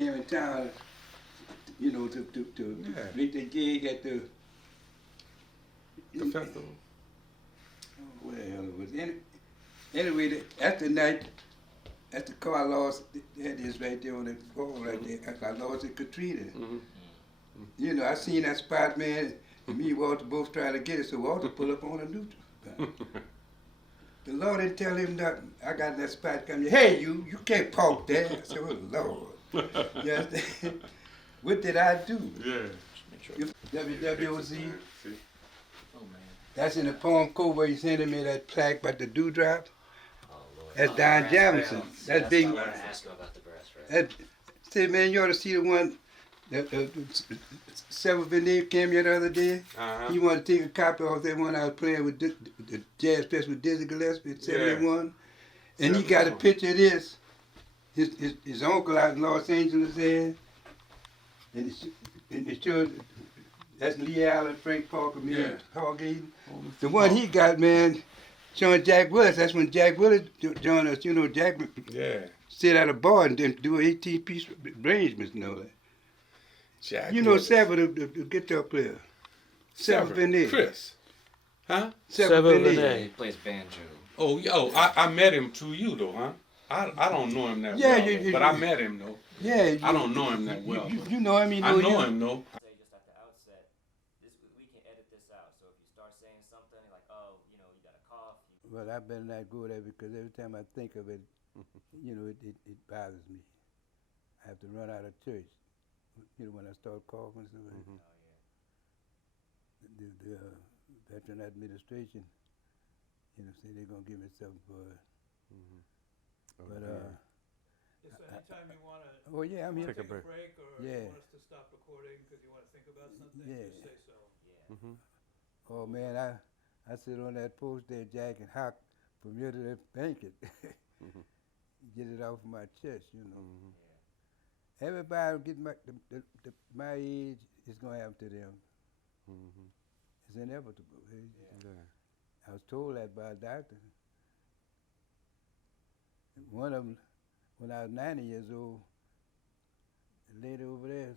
here in town, you know, to make the gig at the festival. Where the hell it was. Anyway, after night, after car lost, that is right there on the wall right there. I lost at Katrina. Mm-hmm. You know, I seen that spot, man, and me and Walter both trying to get it, so Walter pull up on a neutral. The Lord didn't tell him nothing. I got in that spot coming, hey, you can't park there. I said, oh, Lord. Yes. What did I do? Yeah. WWOZ. Oh man. That's in the poem code where you sending me that plaque about the dewdrop. Oh Lord. That's Oh, Don brass Jamison. rails. That's Yeah, big. I want to ask him about the brass rail. Say, man, you ought to see the one that Several Veneer came here the other day. Uh-huh. He wanted to take a copy of that one I was playing with the jazz fest with Dizzy Gillespie in 71. And he got a picture of this. His uncle out in Los Angeles there. And it showed, that's Lee Allen, Frank Parker, me, and Paul Gaten. The one he got, man, showing Jack Willis. That's when Jack Willis joined us. You know, Jack sit at a bar and then do an 18-piece arrangements and all that. Jack you know Willis. Sever, the guitar player. Sever Veneer. Chris. Huh? Sever Veneer. He plays banjo. Oh, yo, I met him through you, though, huh? I don't know him that well, but I met him, though. Yeah. I don't know him that well. You know him, I know him, though. Say just at the outset, we can edit this out. So if you start saying something like, oh, you know, you got a cough. Well, I better not go there because every time I think of it, you know, it bothers me. I have to run out of church. You know, when I start coughing, so the veteran administration, you know, say they're gonna give me something for it. But Just anytime you want to oh yeah, I'm here. take a break or Yeah. you want us to stop recording because you want to think about something, Yeah. just say so. Yeah. Oh man, I sit on that post there, Jack, and hawk from here to that blanket. Get it off my chest, you know. Everybody get my age is gonna happen to them. It's inevitable. I was told that by a doctor. One of them, when I was 90 years old, the lady over there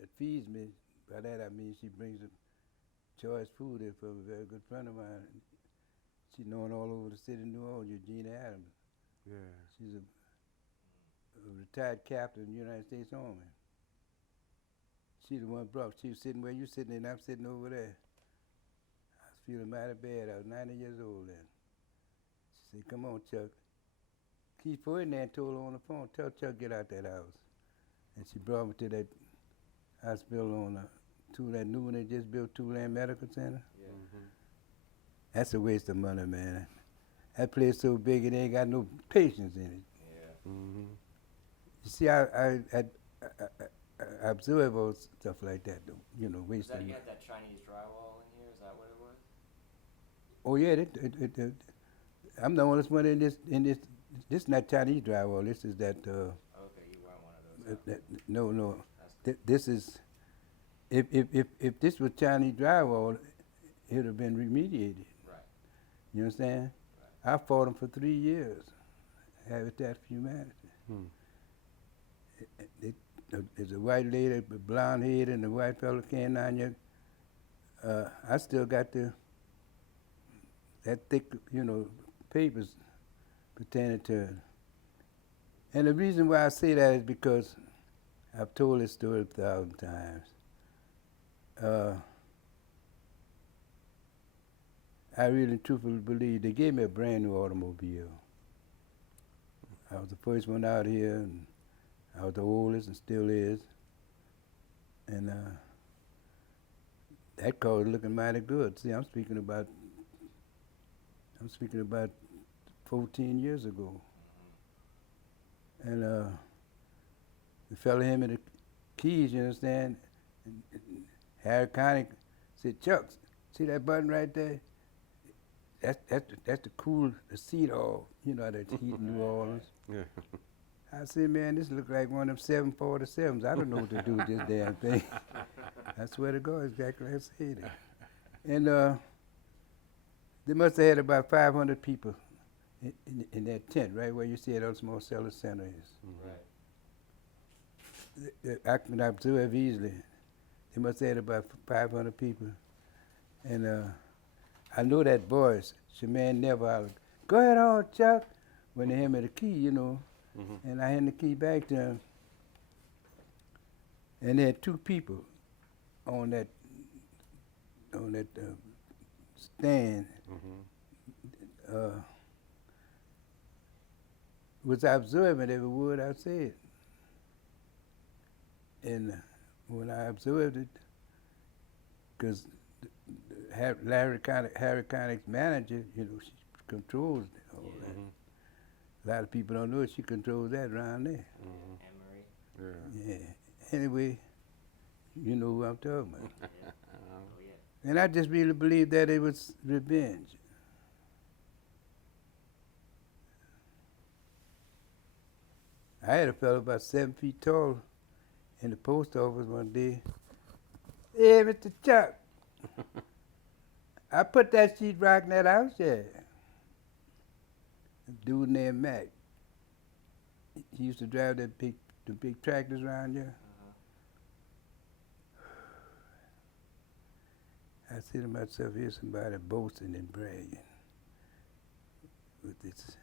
that feeds me, by that I mean she brings a choice food in for a very good friend of mine. She's known all over the city of New Orleans, Eugenia Adams. Yeah. She's a retired captain in the United States Army. She the one brought. She was sitting where you sitting and I'm sitting over there. I was feeling mighty bad. I was 90 years old then. She said, come on, Chuck. Keep putting there and told her on the phone, tell Chuck get out that house. And she brought me to that hospital on that new one they just built, Tulane Medical Center. Yeah. That's a waste of money, man. That place so big it ain't got no patience in it. Yeah. You see, I observe all stuff like that, though. You know, Is wasting that, you money. had that Chinese drywall in here? Is that what it was? Oh yeah, I'm the only one in this. This is not Chinese drywall. This is that. Okay, you weren't one of those. No. This is. If this was Chinese drywall, it would have been remediated. Right. You understand? Right. I fought them for 3 years. Habitat for Humanity. There's a white lady with blonde head and a white fellow came down here. I still got that thick, you know, papers pertaining to it. And the reason why I say that is because I've told this story 1,000 times. I really truthfully believe they gave me a brand new automobile. I was the first one out here, and I was the oldest and still is. And that car was looking mighty good. See, I'm speaking about 14 years ago. And the fella handed me the keys, you understand? And Harry Connick said, Chuck, see that button right there? That's to cool the seat off. You know, that's heat in New Orleans. Yeah. I said, man, this look like one of them 747s. I don't know what to do with this damn thing. I swear to God, exactly like I said it. And they must have had about 500 people in that tent, right where you see that old small cellar center is. Right. I can observe easily. They must have had about 500 people. And I know that voice. Shaman never hollered, "Go ahead on, Chuck," when they hand me the key, you know. Mm-hmm. And I hand the key back to him. And there had two people on that stand. Mm-hmm. Was observing every word I said. And when I observed it, because Harry Connick's manager, you know, she controls all that. Mm-hmm. A lot of people don't know it. She controls that around there. Mm-hmm. Anne Marie. Yeah. Yeah. Anyway, you know who I'm talking about. Yeah. Oh yeah. And I just really believe that it was revenge. I had a fellow about 7 feet tall in the post office one day. "Hey, Mr. Chuck, I put that sheetrock in that house there." A dude named Mac. He used to drive the big tractors around here. I said to myself, here's somebody boasting and bragging with this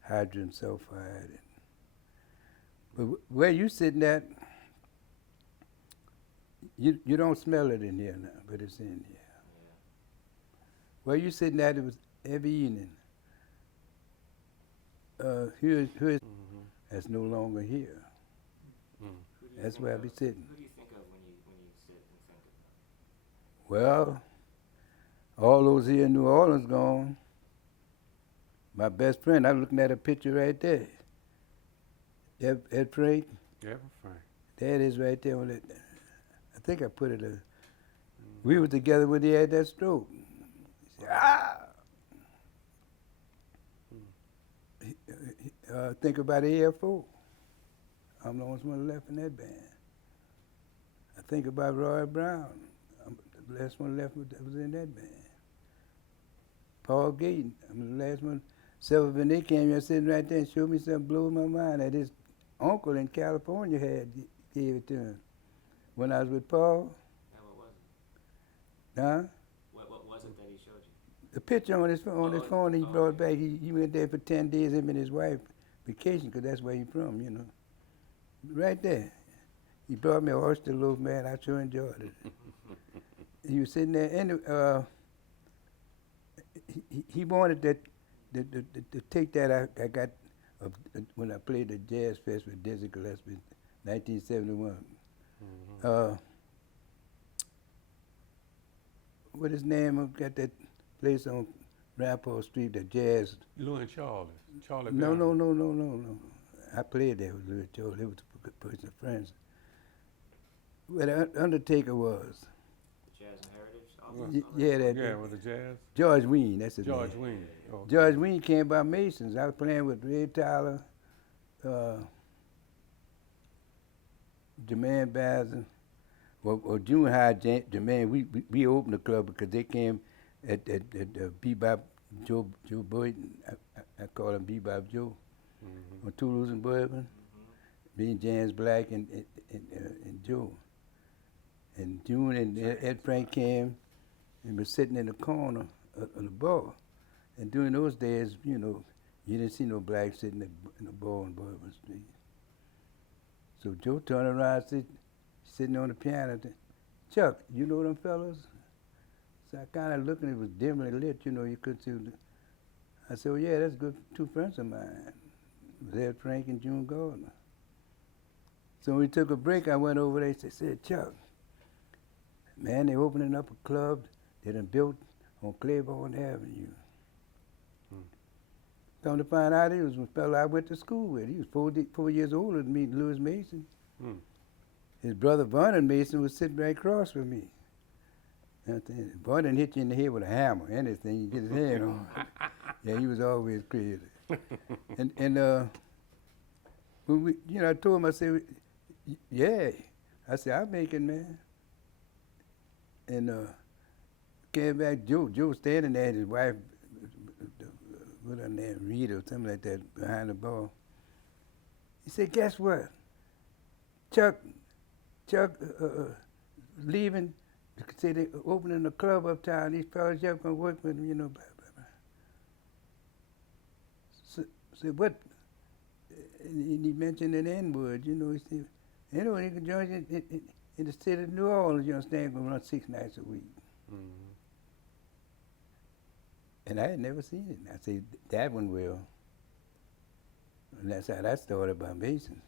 hydrogen sulfide. But where you sitting at, you don't smell it in here now, but it's in here. Yeah. Where you sitting at, it was every evening. Hirsch Mm-hmm. that's no longer here. Who do you That's think where I of- be sitting. Who do you think of when you sit and think of them? Well, all those here in New Orleans gone. My best friend, I'm looking at a picture right there. Ed Frank, Yeah, fine. there it is right there on that. I think I put it. We were together when he had that stroke. He said, "Ah!" Think about AFO. I'm the only one left in that band. I think about Roy Brown. I'm the last one left that was in that band. Paul Gayton, I'm the last one. Silver Benet came here sitting right there and showed me something blowing my mind that his uncle in California gave it to him. When I was with Paul, And what was it? huh? What was it that he showed you? The picture on his phone he Oh, brought okay. back. He went there for 10 days, him and his wife, vacation, because that's where he from, you know. Right there. He brought me a oyster loaf, man. I sure enjoyed it. He was sitting there, and he wanted that to take that I got when I played the Jazz Fest with Dizzy Gillespie, 1971. Mm-hmm. What his name? Got that place on Rampart Street, the Jazz. Lou and Charlie. Charlie No. Brown. I played there with Louis Joe. They was a person friends. Where the Undertaker was. The Jazz and Heritage? Yeah, that. Yeah, with the jazz. George Wein, that's his George name. Wayne. Oh, George Wein came by Masons. I was playing with Ray Tyler, Jermaine Bazin, or junior high Jermaine. We opened the club because they came at Bebop Joe Boyden. I call him Bebop Joe. Mm-hmm. On Toulouse and Bourbon. Me and James Black and Joe. And June and Ed Frank came and was sitting in the corner of the bar. And during those days, you know, you didn't see no blacks sitting in the bar on Bourbon Street. So Joe turned around, sitting on the piano. "Chuck, you know them fellas?" So I kind of looked and it was dimly lit, you know, you couldn't see. I said, "Well, yeah, that's good. Two friends of mine. It was Ed Frank and June Gardner." So when we took a break, I went over there and said, "Chuck, man, they opening up a club they done built on Claiborne Avenue." Come to find out, he was a fellow I went to school with. He was 4 years older than me, Louis Mason. Mm. His brother Vernon Mason was sitting right across from me. Vernon hit you in the head with a hammer, anything, you get his head on. Yeah, he was always crazy. And when I told him, I said, "Yeah." I said, "I'm making, man." And came back, Joe standing there, and his wife, what her name, Rita or something like that, behind the bar. He said, "Guess what? Chuck leaving, say they opening a club uptown. These fellas just gonna work with him, you know. Blah, blah, blah. So what? And he mentioned an N-word, you know. He said, anyway, he can join in the city of New Orleans, you understand, gonna run 6 nights a week. Mm-hmm. And I had never seen it. I said, that one will. And that's how that started by Masons.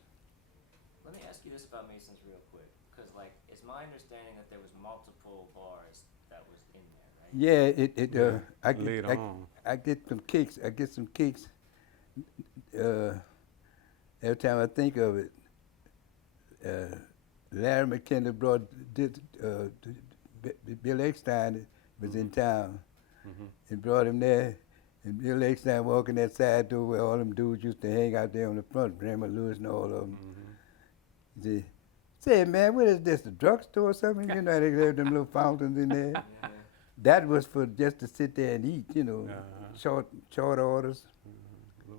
Let me ask you this about Masons real quick, because like it's my understanding that there was multiple bars that was in there, right? Yeah, I get some kicks. Every time I think of it, Larry McKenna brought Bill Eckstein was in town, and brought him there. And Bill Eckstein walking that side door where all them dudes used to hang out there on the front, Raymond Lewis and all of them. He said, man, what is this, a drugstore or something? You know, they have them little fountains in there. Yeah. That was for just to sit there and eat, you know, short orders.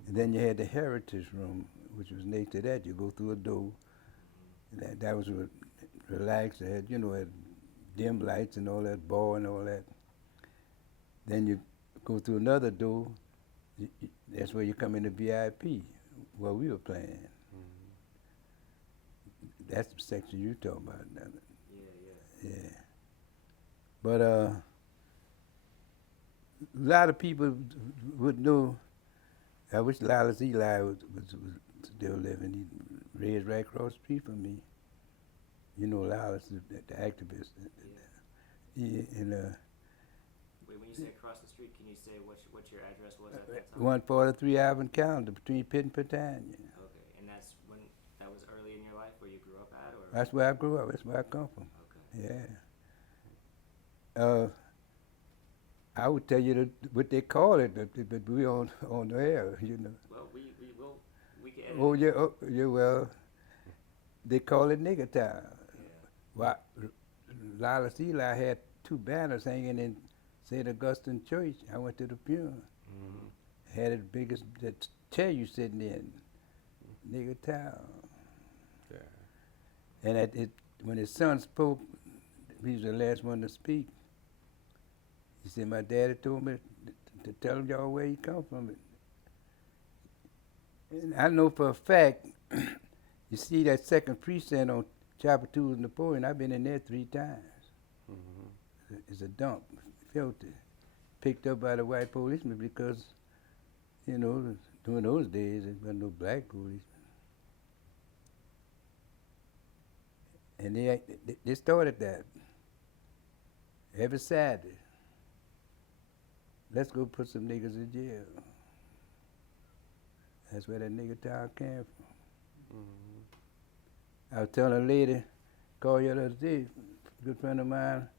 And then you had the Heritage Room, which was next to that. You go through a door. That was relaxed. It had, you know, had dim lights and all that, bar and all that. Then you go through another door. That's where you come into VIP, where we were playing. That's the section you're talking about. Yeah. But a lot of people would know. I wish Lilas Eli was still living. He raised right across the street from me. You know Lilas, the activist. Yeah, and Wait, when you say across the street, can you say what your address was at that time? 143 Alvin County, between Pitt and Pitania. Okay, and that's when that was early in your life, where you grew up at, or? That's where I grew up. That's where I come from. Okay. Yeah. I would tell you what they call it, but we on the air, you know. Well, we can edit Oh it. yeah, well, they call it Nigger Town. Yeah. Well, Lilas Eli had 2 banners hanging in St. Augustine Church. I went to the funeral. Had it biggest that chair you sitting in, Nigger Town. Yeah. And when his son spoke, he was the last one to speak. He said, my daddy told me to tell y'all where he come from. And I know for a fact, you see that second precinct on Chapel 2 of Napoleon, I've been in there 3 times. It's a dump, filthy. Picked up by the white policemen because, you know, during those days, there wasn't no black policemen. And they started that every Saturday. Let's go put some niggas in jail. That's where that nigger town came from. I was telling a lady, called you the other day, a good friend of mine,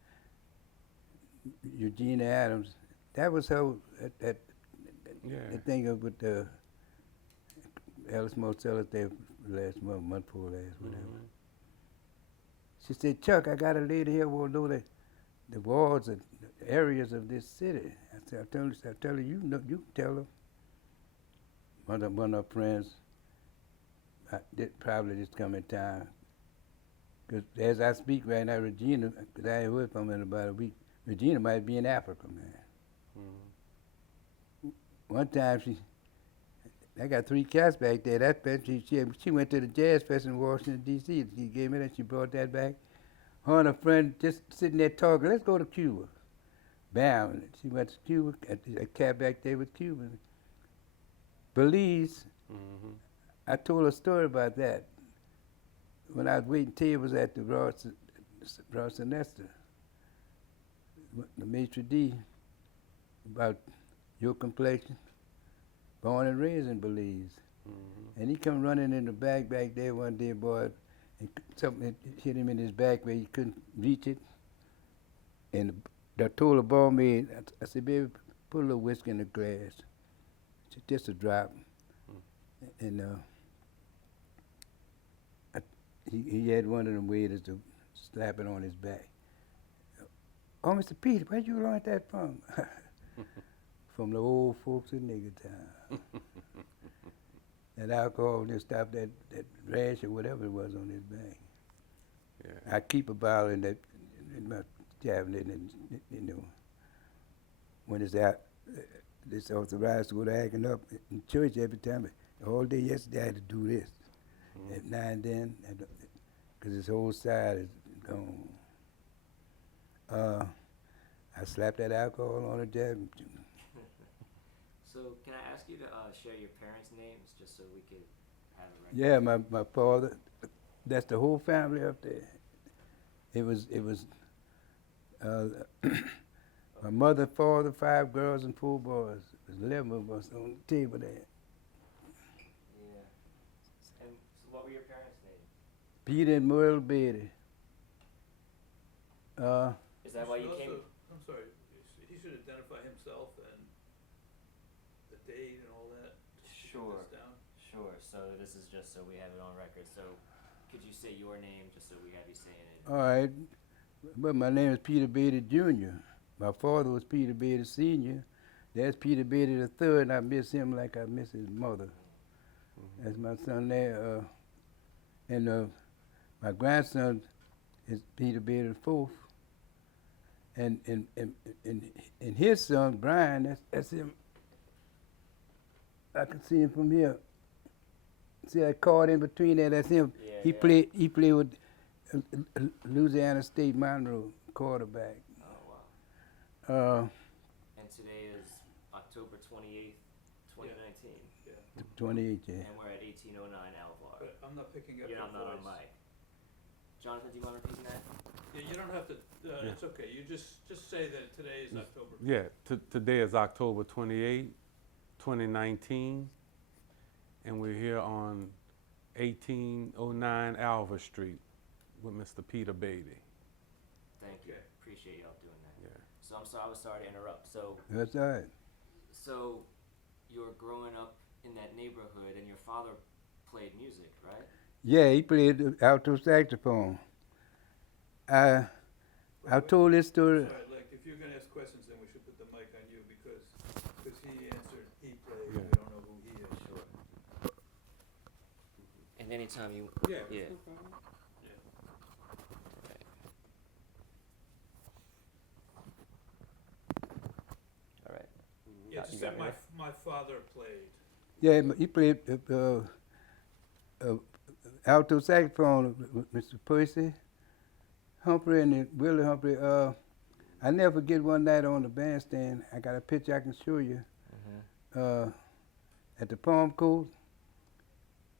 Eugenia Adams. That was her, that thing up with the Alice Marcellus there last month before last, whatever. She said, Chuck, I got a lady here who will know the wards and the areas of this city. I said, I tell her, you know, you can tell her. One of her friends probably just come in town. Because as I speak right now, Regina, because I ain't heard from her in about a week, Regina might be in Africa, man. One time I got 3 cats back there. That she went to the Jazz Fest in Washington, D.C. She gave me that. She brought that back. Her and a friend just sitting there talking. Let's go to Cuba. Bam. She went to Cuba. A cat back there with Cubans. Belize. I told her a story about that. When I was waiting tables at the Ross and Esther, the maitre d' about your complexion, born and raised in Belize. And he come running in the back there one day, boy, and something hit him in his back where he couldn't reach it. And I told the barmaid, I said, baby, put a little whiskey in the glass, just a drop. And he had one of them waiters to slap it on his back. Oh, Mr. Peter, where'd you learn that from? From the old folks in Nigger Town. that alcohol didn't stop that rash or whatever it was on his back. Yeah. I keep a bottle in my cabinet, and when it's out, this authorized to go to acting up in church every time. All day yesterday I had to do this. At 9 then, because this whole side is gone. I slapped that alcohol on the jab. So can I ask you to share your parents' names just so we could have a record? Yeah, my father, that's the whole family up there. It was my mother, father, 5 girls and 4 boys. There's 11 of us on the table there. Yeah. And so what were your parents' names? Peter and Merle Badie. Is that why you came? I'm sorry, he should identify himself and the date and all that. Just to get Sure. this down. Sure. So this is just so we have it on record. So could you say your name just so we have you saying it? All right, but my name is Peter Badie Jr. My father was Peter Badie Sr. That's Peter Badie the III, and I miss him like I miss his mother. That's my son there. And my grandson is Peter Badie the IV. And his son, Brian, that's him. I can see him from here. See that card in between there? That's him. Yeah, He yeah. played with Louisiana State Monroe quarterback. Oh wow. And today is October 28th, 2019. Yeah, 28, yeah. And we're at 1809 Alvar. but I'm not picking up You're your not on voice. mic. Jonathan, do you mind repeating that? Yeah, you don't have to, it's okay, you just say that today is October. Yeah, today is October 28, 2019, and we're here on 1809 Alva Street with Mr. Peter Badie. Thank you. Okay. Appreciate y'all doing that. Yeah. So I was sorry to interrupt. So That's all right. So you're growing up in that neighborhood and your father played music, right? Yeah, he played the alto saxophone. I told this story. Sorry, like, if you're gonna ask questions, then we should put the mic on you, because he answered, he played, Yeah. we don't know who he is. Sure. And anytime you, Yeah. yeah. All right. Yeah, You just got say me my father played. Yeah, he played alto saxophone with Mr. Percy Humphrey and Willie Humphrey. I never forget one night on the bandstand. I got a picture I can show you. At the Palm Coast,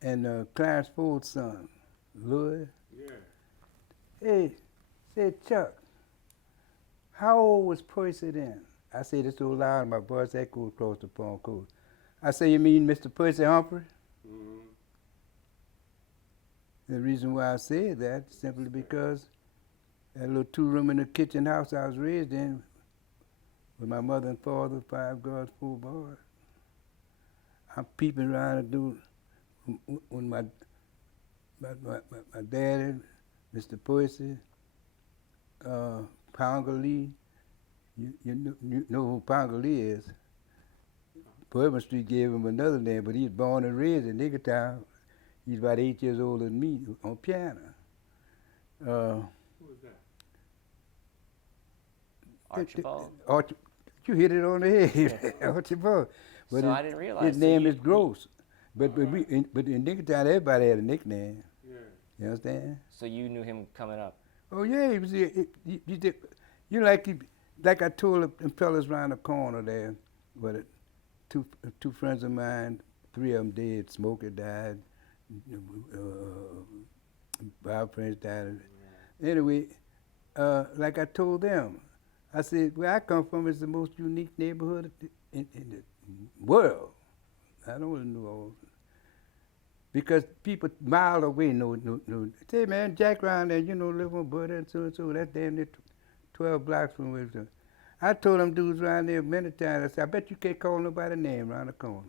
and Clarence Ford's son, Louis. Yeah. Hey, said Chuck, how old was Percy then? I said it so loud, my voice echoed across the Palm Coast. I say, you mean Mr. Percy Humphrey? Mm-hmm. The reason why I said that simply because that little 2-room in the kitchen house I was raised in with my mother and father, 5 girls, 4 boys. I'm peeping around and do when my daddy, Mr. Percy, Ponga Lee, you know who Ponga Lee is. Bourbon Street gave him another name, but he was born and raised in Niggertown. He's about 8 years older than me on piano. Who was that? Archibald. You hit it on the head, Archibald. But So I didn't realize. his So name you- is Gross. But in Niggertown, everybody had a nickname. Yeah. You understand? So you knew him coming up. Oh yeah, he was. He did. You know, like I told them fellas around the corner there, but two friends of mine, 3 of them dead. Smokey died. Bob Prince died. Anyway, like I told them, I said, where I come from is the most unique neighborhood in the world. I don't really know all. Because people mile away know. Say, man, Jack around there, live on Butter and so. That's damn near 12 blocks from where it's. I told them dudes around there many times, I said, I bet you can't call nobody name around the corner.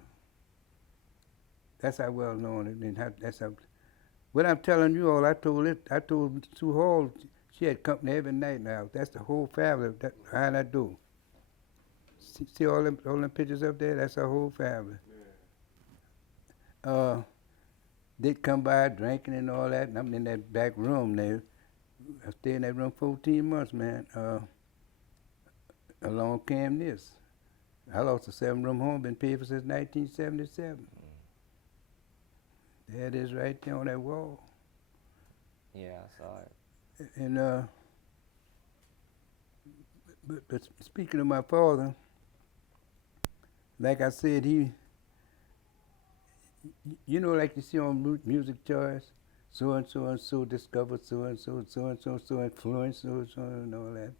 That's how well known it is. That's how. What I'm telling you all, I told Sue Hall, she had company every night now. That's the whole family behind that door. See all them pictures up there? That's our whole family. they'd come by drinking and all that, and I'm in that back room there. I stayed in that room 14 months, man. Along came this. I lost a 7-room home, been paid for since 1977. There it is right there on that wall. Yeah, I saw it. And but speaking of my father, like I said, he, you know, like you see on music charts, so and so and so discovered so and so, so and so, so influenced so and so and all that.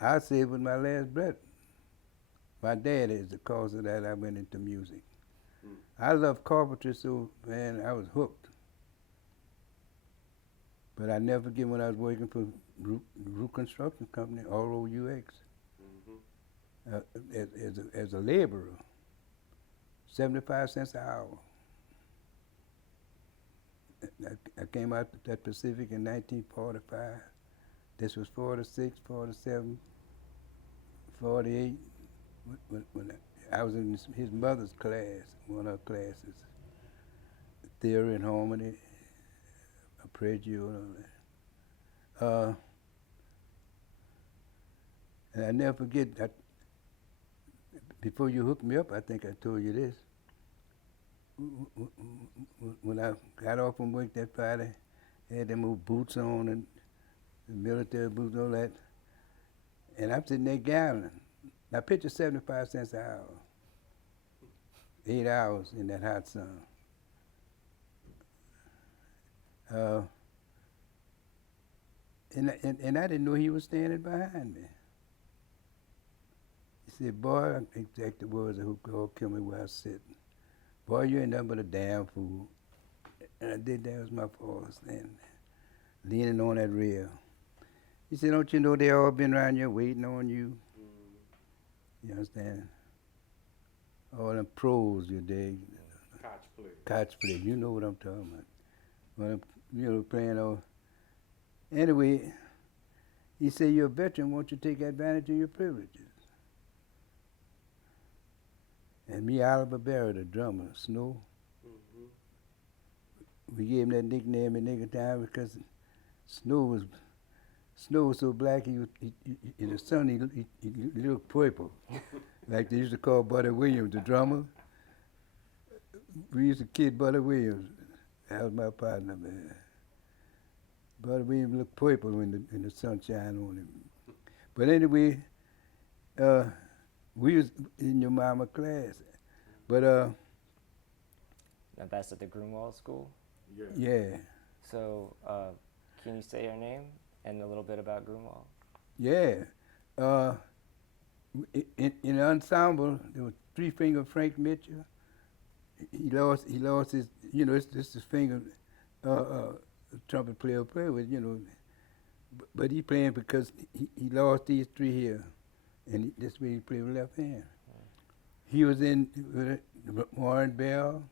I say with my last breath, my dad is the cause of that. I went into music. I love carpentry, so man, I was hooked. But I never forget when I was working for Root Construction Company, ROUX, as a laborer, 75 cents an hour. I came out to that Pacific in 1945. This was 46, 47, 48. When I was in his mother's class, one of her classes, theory and harmony, arpeggio and all that. And I never forget, before you hooked me up, I think I told you this. When I got off from work that Friday, I had them old boots on and the military boots and all that. And I'm sitting there gambling. Now picture 75 cents an hour. 8 hours in that hot sun. And I didn't know he was standing behind me. He said, boy, exact the words of who God kill me where I was sitting. Boy, you ain't nothing but a damn fool. And I did that was my father standing there, leaning on that rail. He said, don't you know they all been around here waiting on you? You understand? All them pros you dig. Couch players. You know what I'm talking about. When I'm, you know, playing all. Anyway, he said, you're a veteran, won't you take advantage of your privileges? And me, Oliver Barrett, the drummer, Snow, we gave him that nickname in nigger time because Snow was so black, in the sun he looked purple. Like they used to call Buddy Williams, the drummer. We used to kid Buddy Williams. That was my partner, man. Buddy Williams looked purple when the sun shine on him. But anyway, we was in your mama class. But Now that's at the Grunewald School? yeah. So, can you say her name and a little bit about Grunewald? Yeah. In the ensemble, there was Three-Finger Frank Mitchell. He lost his, you know, it's his finger, trumpet player play with, you know. But he playing because he lost these three here. And this way he played with left hand. He was in Warren Bell,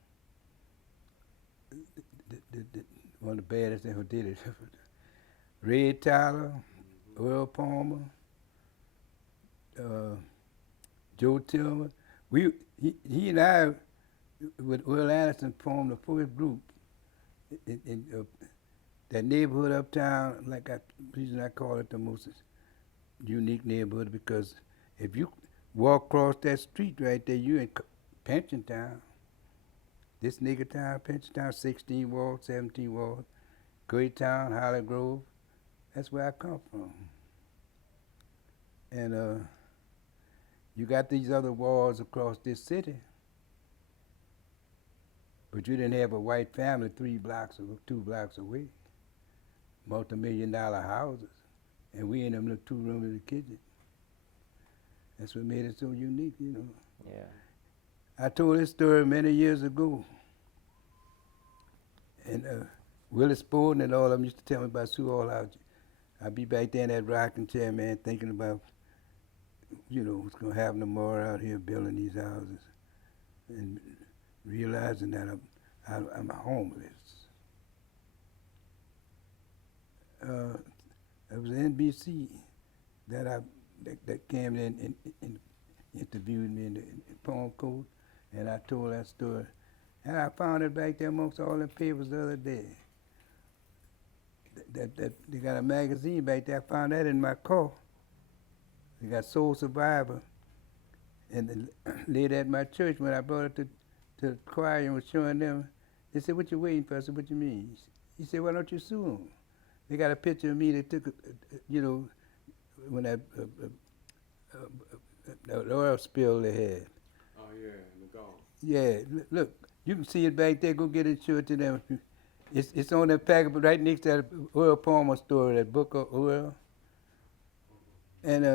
one of the baddest ever did it. Red Tyler, Earl Palmer, Joe Tillman. He and I, with Will Anderson, formed the first group in that neighborhood uptown. Like reason I call it the most unique neighborhood because if you walk across that street right there, you in Pension Town. This nigger town, Pension Town, 16 wards, 17 wards, Great Town, Holly Grove. That's where I come from. And you got these other wards across this city, but you didn't have a white family 2 blocks away, multi-million-dollar houses, and we in them little 2 rooms in the kitchen. That's what made it so unique, you know. Yeah. I told this story many years ago, and Willie Sporting and all of them used to tell me about Sue All. I'd be back there in that rocking chair, man, thinking about, you know, what's going to happen tomorrow out here building these houses and realizing that I'm homeless. It was NBC that came in and interviewed me in the poem code, and I told that story. And I found it back there amongst all the papers the other day. That they got a magazine back there. I found that in my car. They got Soul Survivor. And the lady at my church, when I brought it to the choir and was showing them, they said, "What you waiting for?" I said, "What you mean?" He said, "Why don't you sue them?" They got a picture of me. They took, when that the oil spill they had. Oh, yeah, in the golf. Yeah, look, you can see it back there. Go get it, show it to them. It's on that packet, but right next to that Oil Palmer story, that book of oil. And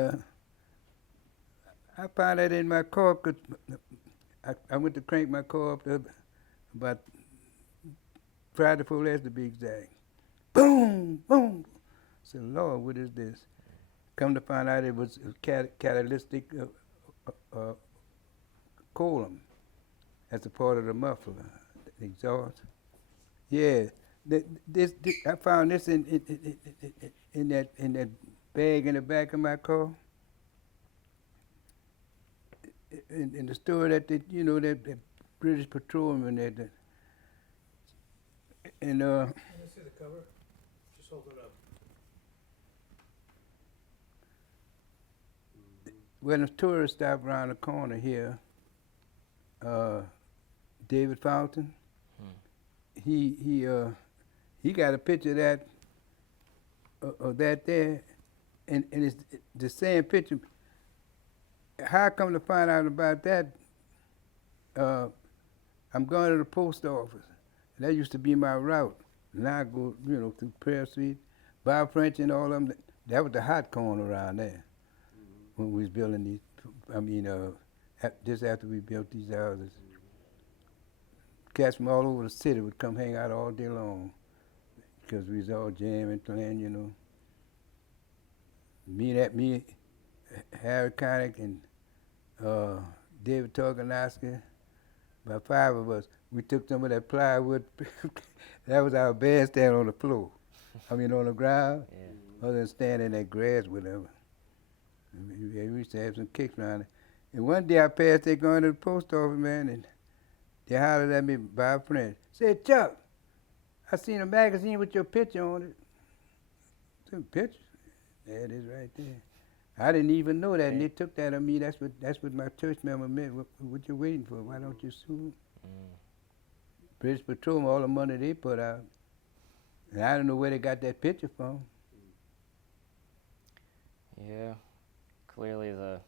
I found that in my car, 'cause I went to crank my car up about Friday before last to be exact. Boom, boom. I said, "Lord, what is this?" Come to find out it was catalytic column. That's a part of the muffler, the exhaust. Yeah, this I found this in that bag in the back of my car. In the store that that British patrolman that and Can I see the cover? Just hold it up. when the tourists stop around the corner here, David Fountain, he got a picture of that there, and it's the same picture. How I come to find out about that? I'm going to the post office. That used to be my route. Now I go, through Prayer Street, Bob French and all of them. That was the hot corner around there when we was building these. Just after we built these houses. Cats from all over the city would come hang out all day long because we was all jamming, playing, Me, Harry Connick, and David Torganowski, about 5 of us. We took some of that plywood. That was our bandstand on the floor. On the ground. Yeah. Other than standing in that grass, whatever. We used to have some kicks around it. And one day I passed there going to the post office, man, and they hollered at me by a friend. Said, "Chuck, I seen a magazine with your picture on it." Some pictures? There it is right there. I didn't even know that, and they took that of me. That's what my church member meant. What you waiting for? Why don't you sue? British Petroleum, all the money they put out. And I don't know where they got that picture from. Yeah, clearly the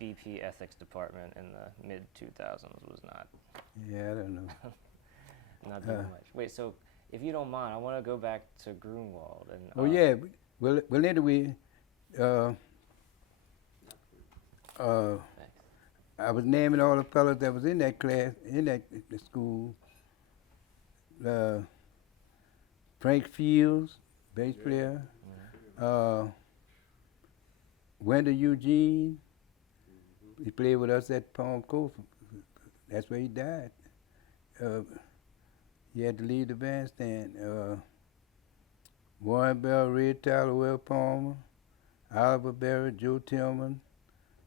BP ethics department in the mid-2000s was not Yeah, I don't know. not doing much. Wait, so if you don't mind, I want to go back to Grunewald and. Oh yeah, well anyway, I was naming all the fellas that was in that class, in the school. Frank Fields, bass player. Wendell Eugene. He played with us at Palm Cove. That's where he died. He had to leave the bandstand. Warren Bell, Red Tyler, Will Palmer, Oliver Berry, Joe Tillman,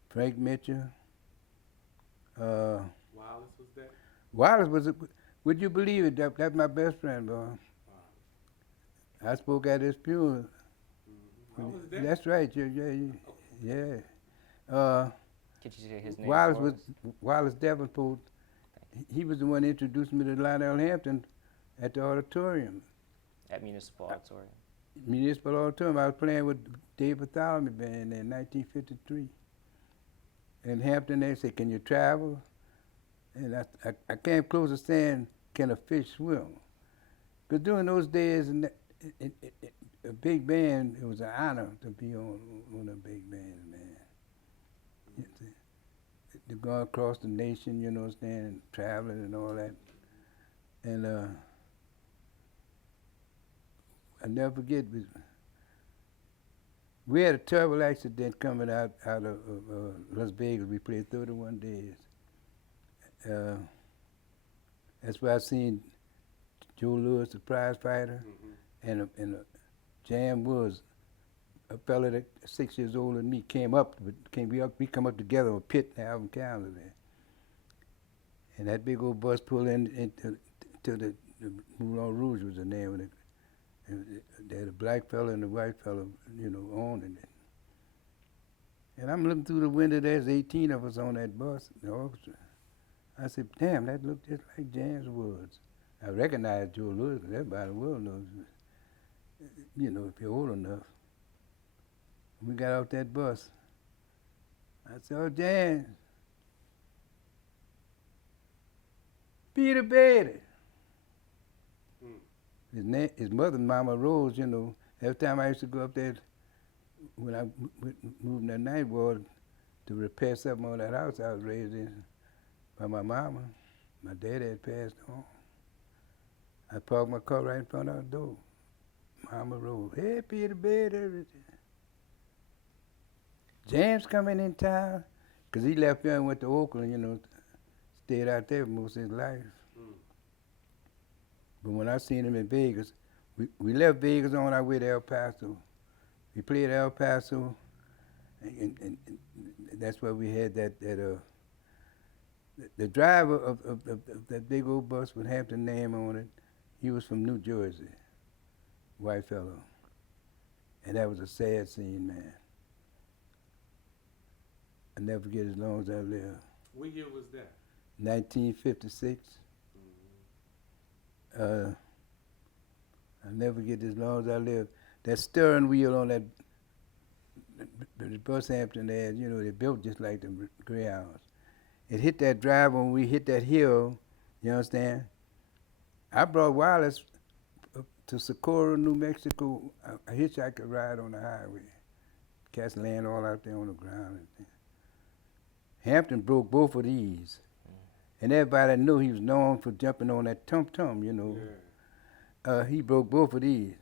Frank Mitchell. Wallace was there? Wallace was, would you believe it? That's my best friend, boy. I spoke at his funeral. I was there. That's right, yeah. Could you say his name? Wallace Davenport. He was the one that introduced me to Lionel Hampton at the auditorium. At Municipal Auditorium. Municipal Auditorium. I was playing with Dave Bartholomew Band in 1953. And Hampton, they said, "Can you travel?" And I came close to saying, "Can a fish swim?" Because during those days, a big band, it was an honor to be on a big band, man. To go across the nation, and traveling and all that. And I never forget, we had a terrible accident coming out of Las Vegas. We played 31 days. That's where I seen Joe Lewis, the prize fighter, and a Jam Woods, a fella that 6 years older than me, we come up together on Pitt in Alvin County there. And that big old bus pulled into to the Moulin Rouge was the name of it. They had a black fellow and a white fellow, owning it. And I'm looking through the window, there's 18 of us on that bus, the orchestra. I said, damn, that looked just like James Woods. I recognized Joe Louis, because everybody in the world knows, if you're old enough. We got off that bus. I said, oh, James. Peter Badie. His mother, Mama Rose, every time I used to go up there, when I moved in that night ward to repair something on that house I was raised in by my mama. My daddy had passed on. I parked my car right in front of the door. Mama Rose, hey, Peter Badie. James coming in town, because he left here and went to Oakland, stayed out there most of his life. But when I seen him in Vegas, we left Vegas on our way to El Paso. We played El Paso, and that's where we had the driver of that big old bus with Hampton name on it. He was from New Jersey, white fellow, and that was a sad scene, man. I never forget as long as I live. What year was that? 1956. I'll never forget as long as I live. That steering wheel on that the bus Hampton had, they built just like the Greyhounds. It hit that drive when we hit that hill, you understand? I brought Wallace up to Socorro, New Mexico. A hitchhiker ride on the highway. Cats laying all out there on the ground. Hampton broke both of these. And everybody knew he was known for jumping on that tum-tum, Yeah. He broke both of these.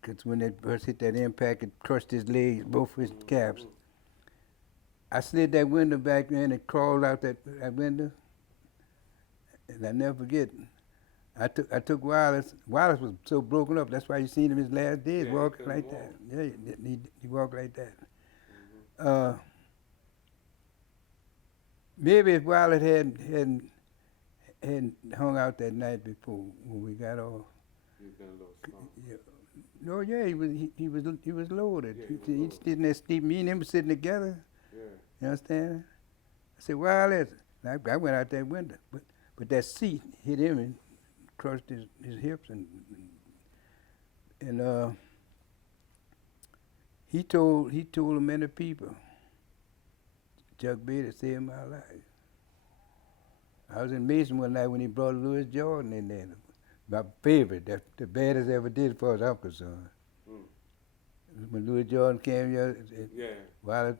Because when that bus hit that impact, it crushed his legs, both his calves. I slid that window back in and crawled out that window. And I never forget, I took Wallace. Wallace was so broken up, that's why you seen him his last days, walking like that. Yeah, he walked like that. Maybe if Wallace hadn't hung out that night before when we got off. You've been a little strong. Yeah. No, yeah, he was loaded. Yeah, He was sitting there sleeping. Me and him were sitting together. Yeah. You understand? I said, Wallace. And I went out that window, but that seat hit him and crushed his hips and he told many people. Chuck Badie saved my life. I was in Mason one night when he brought Louis Jordan in there. My favorite, the baddest ever did as far as I'm concerned. When Louis Jordan came here, Wallace,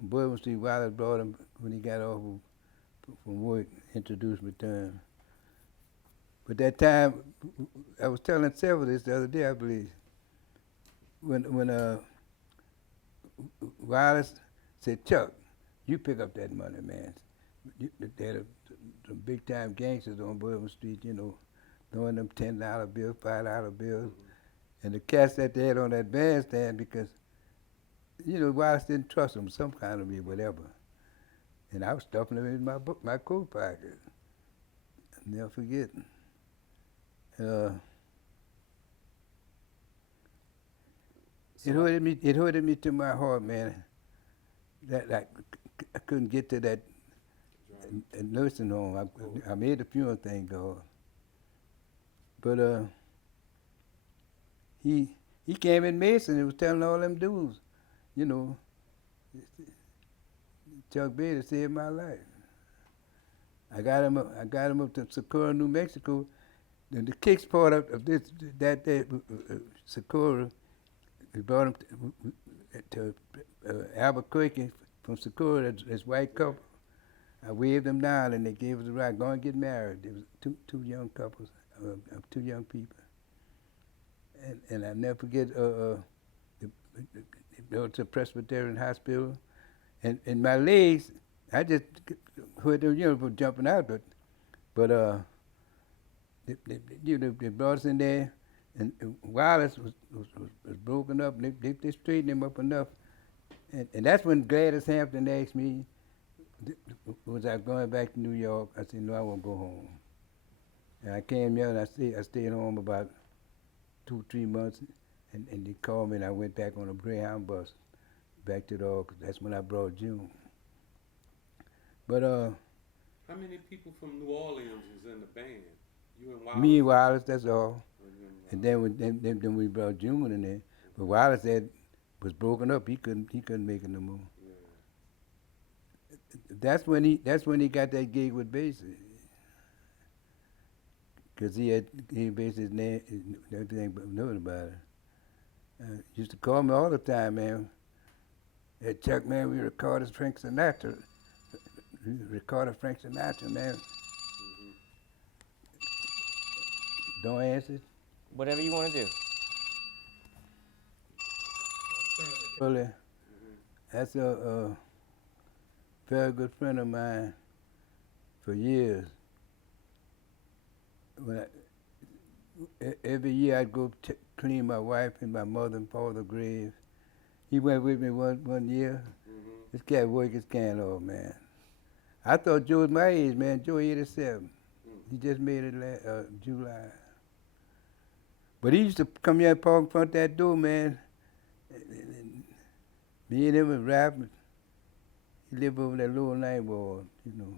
on Bourbon Street, Wallace brought him when he got off from work, introduced me to him. But that time, I was telling several this the other day, I believe, when Wallace said, Chuck, you pick up that money, man. They had some big-time gangsters on Bourbon Street, throwing them $10 bills, $5 bills. And the cats that they had on that bandstand, because, Wallace didn't trust them some kind of way, whatever. And I was stuffing them in my coat pocket. I'll never forget. It hurted me to my heart, man, that I couldn't get to that nursing home. I made the funeral, thank God. But he came in Mason and was telling all them dudes, Chuck Badie saved my life. I got him up to Socorro, New Mexico. And the kicks part of that day, Socorro, we brought him to Albuquerque from Socorro, this white couple. I waved them down and they gave us a ride, go and get married. There was two young couples, two young people. And I never forget, it was a Presbyterian hospital. And my legs, I just heard them, for jumping out, but they brought us in there, and Wallace was broken up, and they straightened him up enough. And that's when Gladys Hampton asked me, was I going back to New York? I said, no, I won't go home. And I came here and I stayed home about 2-3 months, and they called me and I went back on a Greyhound bus back to the Orchestra. That's when I brought June. But How many people from New Orleans is in the band? You and Wallace? me and Wallace, that's all. Or you And then we brought June in there. But Wallace was broken up. He couldn't make it no more. Yeah. That's when he got that gig with Bassist. Cause he based his name and everything but knowing about it. Used to call me all the time, man. Hey Chuck, man, we recorded Frank Sinatra. We recorded Frank Sinatra, man. Mm-hmm. Don't answer. Whatever you want to do. Really, that's a very good friend of mine for years. Every year I'd go clean my wife and my mother and father's grave. He went with me one year. Mm-hmm. This cat worked his can off, man. I thought Joe was my age, man. Joe 87. He just made it July. But he used to come here and park in front of that door, man. And me and him was rapping. He lived over that Lower Ninth Ward, you know.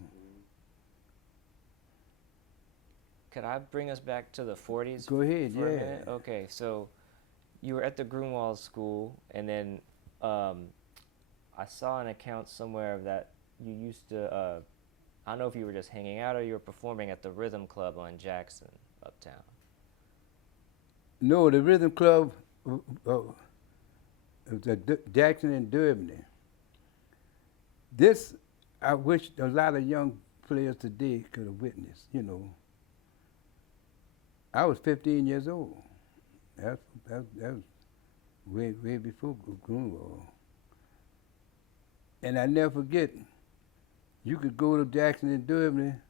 Could I bring us back to the 40s? Go ahead, for a yeah. minute? Okay, so you were at the Grunewald School, and then I saw an account somewhere that you used to, I don't know if you were just hanging out or you were performing at the Rhythm Club on Jackson, Uptown. No, the Rhythm Club, Jackson and Durban. This, I wish a lot of young players today could have witnessed, you know. I was 15 years old. That was way before Grunewald. And I never forget, you could go to Jackson and Durban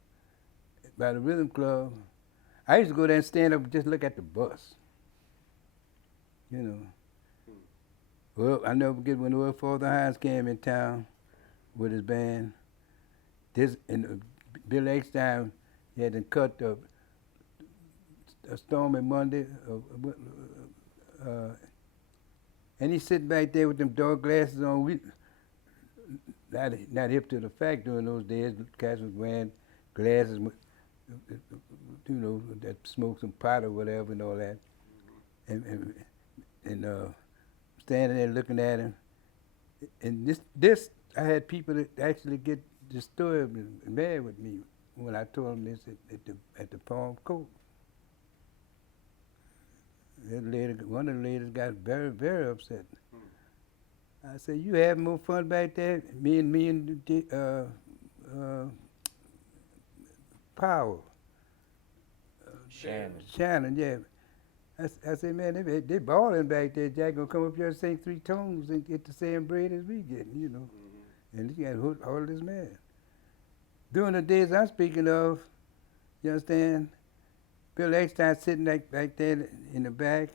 by the Rhythm Club. I used to go there and stand up and just look at the bus. You know. Well, I never forget when Will Father Hines came in town with his band. Bill Eckstein, he had to cut a Stormy Monday, and he's sitting back there with them dark glasses on. Not hip to the fact during those days. Cats was wearing glasses, you know, that smoked some pot or whatever and all that, and standing there looking at him. And this I had people that actually get disturbed and mad with me when I told them this at the Palm Court. One of the ladies got very, very upset. I said, "You having more fun back there? Me and Powell, Shannon, yeah." I said, "Man, they balling back there. Jack gonna come up here and sing 3 tones and get the same bread as we getting, you know." And he got all this man. During the days I'm speaking of, you understand, Bill Eckstein sitting like there in the back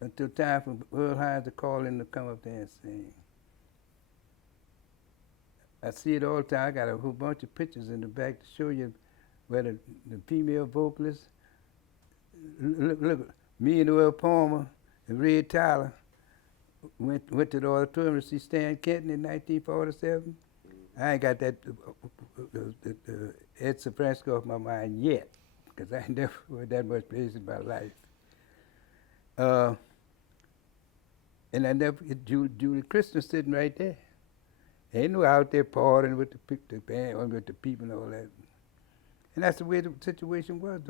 until time for Earl Hines to call in to come up there and sing. I see it all the time. I got a whole bunch of pictures in the back to show you where the female vocalists, look, me and Earl Palmer and Red Tyler went to the auditorium to see Stan Kenton in 1947. I ain't got that Ed Safransko off my mind yet, because I ain't never heard that much praise in my life. And I never get Julie Christian sitting right there. Ain't no out there partying with the band or with the people and all that. And that's the way the situation was.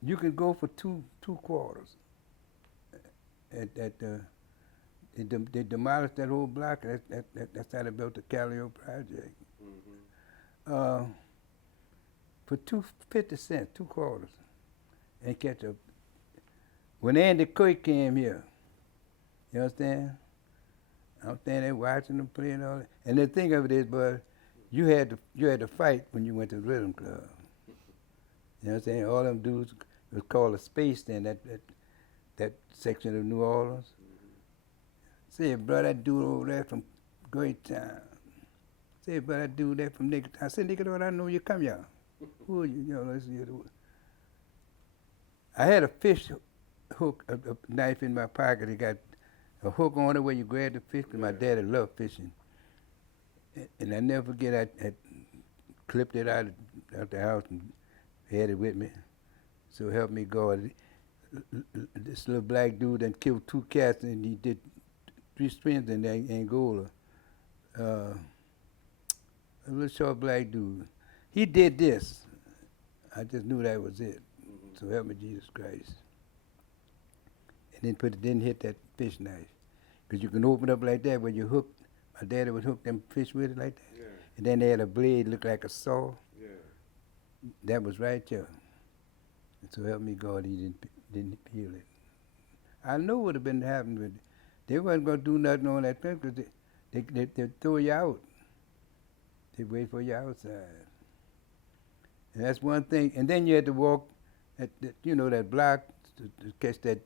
You can go for two quarters. They demolished that whole block. That's how they built the Calio project. For 50 cents, 2 quarters, and catch up. When Andy Coy came here, you understand? I'm standing there watching them play and all that. And the thing of it is, bud, you had to fight when you went to the Rhythm Club. You know what I'm saying? All them dudes, it was called a space then, that section of New Orleans. Said, bro, that dude over there from Great Town. Said, bro, that dude there from Nigga Town. I said, nigga, don't I know you come here? Who are you? You know, let's see. I had a fish hook, a knife in my pocket. It got a hook on it where you grab the fish, 'cause my daddy loved fishing. And I never forget, I clipped it out the house and had it with me. So help me God. This little black dude that killed 2 cats, and he did 3 strings in Angola. A little short black dude. He did this. I just knew that was it. So help me Jesus Christ. And then didn't hit that fish knife. Because you can open up like that where you hook. My daddy would hook them fish with it like that. Yeah. And then they had a blade look like a saw. Yeah. That was right there. And so help me God, he didn't heal it. I know what would have been happening with it. They wasn't going to do nothing on that thing because they throw you out. They wait for you outside. And that's one thing. And then you had to walk that block to catch that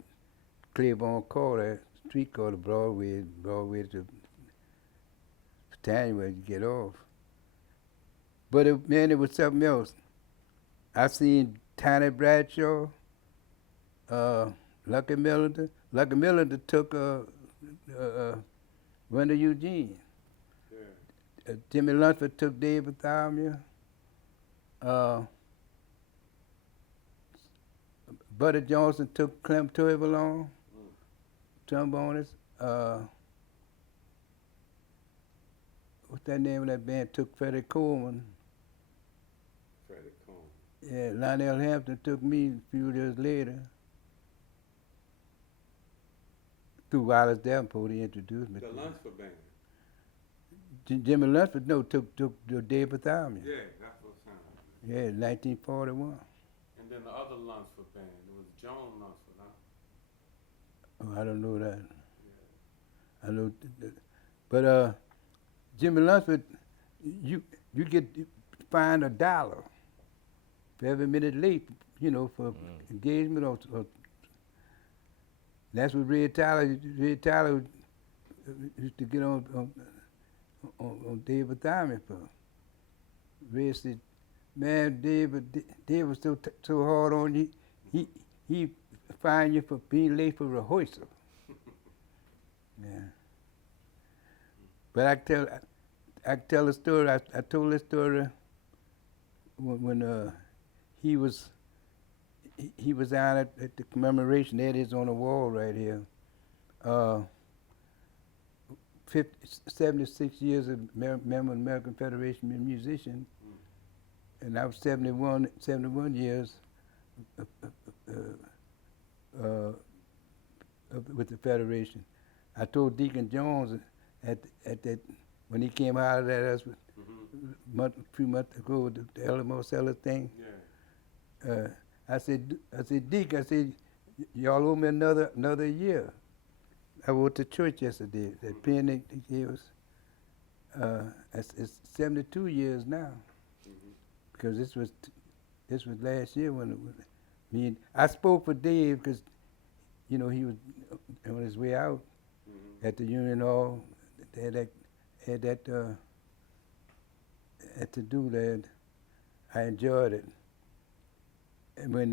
Claiborne car, that street car to Broadway to Battalion where you get off. But it was something else. I seen Tiny Bradshaw, Lucky Millender. Lucky Millender took Wendell Eugene. Yeah. Jimmy Lunsford took Dave Bartholomew. Buddy Johnson took Clem Toivalon, trombonist. What's that name of that band? Took Freddie Coleman. Freddie Coleman. Yeah, Lionel Hampton took me a few years later. Through Wallace Davenport, he introduced me. The to Lunsford band. Jimmy Lunsford, took Dave Bartholomew. Yeah, that's what sounds. Yeah, 1941. And then the other Lunsford band, it was Joan Lunsford, huh? Oh, I don't know that. Yeah. I know, but Jimmy Lunsford, you find $1 for every minute late, for engagement or that's what Red Tyler used to get on Dave Bartholomew for. Red said, man, Dave was so hard on you, he fined you for being late for rehearsal. Yeah. But I tell a story. I told this story when he was out at the commemoration. That is on the wall right here. 76 years of member of the American Federation of Musicians, and I was 71 years with the Federation. I told Deacon Jones at that when he came out at us a few months ago with the Ella Marcella thing. Yeah. I said, Deacon, I said, y'all owe me another year. I went to church yesterday. That pen they gave us. It's 72 years now, because this was last year when I spoke for Dave because he was on his way out at the Union Hall. They had that to do that. I enjoyed it. And when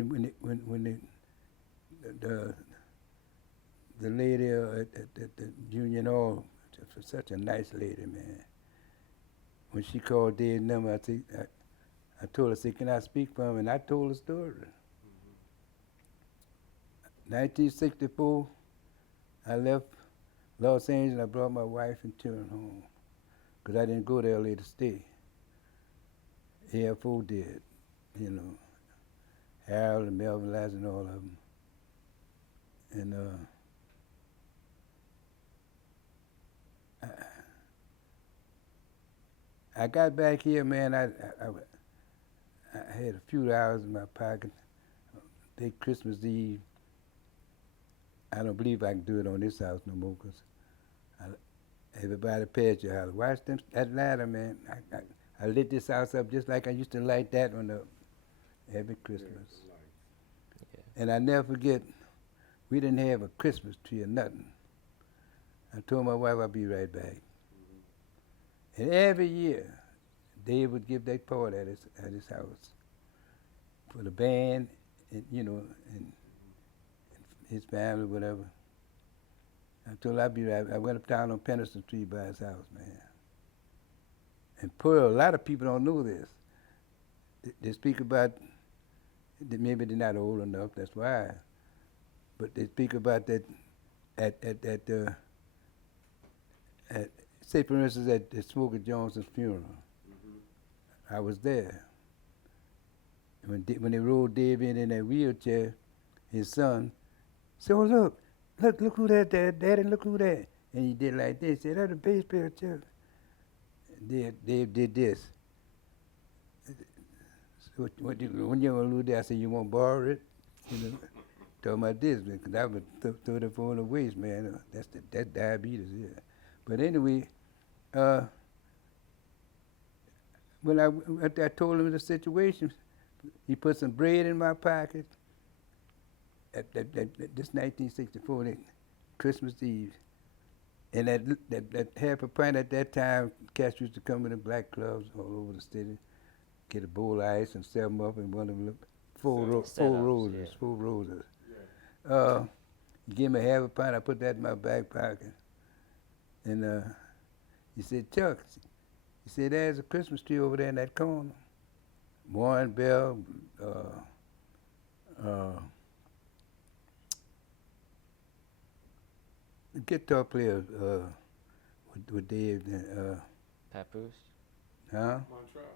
the lady at the Union Hall, just such a nice lady, man. When she called Dave's number, I told her, I said, can I speak for him? And I told the story. 1964, I left Los Angeles and I brought my wife and children home because I didn't go to LA to stay. AFO did, Harold and Melvin Lass and all of them. And I got back here, man. I had a few hours in my pocket. Big Christmas Eve. I don't believe I can do it on this house no more because everybody paid your house. Watch that ladder, man. I lit this house up just like I used to light that one up every Christmas. Yeah. And I never forget, we didn't have a Christmas tree or nothing. I told my wife I'll be right back. And every year, Dave would give that party at his house for the band, and and his family, whatever. I told her I'd be right. I went uptown on Penniston Street by his house, man. And Pearl, a lot of people don't know this. They speak about, maybe they're not old enough, that's why. But they speak about that at say for instance at Smokey Jones's funeral. I was there. When they rolled Dave in that wheelchair, his son said, "Oh look who that, Daddy, look who that." And he did like this. He said, "That's a bass player, Chuck." Dave did this. So when you gonna lose that? I said, "You won't borrow it?" Talking about this, because I would throw the phone away, man. That's diabetes, yeah. But anyway, when I told him the situation, he put some bread in my pocket at this 1964, Christmas Eve. And that half a pint at that time, cats used to come in the black clubs all over the city, get a bowl of ice and sell them up in one of them four roses. He gave me half a pint, I put that in my back pocket. And he said, "Chuck," he said, "there's a Christmas tree over there in that corner. Warren Bell, the guitar player with Dave, Papoose? huh? Montreal.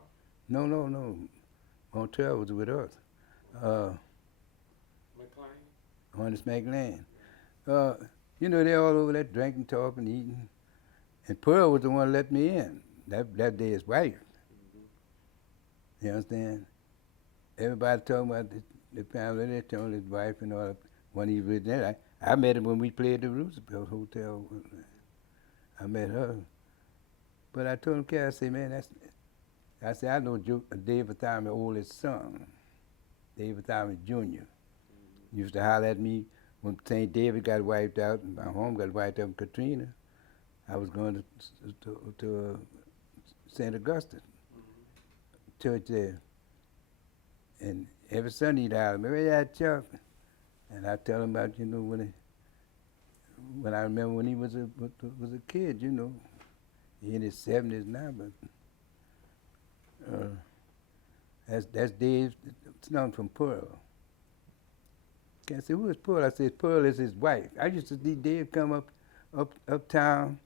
No. Montreal was with us. McLean. On this McLean. They're all over there drinking, talking, eating. And Pearl was the one that let me in. That day his wife. You understand? Everybody talking about the family, they telling his wife and all that. When he was there, I met him when we played the Roosevelt Hotel. I met her. But I told him, I said, man, I know David Thomas' oldest son, David Thomas Jr. Used to holler at me when St. David got wiped out and my home got wiped out in Katrina. I was going to St. Augustine church there. And every Sunday he'd holler at me, "Where you at, Chuck?" And I tell him about, when I remember when he was a kid, He in his 70s now, but that's Dave's son from Pearl. I said, "Who is Pearl?" I said, "Pearl is his wife." I used to see Dave come uptown,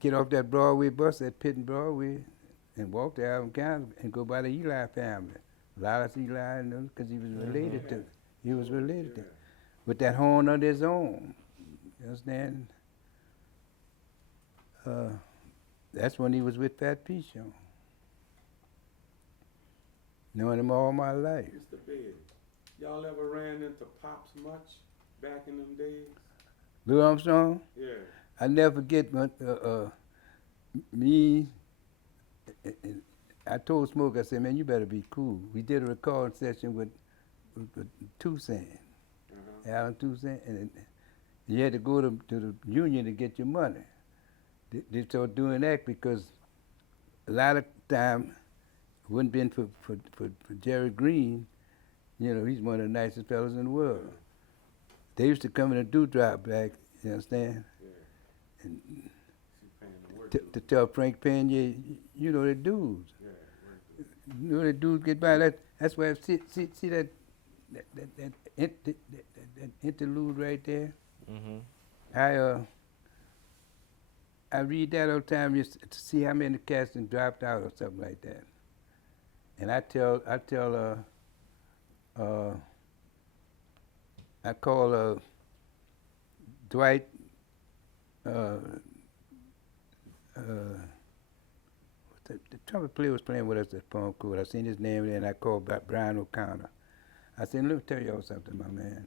get off that Broadway bus at Pitt and Broadway, and walk to Allen County and go by the Eli family. Lawrence Eli, because he was related to. He was related to, with that horn of his own. You understand? That's when he was with Fat Pichon. Knowing him all my life. Mr. Badie, y'all ever ran into Pops much back in them days? Louis Armstrong? Yeah. I never forget when me. I told Smoke, I said, "Man, you better be cool." We did a recording session with Toussaint, Alan Toussaint, and you had to go to the union to get your money. They started doing that because a lot of time, it wouldn't been for Jerry Green, he's one of the nicest fellas in the world. They used to come in a dewdrop back, you understand? Yeah. And to tell Frank Pena, the dudes. Yeah, the dudes get by. That's why see that interlude right there. Mm-hmm. I read that all the time just to see how many cats and dropped out or something like that. And I call Dwight. The trumpet player was playing with us at Palm Court. I seen his name there, and I called Brian O'Connor. I said, "Let me tell y'all something, my man.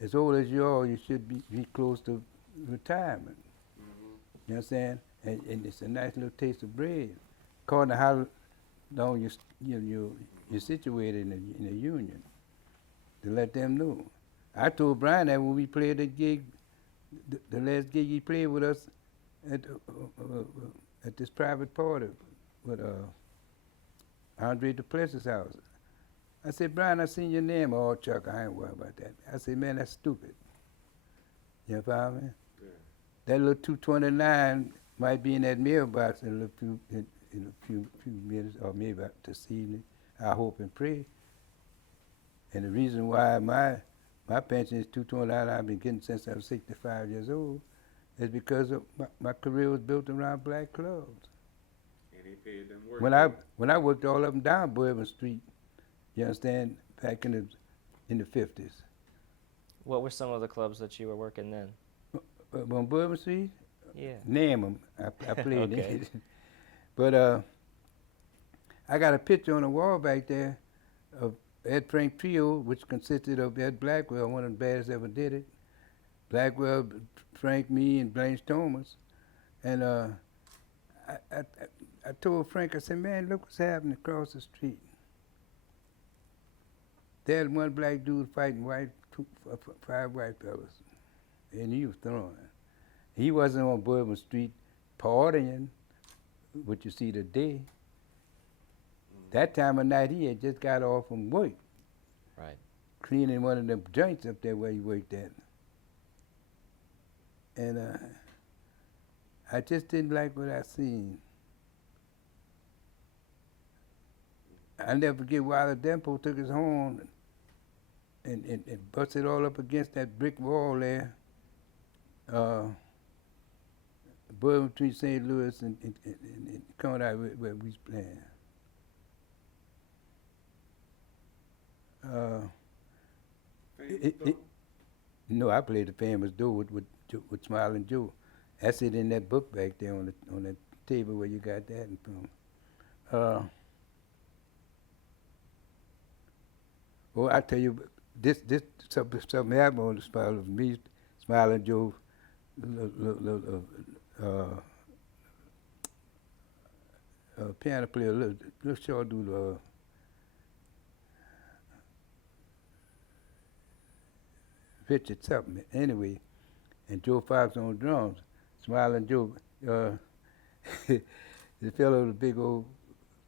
As old as you are, you should be close to retirement." You understand? And it's a nice little taste of bread, according to how long you're situated in the union, to let them know. I told Brian that when we played that gig the last gig he played with us at this private party with Andre Duplessis' house. I said, Brian, I seen your name. Oh, Chuck, I ain't worried about that. I said, man, that's stupid. You follow me? Yeah. That little 229 might be in that mailbox in a few minutes, or maybe this evening. I hope and pray. And the reason why my pension is 229, I've been getting since I was 65 years old, is because of my career was built around black clubs. And he paid them work. When I worked all up and down Bourbon Street, you understand, back in the 50s. What were some of the clubs that you were working then? On Bourbon Street? Yeah. Name them. I played Okay. it. But I got a picture on the wall back there of Ed Frank Trio, which consisted of Ed Blackwell, one of the baddest ever did it. Blackwell, Frank, me, and Blanche Thomas. And I told Frank, I said, man, look what's happening across the street. There's one black dude fighting five white fellas, and he was throwing. He wasn't on Bourbon Street partying, what you see today. That time of night, he had just got off from work. Right. Cleaning one of them joints up there where he worked at. And I just didn't like what I seen. I'll never forget Wilder Dempo took his horn and busted all up against that brick wall there, Bourbon between St. Louis and coming out where we was playing. No, I played the famous Doe with Smiling Joe. That's it in that book back there on that table where you got that from. Well, I tell you, this something happened on the spot of me, Smiling Joe, piano player, little short dude, Richard something. Anyway, and Joe Fox on drums, Smiling Joe. The fellow with the big old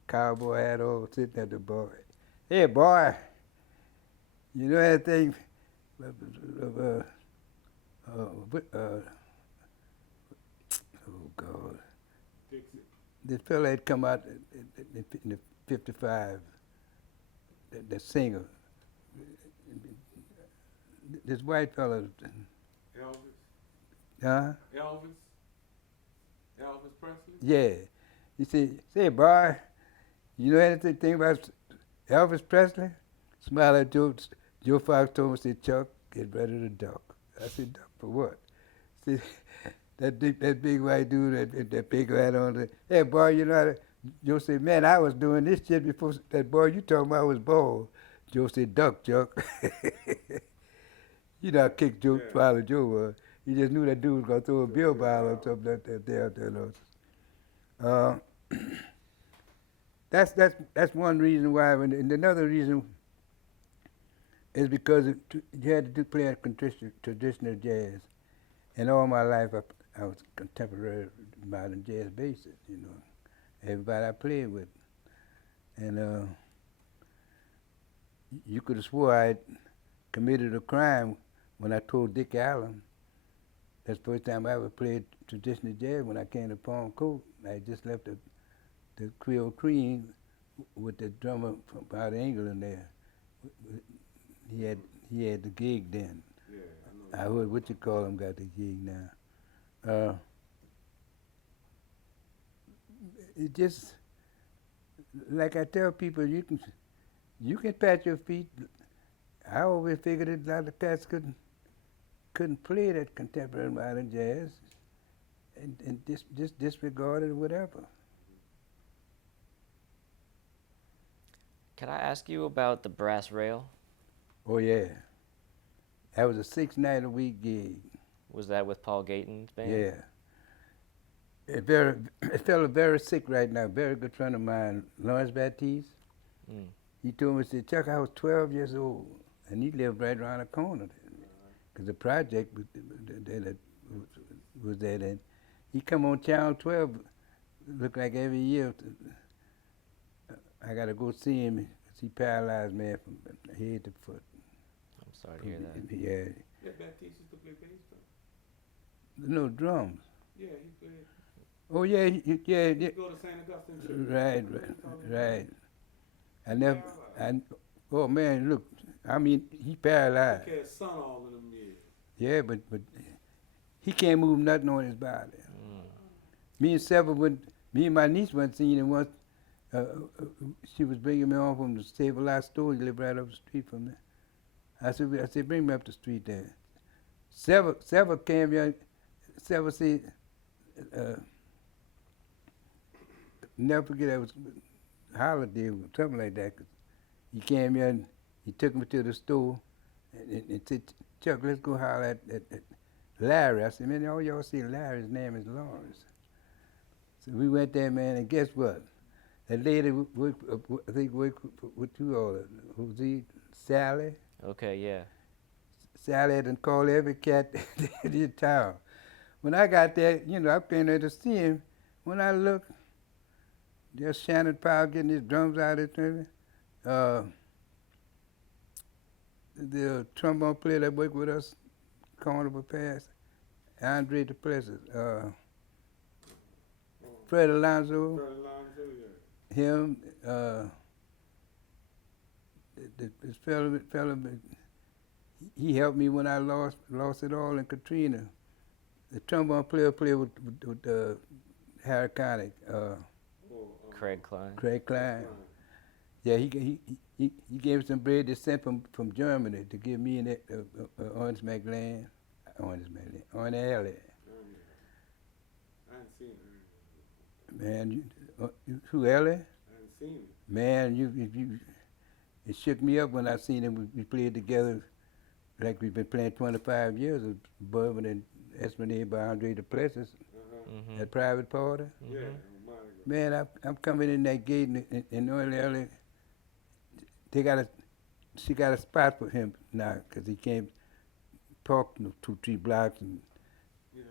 cowboy hat on, sitting at the bar. Hey, boy, you know that thing? Oh God! Dixie. This fellow had come out in the '55. The singer. This white fellow. Elvis. Huh? Elvis Presley. Yeah. He said, say, boy, you know anything about Elvis Presley? Smile at Joe Fox told me, said, Chuck, get ready to duck. I said, duck for what? See, that big white dude, that big hat on there. Hey, boy, you know how to, Joe said, man, I was doing this shit before that boy you talking about was bald. Joe said, duck, Chuck. You know how kick Joe, Yeah. Smile at Joe was. He just knew that dude was going to throw a beer bottle or something like that there. That's one reason why, and another reason is because you had to play traditional jazz. And all my life, I was contemporary modern jazz bassist, you know. Everybody I played with. And you could have swore I had committed a crime when I told Dick Allen. That's the first time I ever played traditional jazz when I came to Palm Coast. I just left the Creole Cream with the drummer from out of England there. He had the gig then. Yeah, I heard what you call him got the gig now. It just, like I tell people, you can pat your feet. I always figured that a lot of cats couldn't play that contemporary modern jazz and just disregard it or whatever. Can I ask you about the brass rail? Oh yeah. That was a 6-night-a-week gig. Was that with Paul Gayton's band? Yeah. A fellow very sick right now, very good friend of mine, Lawrence Baptiste. Mm. He told me, he said, Chuck, I was 12 years old, and he lived right around the corner. Because the project, was that, and he come on Channel 12, look like every year. I gotta go see him, 'cause he paralyzed, man, from head to foot. I'm sorry to hear that. Yeah, Yeah, Baptiste used to play bass, though. no drums. Yeah, he played. Oh yeah, yeah, He go to St. Augustine Church. right, right. I never, oh man, look, I mean, he paralyzed. He had son all of them years. Yeah, but he can't move nothing on his body. Me and Sever me and my niece went seen him once. She was bringing me home from the Stabilized store. He lived right up the street from there. I said, bring me up the street there. Sever came here. Sever said, never forget, it was a holiday or something like that. 'Cause he came here and he took me to the store and said, Chuck, let's go holler at Larry. I said, man, all y'all see Larry, his name is Lawrence. So we went there, man, and guess what? That lady, I think, worked with you all, Jose, Sally. Okay, yeah. Sally had to call every cat in town. When I got there, you know, I came there to see him. When I looked, there's Shannon Powell getting his drums out of it. The trombone player that worked with us, Carnival Pass, Andre the Plessis, Fred Alonso, Fred Alonso, yeah. him, this fellow, he helped me when I lost it all in Katrina. The trombone player played with Harry Connick, Craig Klein. Craig Klein. Yeah, he gave me some bread they sent from Germany to give me and Ernest Elliott. I ain't seen her. Man, who Ellie? I ain't seen it. Man, it shook me up when I seen him. We played together like we've been playing 25 years of Bourbon and Esplanade by Andre the Plessis, that private party. Yeah, Man, I'm coming in that gate and Ellie, she got a spot for him now because he can't talk 2-3 blocks. And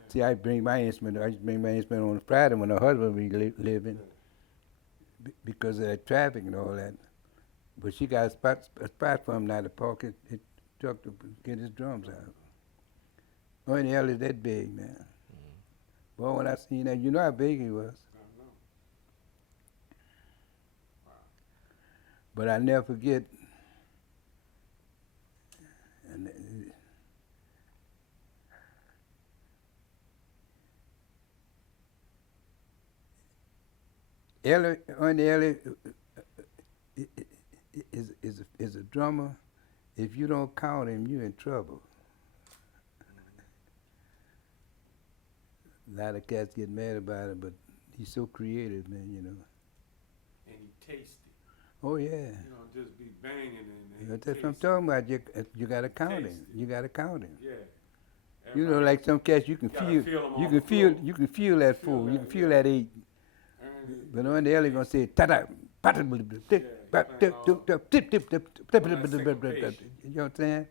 see, I used to bring my instrument on Friday when her husband was living because of that traffic and all that. But she got a spot for him now to park his truck to get his drums out. Only hell is that big, man. Boy, when I seen that, you know how big he was. I know. But I never forget. And Ellie is a drummer. If you don't count him, you're in trouble. A lot of cats get mad about it, but he's so creative, man, you know. And he tasty. Oh, yeah. You know, just be banging and That's what I'm talking about. You got to count him. Tasty. You got to count him. Yeah. You know, like some cats, you can gotta feel, feel 'em you on can the feel, floor. you can feel that Feel fool. You that, can feel yeah. that 8. But on the Ellie gonna say ta-da, you know what I'm saying?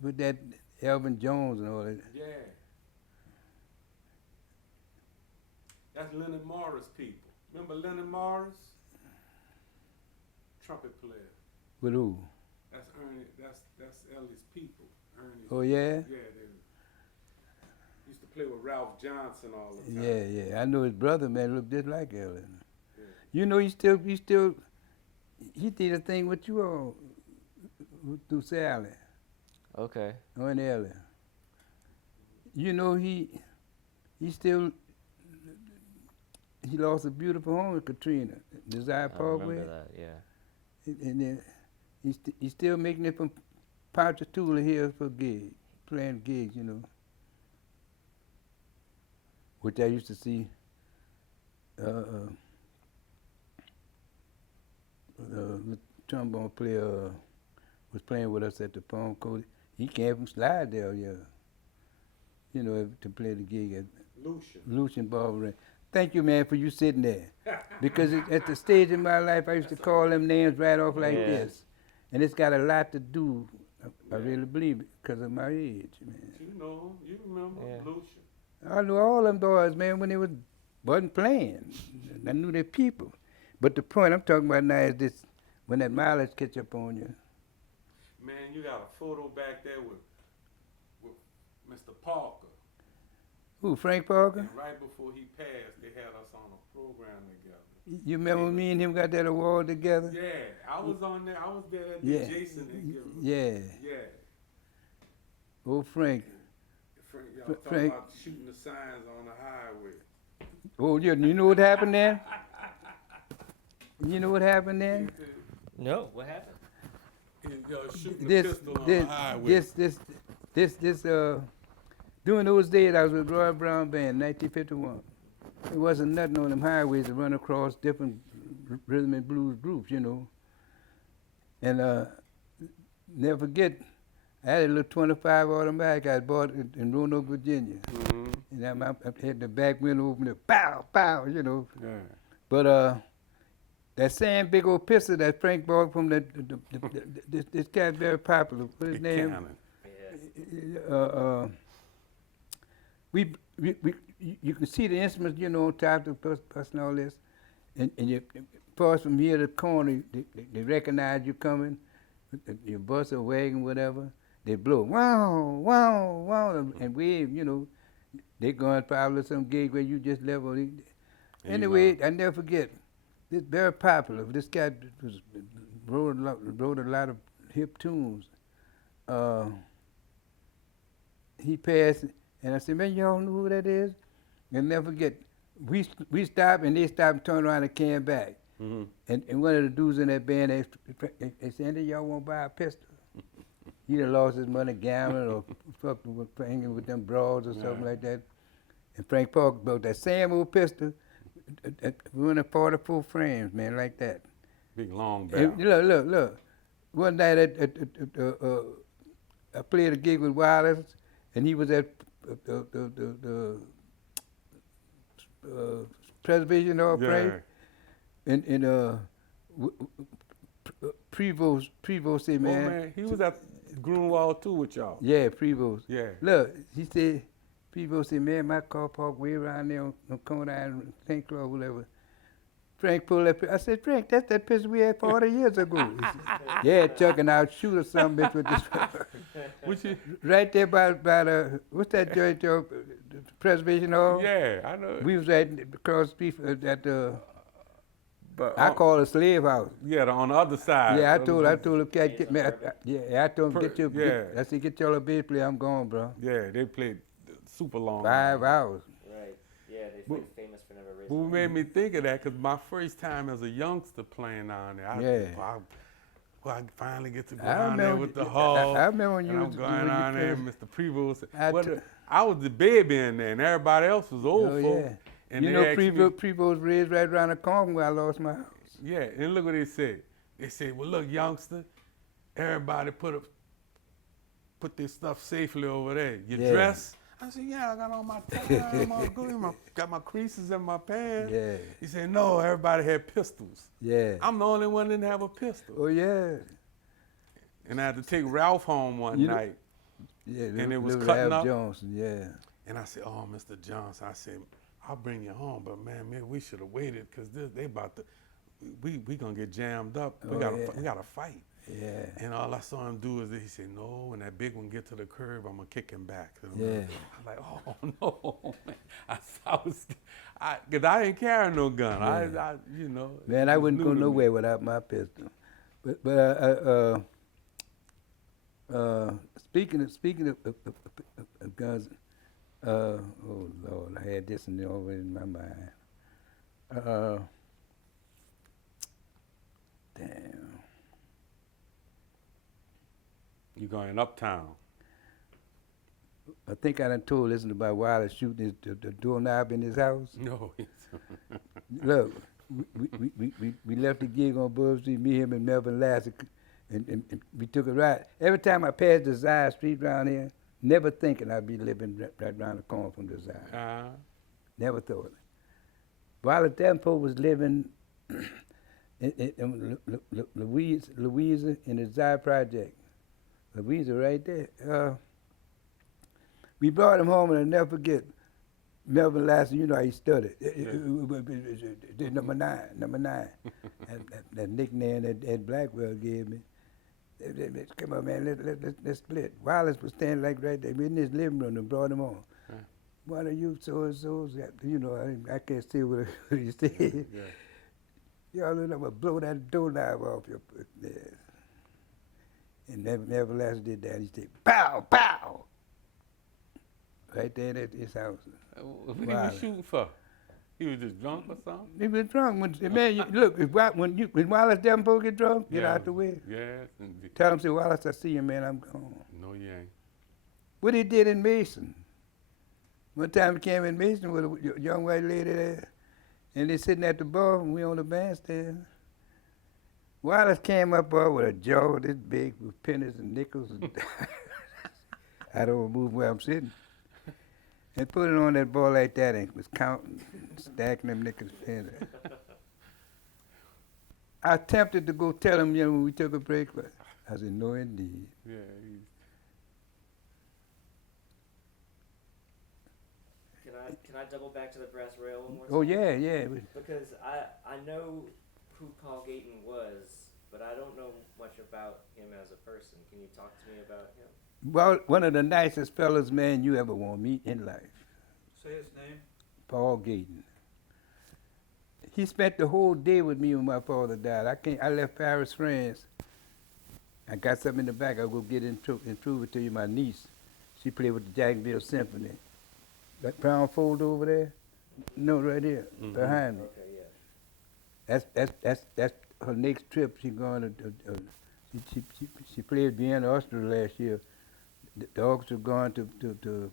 With that Elvin Jones and all that. Yeah. That's Leonard Morris people. Remember Leonard Morris? Trumpet player. With who? That's Ernie. That's Ellie's people. Ernie. Oh yeah? Yeah, they used to play with Ralph Johnson all the time. Yeah. I know his brother, man, looked just like Ellen. Yeah. You know, he did a thing with you all through Sally Okay. on Ellen. You know, he lost a beautiful home in Katrina, Desire I Parkway. remember that, yeah. And then he's still making it from Ponchatoula here for gigs, playing gigs, you know. Which I used to see the trombone player was playing with us at the Palm Coast. He came from Slidell, yeah. You know, to play the gig at Lucian Barbara. Thank you, man, for you sitting there. Because at the stage in my life, I used to call them names right off like this. And it's got a lot to do I really believe it because of my age, man. You know him. You remember Yeah. Lucian. I knew all them boys, man, when they wasn't playing. I knew their people. But the point I'm talking about now is this, when that mileage catch up on you. Man, you got a photo back there with Mr. Parker. Who, Frank Parker? And right before he passed, they had us on a program together. You remember me and him got that award together? Yeah, I was on there. I was there that Yeah. day Jason had given us. Yeah. Yeah. Old Frank. Frank, y'all talking Frank. about shooting the signs on the highway. Oh, yeah, you know what happened then? You know what happened then? No, what happened? Y'all shooting the This, pistol on this, the highway. during those days I was with Roy Brown Band, 1951. There wasn't nothing on them highways to run across different rhythm and blues groups, you know. And never forget, I had a little 25 automatic I bought in Roanoke, Virginia. Mm-hmm. And I had the back window open, pow, pow, you know. Yeah. But that same big old pistol that Frank bought from this guy very popular. What's his name? Cannon. You can see the instruments, you know, on top of the bus and all this, and you pass from here to the corner. They recognize you coming, your bus or wagon, whatever. They blow, wow, wow, wow, and wave. You know, they going probably some gig where you just level. Anyway, I never forget. This very popular. This guy wrote a lot of hip tunes. He passed, and I said, "Man, y'all know who that is?" And never forget, we stopped, and they stopped and turned around and came back. Mm-hmm. And one of the dudes in that band, they said, "Andy, y'all want to buy a pistol?" He done lost his money gambling or fucking with hanging with them broads or something like that. And Frank Parker built that same old pistol, running 44 frames, man, like that. Big long barrel. And look. One night I played a gig with Wallace, and he was at the Preservation Hall Frank. And Prevost said, Oh, man. man, he was at Grunewald too with y'all. Yeah, Prevost. Yeah. Look, he said, Prevost said, man, my car parked way around there on corner in St. Clair, whatever. Frank pulled that. I said, Frank, that's that pistol we had 40 years ago. He said, yeah, Chuck, and I'll shoot or something bitch, with this. Which is, Right there by the, what's that joint, the Preservation Hall? yeah, I know. We was right across the street at the, But I call it a slave house. yeah, on the other side. Yeah, I told him, get me. I told him, get your. Yeah. I said, get your little bass play. I'm going, bro. Yeah, they played super long. 5 hours. Right. Yeah, they're Well- famous for never But what made me think of that, because my first time as a youngster playing down there, I finally get to go I down there remember- with the I hall. remember when you and I'm was going doing down your there, and first- Mr. Prevost. I Well, took- I was the baby in there, and everybody else was old Oh, folk. yeah. And You they know, asked me- Prevost raised right around the corner where I lost my house. Yeah, and look what they said. They said, well, look, youngster, everybody put this stuff safely over there. You Yeah. dress? I said, yeah, I got on my tie, got my creases in my pants. Yeah. He said, no, everybody had pistols. Yeah. I'm the only one that didn't have a pistol. Oh, yeah. And I had to take Ralph home one You know- night. Yeah. And it was Little cutting Al up. Johnson, yeah. And I said, oh, Mr. Johnson, I said, I'll bring you home, but man, we should have waited because they about to, we gonna get jammed up. We Oh, gotta fight. Yeah. And all I saw him do is he said, no, when that big one get to the curb, I'm gonna kick him back. Yeah. I was like, oh no, man. Cause I didn't carry no gun. Yeah. I you know. Man, it I was wouldn't new go to me. nowhere without my pistol. Speaking of guns, oh Lord, I had this already in my mind. Damn. You going Uptown? I think I done told this about Wallace shooting the doorknob in his house. No. Look, we left the gig on Bull Street, me, him, and Melvin Lassie, and we took a ride. Every time I passed Desire Street around here, never thinking I'd be living right around the corner from Desire. Never thought it. Wallace Davenport was living in Louisa in the Desire Project. But we was right there. We brought him home, and I'll never forget. Melvin Lasser, you know how he studied. Number nine. that nickname that Blackwell gave me. Come on, man, let's split. Wallace was standing like right there. We in his living room and brought him on. Huh. One of you so-and-so's, you know, I can't say what he said. Yeah. Y'all know I'm going to blow that doorknob off your yeah. And never last did that. He said, pow, pow. Right there at his house. What he was shooting for? He was just drunk or something? He was drunk. Look, when Wallace Davenport get drunk, get out the way. Yes. Tell him, say, Wallace, I see you, man, I'm gone. No, you ain't. What he did in Mason. One time he came in Mason with a young white lady there, and they sitting at the bar, and we on the bandstand. Wallace came up with a jaw this big with pennies and nickels. And I don't move where I'm sitting. And put it on that ball like that and was counting, stacking them nickels. I attempted to go tell him, when we took a break, but I said, no, indeed. Yeah. Can I double back to the brass rail one more time? Oh, yeah. Because I know who Paul Gayton was, but I don't know much about him as a person. Can you talk to me about him? Well, one of the nicest fellas, man, you ever want to meet in life. Say his name. Paul Gayton. He spent the whole day with me when my father died. I left Paris, France. I got something in the back. I'll go get it and prove it to you. My niece, she played with the Jacksonville Symphony. That brown folder over there? No, right here, behind me. Okay, yeah. That's her next trip. She going to. She played Vienna, Austria last year. The orchestra going to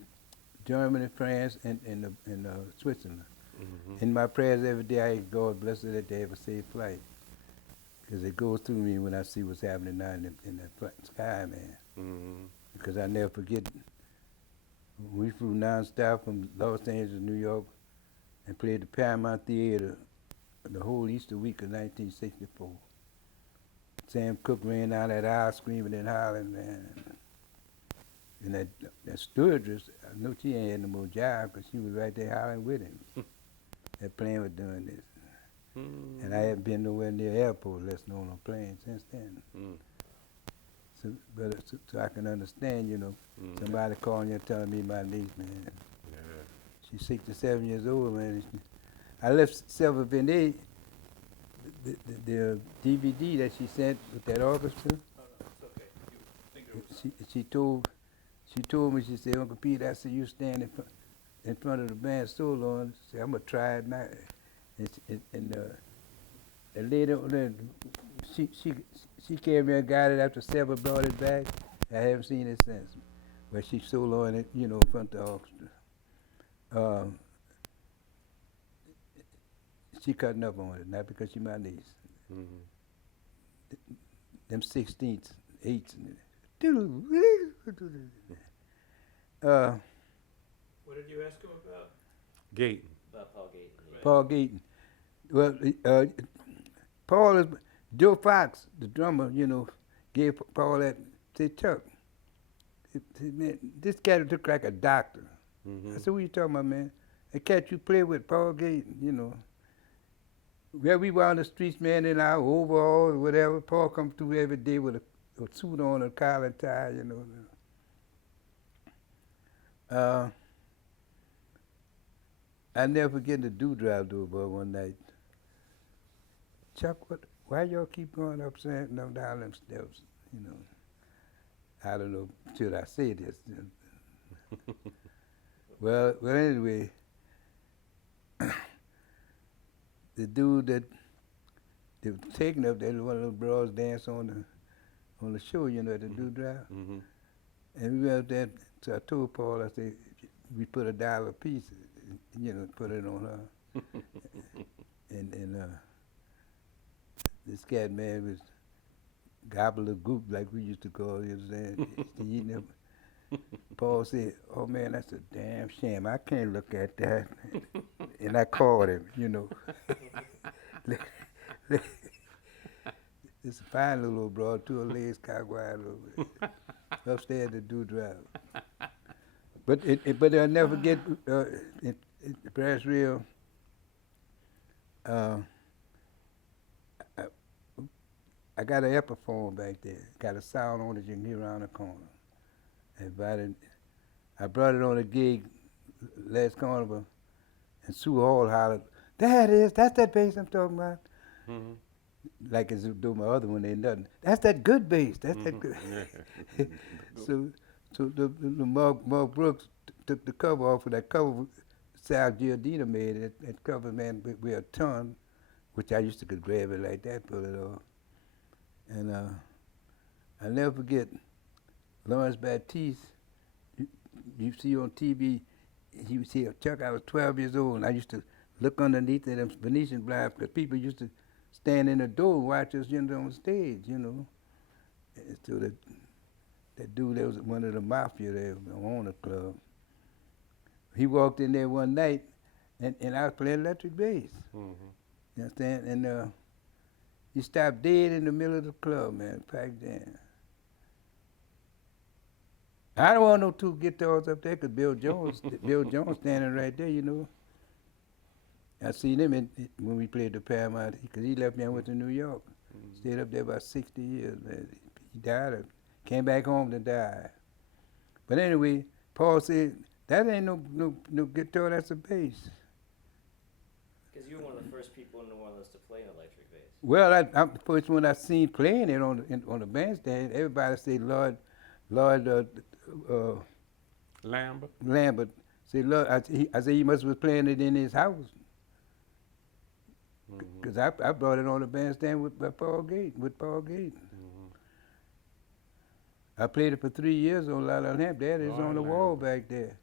Germany, France, and Switzerland. Mm-hmm. In my prayers every day, I ask God bless her that they have a safe flight. Because it goes through me when I see what's happening now in the sky, man. Mm-hmm. Because I never forget, we flew nonstop from Los Angeles, New York, and played the Paramount Theater the whole Easter week of 1964. Sam Cooke ran out that aisle screaming and hollering, man. And that stewardess, I know she ain't had no more job because she was right there hollering with him. That plane was doing this. Mm-hmm. And I haven't been nowhere near the airport, less known on planes since then. So I can understand, somebody calling you and telling me my niece, man. Yeah. She's 67 years old, man. I left Silver Benet, the DVD that she sent with that orchestra. Oh, no, it's okay. You think it was She told me, she said, Uncle Pete, I see you standing in front of the band so long. She said, I'm going to try it now. And the lady, she came here and got it after several brought it back. I haven't seen it since. But she soloing it, in front of the orchestra. She cutting up on it, not because she my niece. Mm-hmm. Them 16ths, 8ths. What did you ask him about? Gayton. About Paul Gayton. Yeah. Paul Gayton. Well, Paul is, Joe Fox, the drummer, gave Paul that, said, Chuck, man, this cat look like a doctor. Mm-hmm. I said, what you talking about, man? The cat you play with, Paul Gayton, Where we were on the streets, man, in our overalls or whatever, Paul come through every day with a suit on, a collar and tie, I never forget the dewdrop door, but one night. Chuck, why y'all keep going upstairs and down them steps, I don't know, should I say this? Well, anyway, the dude that they were taking up there, one of those bros dance on the show, at the dewdrop. Mm-hmm. And we went up there, so I told Paul, I said, we put $1 a piece, put it on her. and this cat, man, was gobbledygook, like we used to call it, eating them. Paul said, oh man, that's a damn shame. I can't look at that. And I called him, It's a fine little broad, 2 legs cocked wide over. upstairs to do drive. But I'll never get brass reel. I got an Epiphone back there. Got a sound on it you can hear around the corner. I brought it on a gig last carnival, and Sue Hall hollered, that's that bass I'm talking about. Mhm. Like as do my other one, ain't nothing. That's that good bass. That's that good. So the Mark Brooks took the cover off of that cover Sal Giordina made. That cover, man, weighed a ton, which I used to could grab it like that, pull it off. And I'll never forget Lawrence Baptiste. You see on TV, he would say, Chuck, I was 12 years old, and I used to look underneath them Venetian blinds because people used to stand in the door and watch us, on stage, And so that dude, that was one of the mafia there on the club. He walked in there one night, and I was playing electric bass. Mhm. You understand? And he stopped dead in the middle of the club, man, packed in. I don't want no two guitars up there because Bill Jones standing right there, I seen him when we played the Paramount, because he left me and went to New York. Stayed up there about 60 years, man. He died, came back home to die. But anyway, Paul said, that ain't no guitar, that's a bass. Because you were one of the first people in New Orleans to play an electric bass. Well, I'm the first one I seen playing it on the bandstand. Everybody say Lord Lambert. Say Lord, I say he must have was playing it in his house. Because I brought it on the bandstand with Paul Gate. I played it for 3 years on Lionel Hampton. There it is on the wall back there.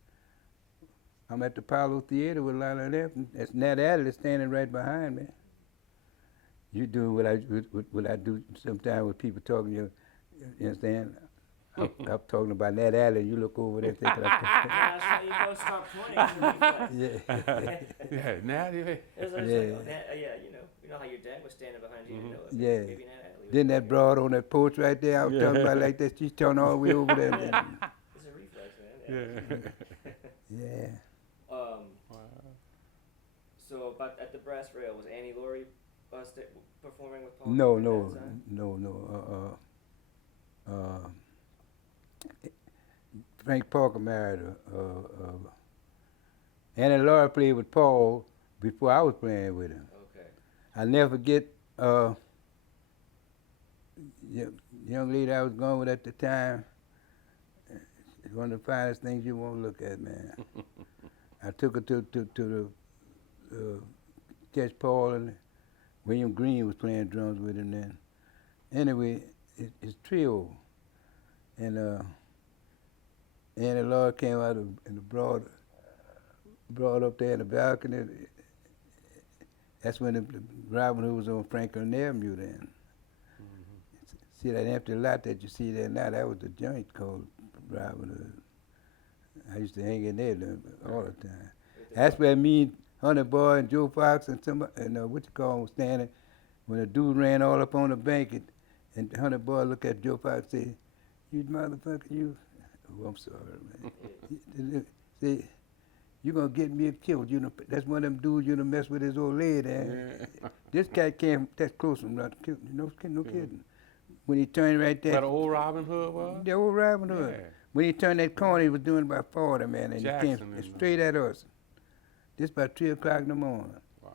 I'm at the Apollo Theater with Lionel Hampton. That's Nat Adler standing right behind me. You do what I do sometimes with people talking. You understand? I'm talking about Nat Adler. You look over there thinking. That's how you both start pointing. Yeah. Now It was like, Yeah. oh, you know how your dad was standing behind you. You know, Yeah. maybe Nat Adderley was Then that there. broad on that porch right there, I was talking about like that. She's turning all the way over there. Man. It's a reflex, man. Yeah. So, but at the Brass Rail, was Annie Laurie performing with Paul? No. at that time? Frank Parker married her. Annie Laura played with Paul before I was playing with him. Okay. I never forget young lady I was going with at the time. It's one of the finest things you won't look at, man. I took her to the catch Paul, and William Green was playing drums with him then. Anyway, it's trio. And Annie Laura came out and brought up there in the balcony. That's when the Robin Hood was on Franklin Avenue then. See that empty lot that you see there now, that was the joint called Robin Hood. I used to hang in there all the time. That's where me, Honey Boy, and Joe Fox and what you call them was standing when the dude ran all up on the bank and Honey Boy looked at Joe Fox and said, "You motherfucker, you." Oh, I'm sorry, man. Say, "You gonna get me killed? That's one of them dudes you done mess with his old lady." This cat came that close from not kill. No kidding. When he turned right there. Where the old Robin Hood was? The old Robin Hood. Yeah. When he turned that corner, he was doing about 40, man, and Jackson he came and straight at us. This about 3 o'clock in the morning. Wow.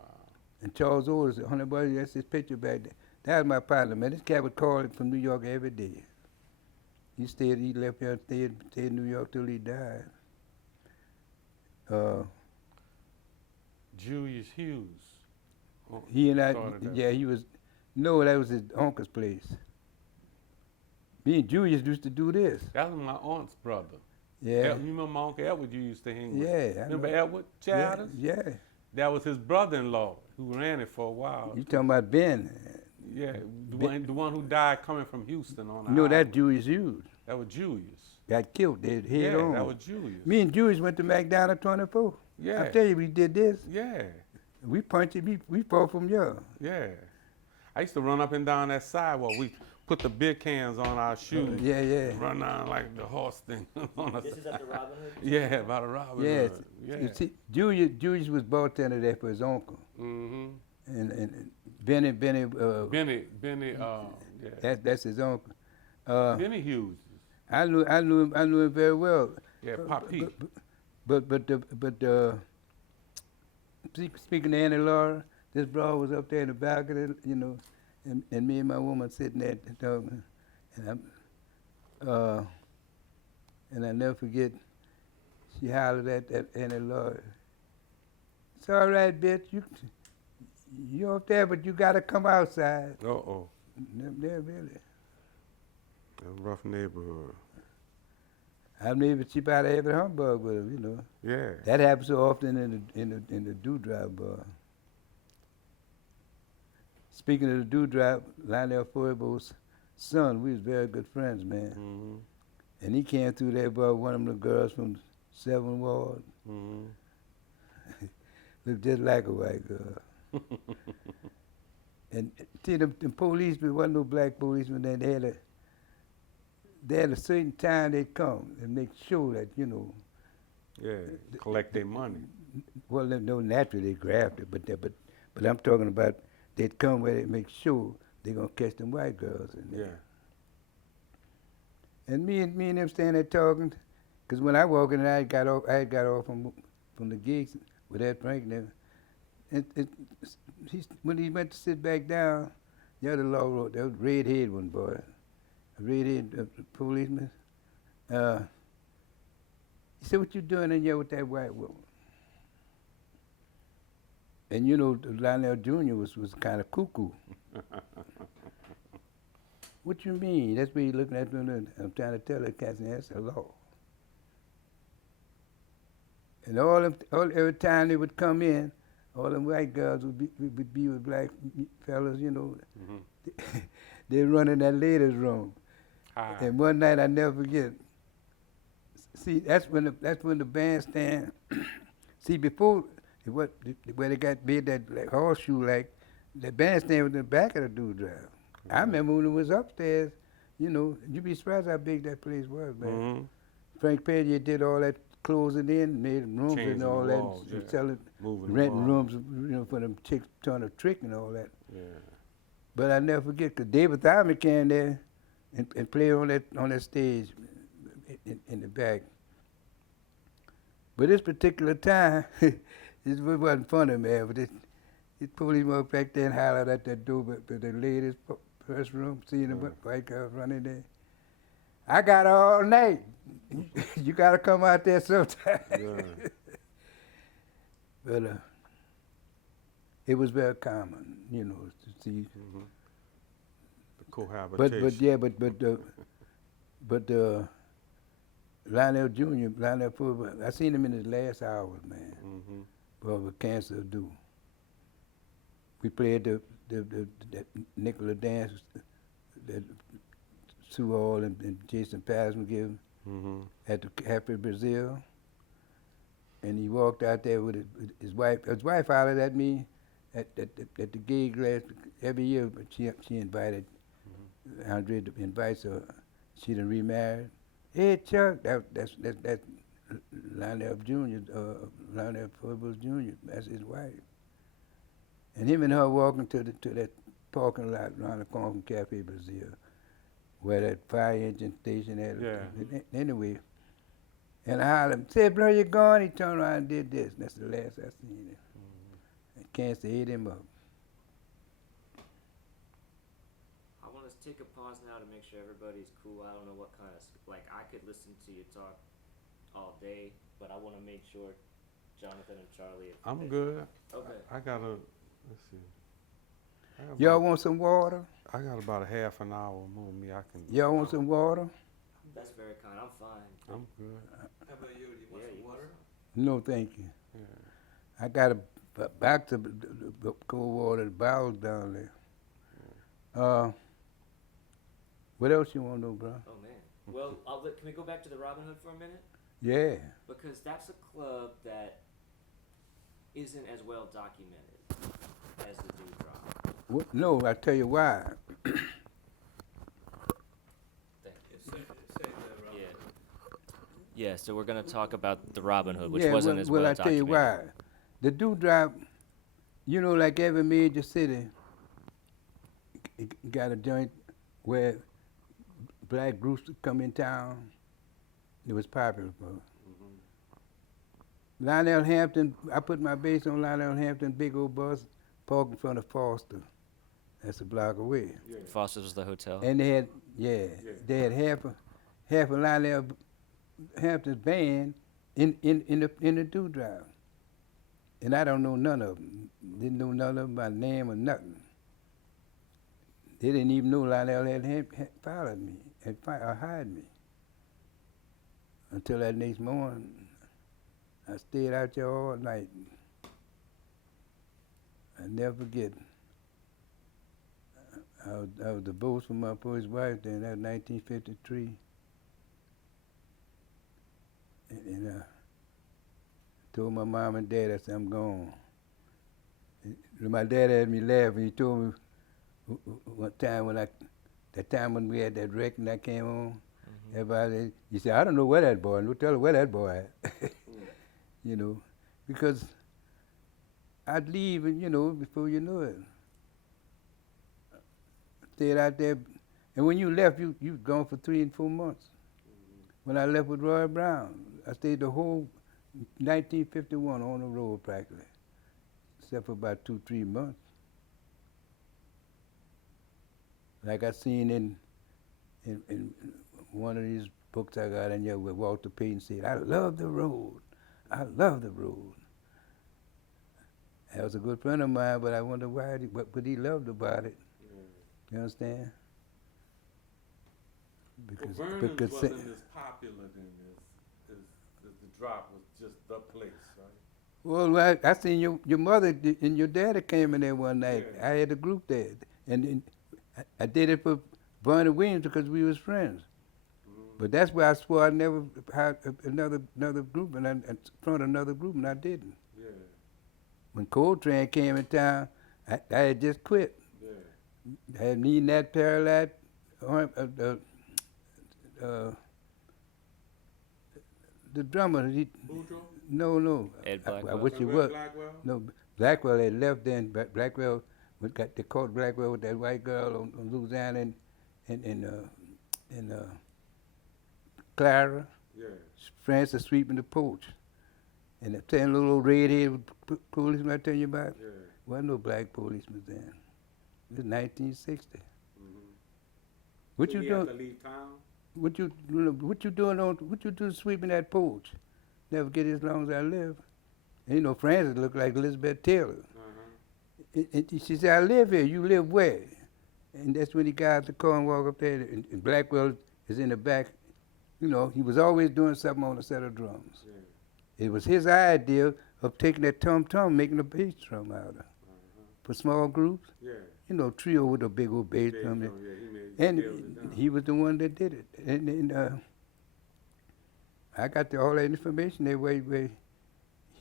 And Charles Otis, Honey Boy, that's his picture back there. That was my partner, man. This cat would call him from New York every day. He left here and stayed in New York till he died. Julius Hughes. He and I, started that. yeah, that was his uncle's place. Me and Julius used to do this. That was my aunt's brother. Yeah. You remember my Uncle Edward you used to hang with? Yeah. I Remember know. Edward Childers? Yeah. That was his brother-in-law who ran it for a while. You talking about Ben. Yeah, the one who died coming from Houston on the You know that island. Julius Hughes That was Julius. got killed. They head Yeah, on. that was Julius. Me and Julius went to McDonald 24. Yeah. I tell you, we did this. Yeah, We punched it. We fought from you. yeah. I used to run up and down that sidewalk. We put the beer cans on our shoes. Yeah, yeah. And run down like the horse thing on us. This is at the Robin Hood? Yeah, by the Robin Yes. Hood. Yeah. You see, Julius was bartender there for his uncle. Mm-hmm. And Benny, Benny, yeah. that's his uncle. Benny Hughes. I knew him very well. Yeah, Pop Pete. Speaking to Annie Laura, this broad was up there in the balcony, you know, and me and my woman sitting there talking, and I never forget, she hollered at Annie Laura. It's all right, bitch. You up there, but you gotta come outside. Uh-oh. They're really. A rough neighborhood. I mean, even she about to have a humbug with him, you know. Yeah. That happens so often in the Dewdrop bar. Speaking of the Dewdrop, Lionel Hampton's son, we was very good friends, man. Mm-hmm. And he came through there bar with one of the girls from 7th Ward. Mm-hmm. Looked just like a white girl. And see, the policemen, wasn't no black policemen then. They had a certain time they'd come and make sure that, you know. Yeah, collect their money. Well, no, naturally they grabbed it, but I'm talking about they'd come where they make sure they're gonna catch them white girls in there. Yeah. And me and them standing there talking, cause when I walked in, I had got off from the gigs with that Frank and them. When he went to sit back down, the other law wrote, that was red-head one boy, a red-head policeman. He said, "What you doing in here with that white woman?" And you know, Lionel Jr. was kind of cuckoo. What you mean? That's what he's looking at me. I'm trying to tell that cat, that's the law. And every time they would come in, all them white girls would be with black fellas, you know. Mm-hmm. They run in that ladies' room. Hi. And one night I never forget. See, that's when the bandstand. See, before where they made that like horseshoe, like the bandstand was in the back of the Dewdrop. I remember when it was upstairs. You know, you'd be surprised how big that place was, man. Mm-hmm. Frank Badie did all that closing in, made rooms Changing and all the that, walls, yeah. selling, Moving the renting walls. rooms, you know, for them chicks trying to trick and all that. Yeah. But I never forget, cause David Thyman came there and played on that stage in the back. But this particular time, it wasn't funny, man. But this police went back there and hollered at that door, but the ladies' first room, seeing the white girls running there. I got all night. You gotta come out there sometime. Yeah. But it was very common, you know, to see. Mm-hmm. The cohabitation. But Lionel Jr., Lionel Football, I seen him in his last hours, man. Mm-hmm. But with cancer due. We played that Nicola dance that Sue Hall and Jason Pasman gave Mm-hmm. at the Happy Brazil. And he walked out there with his wife. His wife hollered at me at the gig every year, but she invited Andre to invite her. She done remarried. Hey Chuck, that's Lionel Jr., Lionel Football Jr., that's his wife. And him and her walking to that parking lot around the corner from Cafe Brazil, where that fire engine station had. Yeah. Anyway, and I hollered, said, "Bro, you gone?" He turned around and did this. That's the last I seen him. And cancer ate him up. I want to take a pause now to make sure everybody's cool. I don't know what kind of, like, I could listen to you talk all day, but I want to make sure Jonathan and Charlie. I'm good. Okay. I got let's see. Y'all want some water? I got about a half an hour more me. I can. Y'all want some water? That's very kind. I'm fine. I'm good. How about you? Do you want Yeah, some you water? No, thank you. Yeah. I got a box of the cold water, the bottles down there. What else you want to know, bro? Oh man. Well, can we go back to the Robin Hood for a minute? Yeah. Because that's a club that isn't as well documented as the Dewdrop. No, I tell you why. Say the Robin Yeah. Hood. Yeah, so we're gonna talk about the Robin Hood, which Yeah, wasn't as well I tell you documented. why. The dewdrop, you know, like every major city got a joint where black groups would come in town. It was popular for. Lionel Hampton, I put my bass on Lionel Hampton, big old bus, parked in front of Foster. That's a block away. Yeah. Foster's was the hotel. And they had, they had half of Lionel Hampton's band in the dewdrop. And I don't know none of them. Didn't know none of them by name or nothing. They didn't even know Lionel had followed me, or hired me. Until that next morning, I stayed out there all night. I never forget. I was divorced from my first wife then, that was 1953. And I told my mom and dad, I said, I'm gone. And my dad had me laughing. He told me one time that time when we had that wreck and I came home, everybody, he said, I don't know where that boy, no tell her where that boy at. You know, because I'd leave and, you know, before you know it. Stayed out there, and when you left, you was gone for 3 and 4 months. When I left with Roy Brown, I stayed the whole 1951 on the road practically, except for about 2-3 months. Like I seen in one of these books I got in there where Walter Payton said, I love the road. I love the road. That was a good friend of mine, but I wonder what he loved about it. You understand? Because Vernon's wasn't as popular then as the drop was just the place, right? Well, I seen your mother and your daddy came in there one night. Yeah. I had a group there, and I did it for Barney Williams because we was friends. But that's why I swore I never had another group, and I front another group, and I didn't. Yeah. When Coltrane came in town, I had just quit. Yeah. I had knee Nat Paralat, the drummer. Boudreaux? No. Ed I Blackwell. wish it Red was. Blackwell? No, Blackwell had left then. Blackwell, they caught Blackwell with that white girl on Louisiana and Clara. Yeah. Francis sweeping the porch. And that same little old redhead policeman I tell you about, Yeah. wasn't no black policeman then. It was 1960. Mm-hmm. What So you he doing? had to leave town? What you doing sweeping that porch? Never get as long as I live. And you know, Francis looked like Elizabeth Taylor. She said, I live here. You live where? And that's when he got out the car and walked up there. And Blackwell is in the back. You know, he was always doing something on a set of drums. Yeah. It was his idea of taking that tom-tom, making a bass drum out of it. For small groups. Yeah. You know, trio with a big old bass Bass drum. drum, yeah, he made And scaled it down. he was the one that did it. And I got all that information there where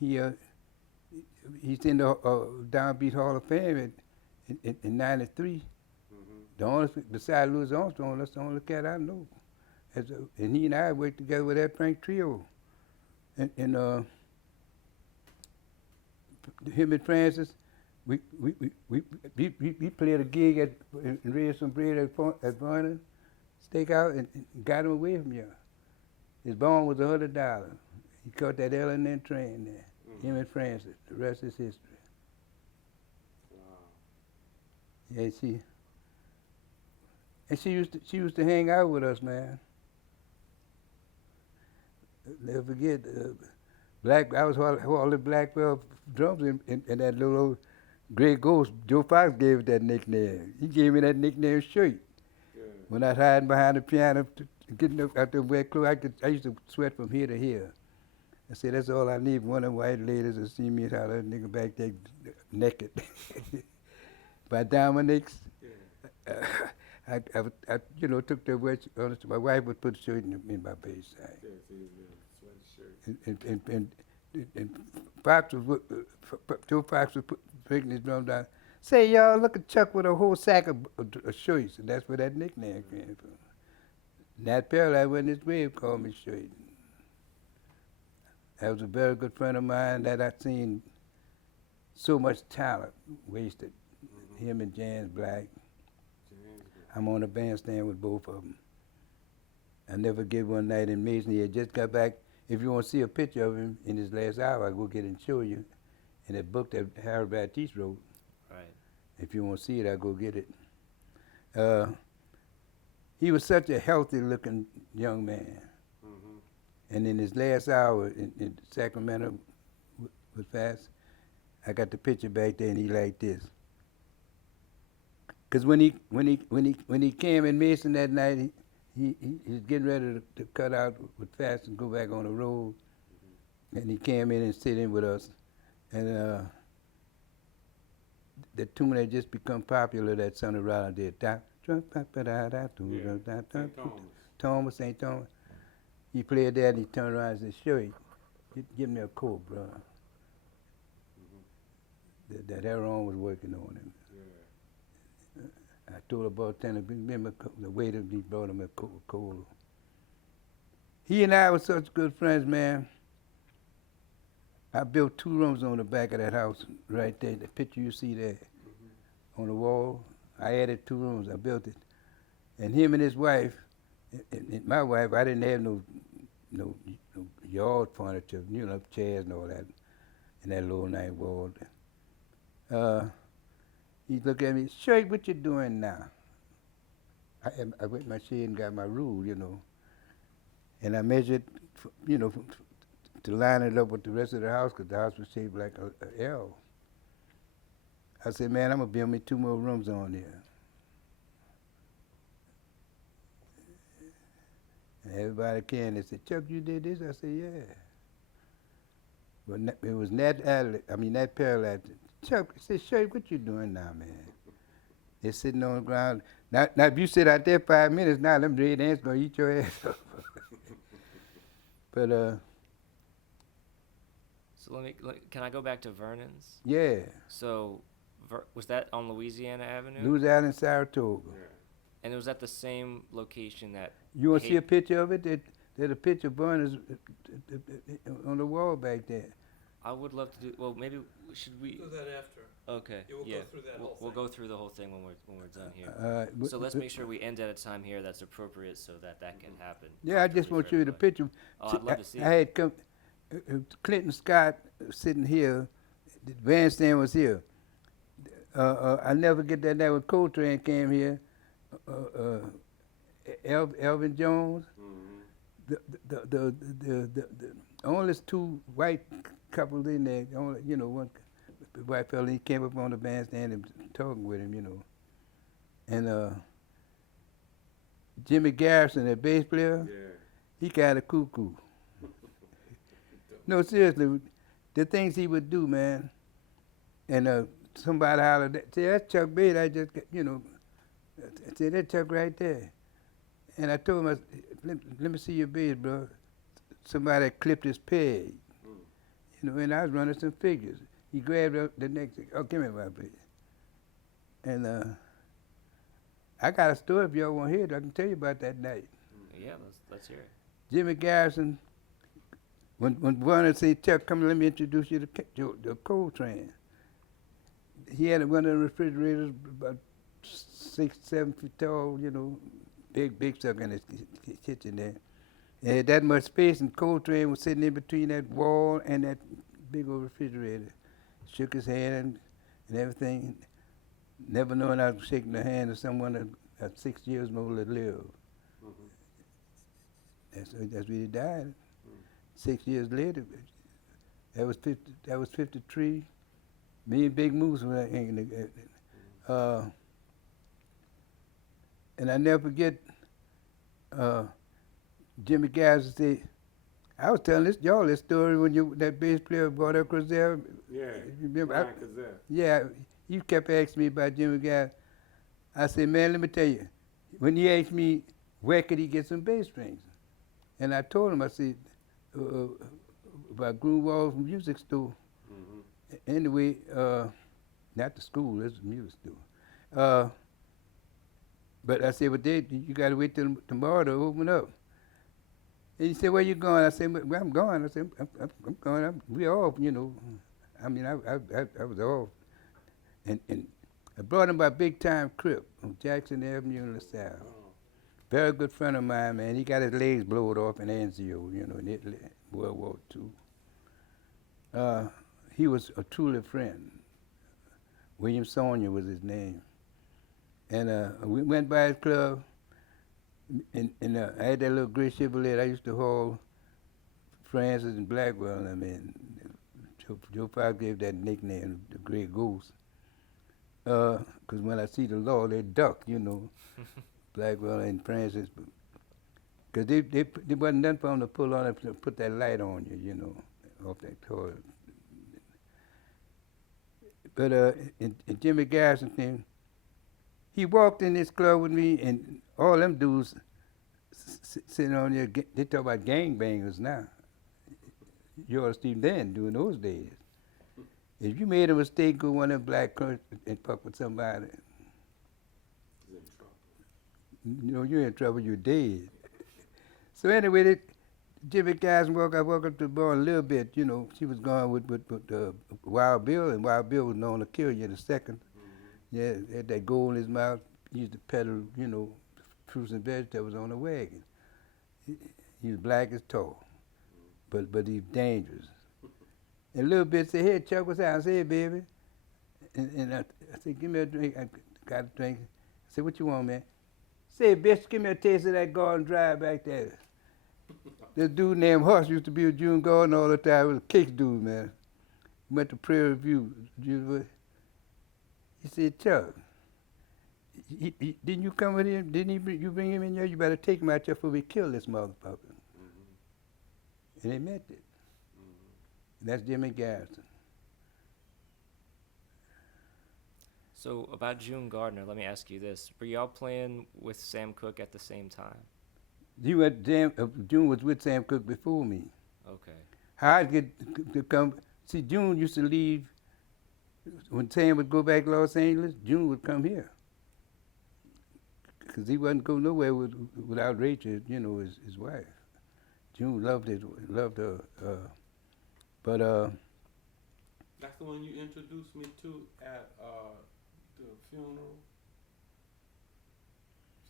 he's in the Downbeat Hall of Fame in 93. The only, besides Louis Armstrong, that's the only cat I know. And he and I worked together with that Frank Trio. And him and Francis, we played a gig and raised some bread at Vernon Steakhouse and got him away from here. His bond was $100. He caught that L&N train there. Him and Francis. The rest is history. Wow. Yeah, she used to hang out with us, man. Never forget, I was all the Blackwell drums in that little old Gray Ghost. Joe Fox gave it that nickname. He gave me that nickname straight. Yeah. When I was hiding behind the piano, getting out the wet clothes, I used to sweat from here to here. I said, that's all I need. One of the white ladies to see me how that nigga back there naked. By Dominic's. Yeah. I took the wet. My wife would put a shirt in my bass sack. Yeah, so he was wearing a sweatshirt. And Fox was Joe Fox was breaking his drum down. Say, y'all, look at Chuck with a whole sack of shirts. And that's where that nickname came from. Nat Perlite went in his grave called me Shirt. That was a very good friend of mine that I seen so much talent wasted. Him and James Black. I'm on the bandstand with both of them. I never forget one night in Mason. He had just got back. If you want to see a picture of him in his last hour, I'll go get it and show you. In that book that Harold Baptiste wrote. Right. If you want to see it, I'll go get it. He was such a healthy-looking young man. And in his last hour in Sacramento with Fast, I got the picture back there, and he like this. Cause when he came in Mason that night, he's getting ready to cut out with Fast and go back on the road, and he came in and sit in with us, and the tune had just become popular that Sonny Rollins did. Thomas, St. Thomas. He played that and he turned around and said, "Sure, give me a coat, bro." That heroin was working on him. I told about telling remember the waiter, he brought him a Coca-Cola. He and I were such good friends, man. I built 2 rooms on the back of that house right there. The picture you see there on the wall, I added 2 rooms. I built it. And him and his wife, and my wife, I didn't have no yard furniture, chairs and all that, in that little night wall. He looked at me, "Shirt, what you doing now?" I went my shed and got my rule, and I measured, to line it up with the rest of the house, because the house was shaped like a L. I said, "Man, I'm going to build me 2 more rooms on there." And everybody came and said, "Chuck, you did this?" I said, "Yeah." But it was Nat Perlite. "Chuck," I said, "Shirt, what you doing now, man?" They're sitting on the ground. Now if you sit out there 5 minutes, now them red ants going to eat your ass up. But, So can I go back to Vernon's? yeah, So, was that on Louisiana Avenue? Louisiana and Saratoga. And it was at the same location that. You want to see a picture of it? There's a picture of Burners on the wall back there. I would love to do. Well, maybe should we? Do that after. Okay. Yeah, we'll go through that whole We'll thing. go through the whole thing when we're done here. So let's make sure we end at a time here that's appropriate so that can happen. Yeah, I just comfortably want to for show you the everybody. picture. Oh, I'd love to see I it. had come, Clinton Scott sitting here, the bandstand was here. I never get that night when Coltrane came here. Elvin Jones. The only 2 white couples in there. Only, one white fella. He came up on the bandstand and talking with him, And Jimmy Garrison, the bass player, he got a cuckoo. No, seriously, the things he would do, man. And somebody hollered, "Say, that's Chuck Badie." I just, I said, "That's Chuck right there." And I told him, let me see your bass, bro. Somebody clipped his peg. And I was running some figures. He grabbed the next thing. "Oh, give me my bass." And I got a story if y'all want to hear it. I can tell you about that night. Yeah, let's hear it. Jimmy Garrison, when Warner said, "Chuck, come let me introduce you to Coltrane." He had one of the refrigerators about 6, 7 feet tall, big sucker in his kitchen there. And had that much space, and Coltrane was sitting in between that wall and that big old refrigerator. Shook his hand and everything, never knowing I was shaking the hand of someone that 6 years more to live. That's when he died. 6 years later, that was 53. Me and Big Moose were hanging together. And I never forget, Jimmy Garrison said, I was telling y'all this story when that bass player brought up Cazelle. Yeah, You remember? Brian Cazelle. Yeah, you kept asking me about Jimmy Garrison. I said, "Man, let me tell you, when he asked me where could he get some bass strings, and I told him, I said, about Grunewald Music Store. Anyway, Not the school, it's the music store. But I said, but you got to wait till tomorrow to open up. And he said, where you going? I said, well, I'm going. I said, I'm going. We off, you know. I mean, I was off. And I brought him by Big Time Crip on Jackson Avenue in LaSalle. Very good friend of mine, man. He got his legs blowed off in Anzio, you know, in Italy, World War II. He was a truly friend. William Sonia was his name. And we went by his club, and I had that little gray Chevrolet I used to haul Francis and Blackwell. I mean, Joe Fox gave that nickname, the Gray Ghost. Because when I see the law, they duck, you know, Blackwell and Francis. Because they wasn't nothing for them to pull on and put that light on you, you know, off that car. But in Jimmy Garrison thing, he walked in this club with me, and all them dudes sitting on there, they talk about gangbangers now. You ought to see them doing those days. If you made a mistake, go one of them black cars and fuck with somebody, you know, you're in trouble, you're dead. So anyway, Jimmy Garrison I walked up to the bar a little bit, you know, she was going with Wild Bill, and Wild Bill was known to kill you in a second. Yeah, had that gold in his mouth. He used to peddle, you know, fruits and vegetables on the wagon. He was black as tall, but he's dangerous. And Little Bit said, "Hey, Chuck, what's that?" I said, "Hey, baby." And I said, "Give me a drink." I got a drink. I said, "What you want, man?" Say, "Bitch, give me a taste of that Garden Drive back there." This dude named Hirsch used to be with June Garden all the time. He was a kicks dude, man. He went to Prairie View. He said, "Chuck, didn't you come with him? Didn't you bring him in here? You better take him out here before we kill this motherfucker." And they meant it. And that's Jimmy Garrison. So about June Gardner, let me ask you this: were y'all playing with Sam Cooke at the same time? June was with Sam Cooke before me. Okay. How I'd get to come, see, June used to leave, when Sam would go back to Los Angeles, June would come here. Because he wasn't going nowhere without Rachel, you know, his wife. June loved her. That's the one you introduced me to at the funeral.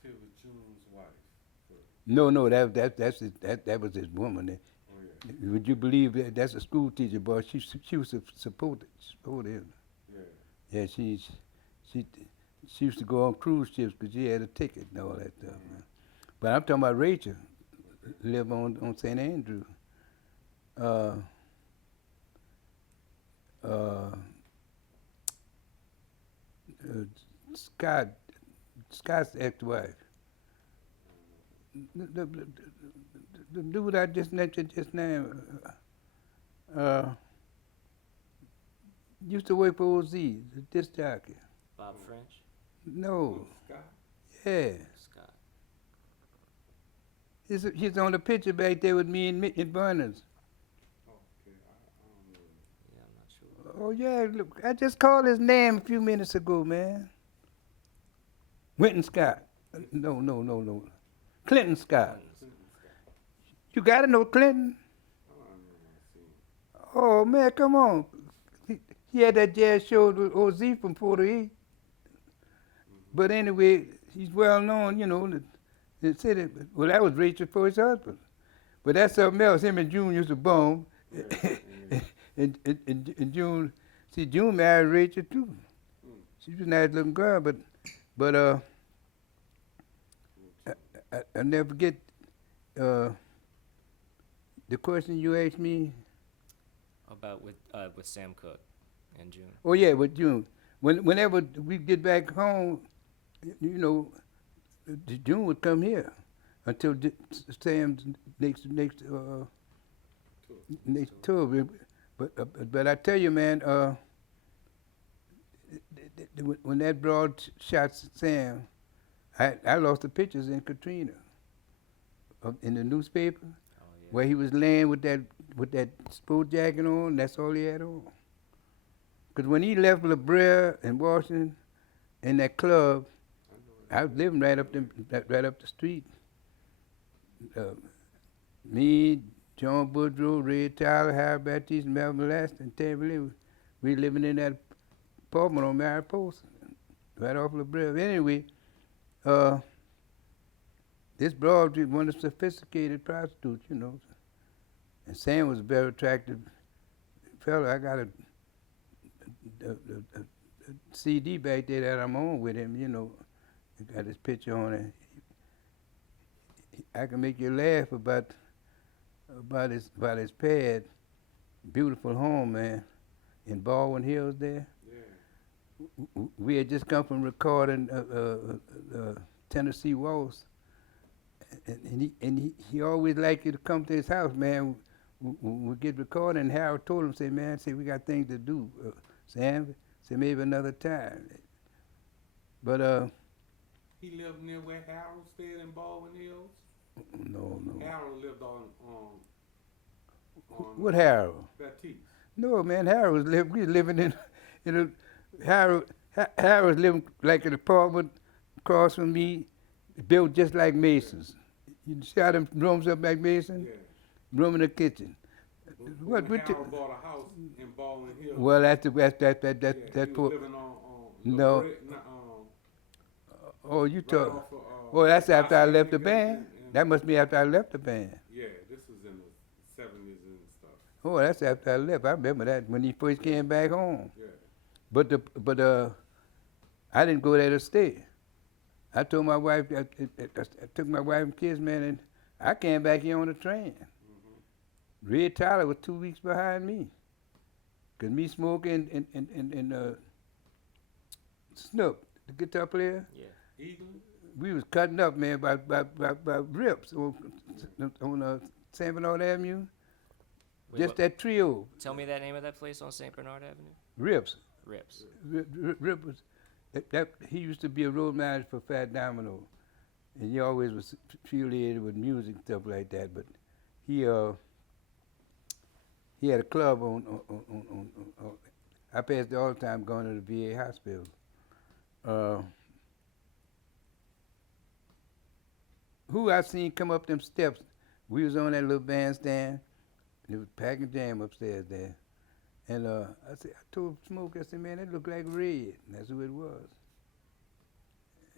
She was June's wife. No, that was his woman. Oh, yeah. Would you believe that's a school teacher, boy? She was supported him. Yeah. Yeah, she used to go on cruise ships because she had a ticket and all that stuff. Man. But I'm talking about Rachel, live on St. Andrew. Scott's ex-wife. The dude I just mentioned just now used to work for OZ, the disc jockey. Bob French? No. Scott? Yeah. Scott. He's on the picture back there with me and Burners. Okay, I don't know. Yeah, I'm not sure. Oh, yeah, look, I just called his name a few minutes ago, man. Winton Scott. No. Clinton Scott. You gotta know Clinton. Oh, man, come on. He had that jazz show with OZ from 48. But anyway, he's well known, you know, the city. Well, that was Rachel for his husband. But that's something else. Him and June used to bone. and June, see, June married Rachel too. She was a nice looking girl, but I never forget the question you asked me. About with Sam Cooke and June. Oh yeah, with June. Whenever we get back home, you know, June would come here until Sam's next tour. But I tell you, man, when that broad shot Sam, I lost the pictures in Katrina, in the newspaper, where he was laying with that sport jacket on. That's all he had on. Because when he left La Brea in Washington, in that club, I was living right up the street. Me, John Boudreaux, Ray Tyler, Harry Baptiste, Melvin Last, and Terry Lee, we living in that apartment on Mariposa, right off La Brea. Anyway, this broad was one of the sophisticated prostitutes, you know. And Sam was a very attractive fellow. I got a CD back there that I'm on with him, you know. It got his picture on it. I can make you laugh about his pad. Beautiful home, man, in Baldwin Hills there. Yeah. We had just come from recording Tennessee Waltz, and he always liked you to come to his house, man. We get recording, and Harold told him, say, man, say, we got things to do, Sam. Say, maybe another time. But he lived near where Harold stayed in Baldwin Hills? No. Harold lived on What Harold? Baptiste. No, man, Harold was we was living in a Harold was living like an apartment across from me, built just like Mason's. You see how them rooms up like Mason? Yeah. Room in the kitchen. When Harold bought a house in Baldwin Hills. Well, that's he was living on no. Oh, you right talk. off of, Oh, that's after I left the and- band. and- That must be after I left the band. Yeah, this was in the 70s and stuff. Oh, that's after I left. I remember that when he first came back home. Yeah. But I didn't go there to stay. I told my wife, I took my wife and kids, man, and I came back here on the train. Mm-hmm. Red Tyler was 2 weeks behind me. Cause me smoking and Snoop, the guitar player, Yeah. Eaton? we was cutting up, man, by rips on St. Bernard Avenue. Wait, Just what- that trio, Tell me that name of that place on St. Bernard Avenue. Rips. Rips. Rip was he used to be a road manager for Fat Domino, and he always was affiliated with music and stuff like that. But he had a club on I passed it all the time going to the VA hospital. Who I seen come up them steps? We was on that little bandstand. There was packing jam upstairs there. And I told Smoke, I said, man, that looked like red. And that's who it was.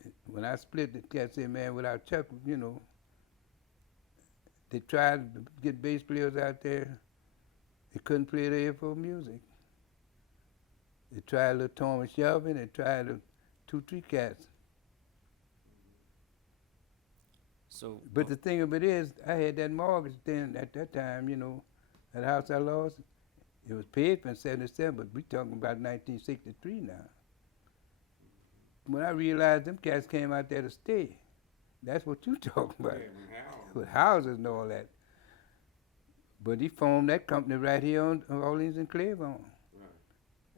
And when I split, the cat said, man, without Chuck, you know, they tried to get bass players out there. They couldn't play their for music. They tried a little Tom and Shelby, they tried 2-3 cats. So, But the thing of it is, I had that mortgage then at that time, you know, that house I lost. It was paid for in 77, but we talking about 1963 now. When I realized them cats came out there to stay, that's what you talking about, Yeah, when Harold. with houses and all that. But he formed that company right here on Orleans and Claiborne, Right.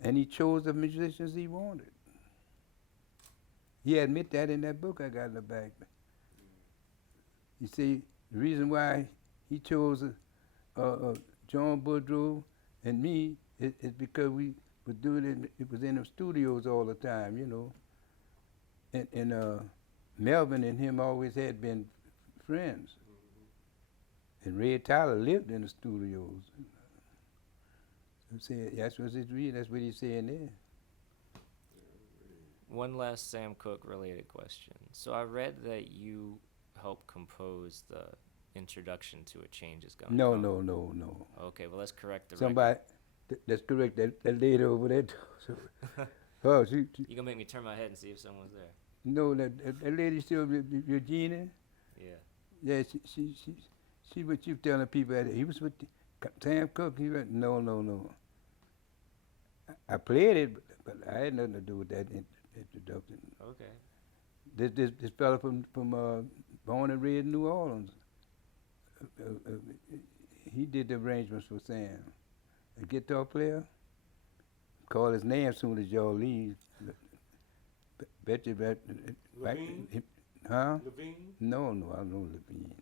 and he chose the musicians he wanted. He admit that in that book I got in the back. You see, the reason why he chose John Boudreaux and me is because we were doing it was in the studios all the time, you know. And Melvin and him always had been friends. And Ray Tyler lived in the studios. That's what he's saying there. one last Sam Cooke related question. So I read that you helped compose the introduction to A Change Is Gonna No. Come. Okay, well let's correct the record. Somebody, that's correct. That lady over there. Oh, she You gonna make me turn my head and see if someone's there? no, that lady still Regina. Yeah. Yeah, she what you telling people that he was with Sam Cooke. He went, no. I played it, but I had nothing to do with that introduction. Okay. This fella from born and raised in New Orleans. He did the arrangements for Sam. A guitar player. Call his name as soon as y'all leave. Bet you that. Levine? Huh? Levine? No, I know Levine.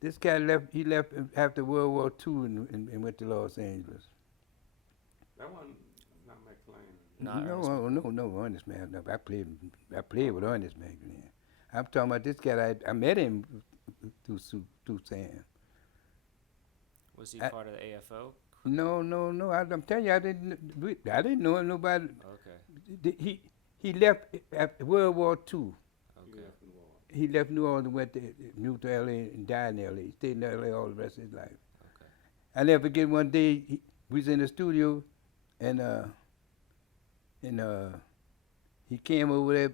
This guy left. He left after World War II and went to Los Angeles. That one, not McLean. Not no, Ernest no, Ernest man. No, I played with Ernest man. I'm talking about this guy. I met him through Sam. Was he I- part of the AFO? No. I'm telling you, I didn't know him. Nobody. Okay. He left after World War II. Okay. He left New Orleans, moved to L.A. and died in L.A. He stayed in L.A. all the rest of his life. Okay. I never forget one day we was in the studio, and he came over there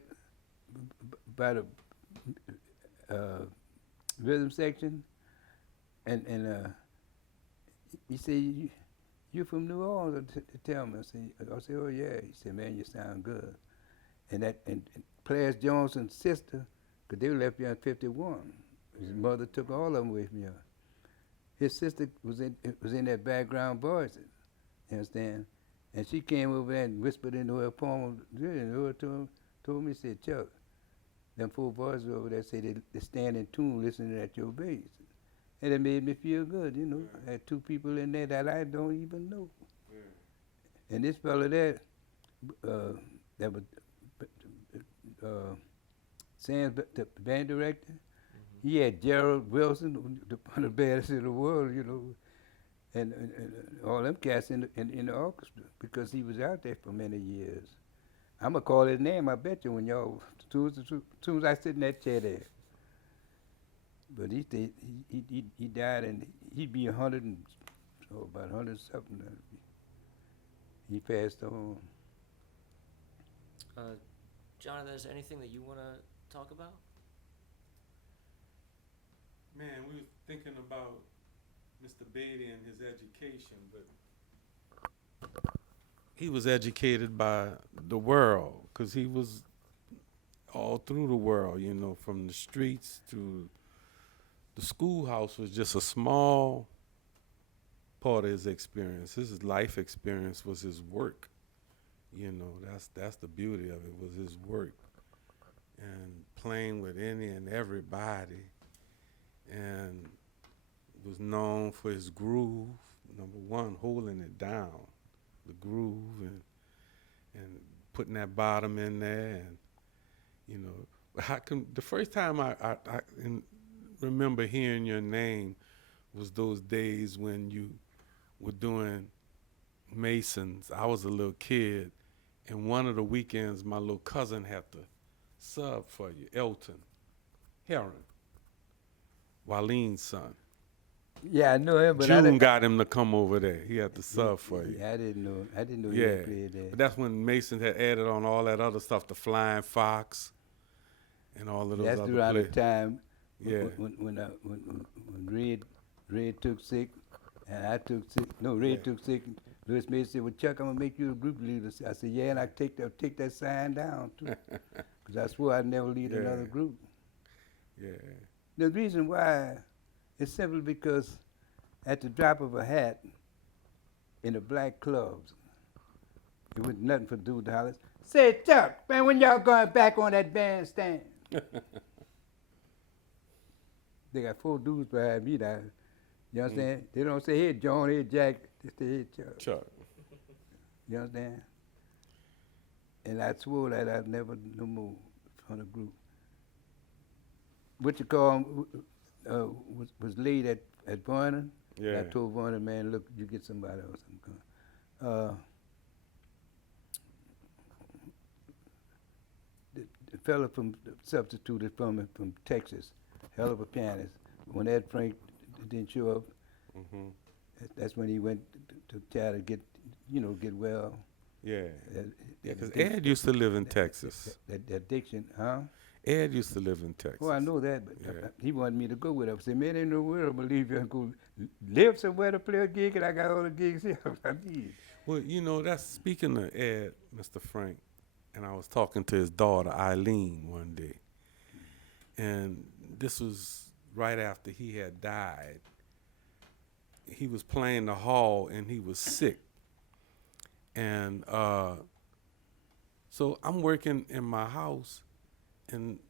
by the rhythm section, and he said, "You from New Orleans?" To tell me, I said, "Oh yeah." He said, "Man, you sound good." And Players Johnson's sister, 'cause they left here in '51. His mother took all of them with me. His sister was in that background voice, you understand? And she came over there and whispered into her poem, told me, said, "Chuck, them 4 voices over there say they stand in tune listening at your bass." And it made me feel good, you know. I had 2 people in there that I don't even know. And this fella there, that was Sam's the band director, he had Gerald Wilson, one of the baddest in the world, you know, and all them cats in the orchestra, because he was out there for many years. I'm going to call his name, I bet you, when y'all, as soon as I sit in that chair there. But he died, and he'd be 100 and, about 100 something. He passed on. Jonathan, is there anything that you want to talk about? Man, we were thinking about Mr. Badie and his education, but He was educated by the world, 'cause he was all through the world, you know, from the streets to the schoolhouse was just a small part of his experience. His life experience was his work. You know, that's the beauty of it, was his work. And playing with any and everybody, and was known for his groove. Number one, holding it down, the groove, and putting that bottom in there, and you know, the first time I remember hearing your name was those days when you were doing Masons. I was a little kid, and one of the weekends my little cousin had to sub for you, Elton Heron, Walene's son. Yeah, I know him, but June got him to come over there. He had to sub for you. Yeah, I didn't know Yeah, he played there. but that's when Mason had added on all that other stuff, the Flying Fox, and all of those That's other around the plays. time Yeah. when Red took sick, and I took sick. No, Red Yeah. took sick. Louis Mason said, "Well, Chuck, I'm gonna make you a group leader." I said, "Yeah," and I take that sign down too, because I swore I'd never lead another Yeah. group. Yeah. The reason why is simply because at the drop of a hat in the black clubs, it was nothing for dude to holler, "Say, Chuck, man, when y'all going back on that bandstand?" They got 4 dudes behind me now. You understand? They don't say, "Hey, John, hey, Jack." They say, "Hey, Chuck." Chuck. You understand? And I swore that I'd never no more from the group. What you call was late at Vernon. Yeah. I told Vernon, "Man, look, you get somebody else." The fella substituted from Texas, hell of a pianist. When Ed Frank didn't show up, Mm-hmm. that's when he went to try to get well. Yeah. That Because addiction- Ed used to live in Texas. That addiction, huh? Ed used to live in Texas. Oh, I know that, but Yeah. he wanted me to go with him. I said, "Man, ain't no way I'm gonna leave you and go live somewhere to play a gig, and I got all the gigs here I need." Well, you know, that's speaking of Ed, Mr. Frank, and I was talking to his daughter, Eileen, one day. And this was right after he had died. He was playing the hall, and he was sick. And so I'm working in my house, and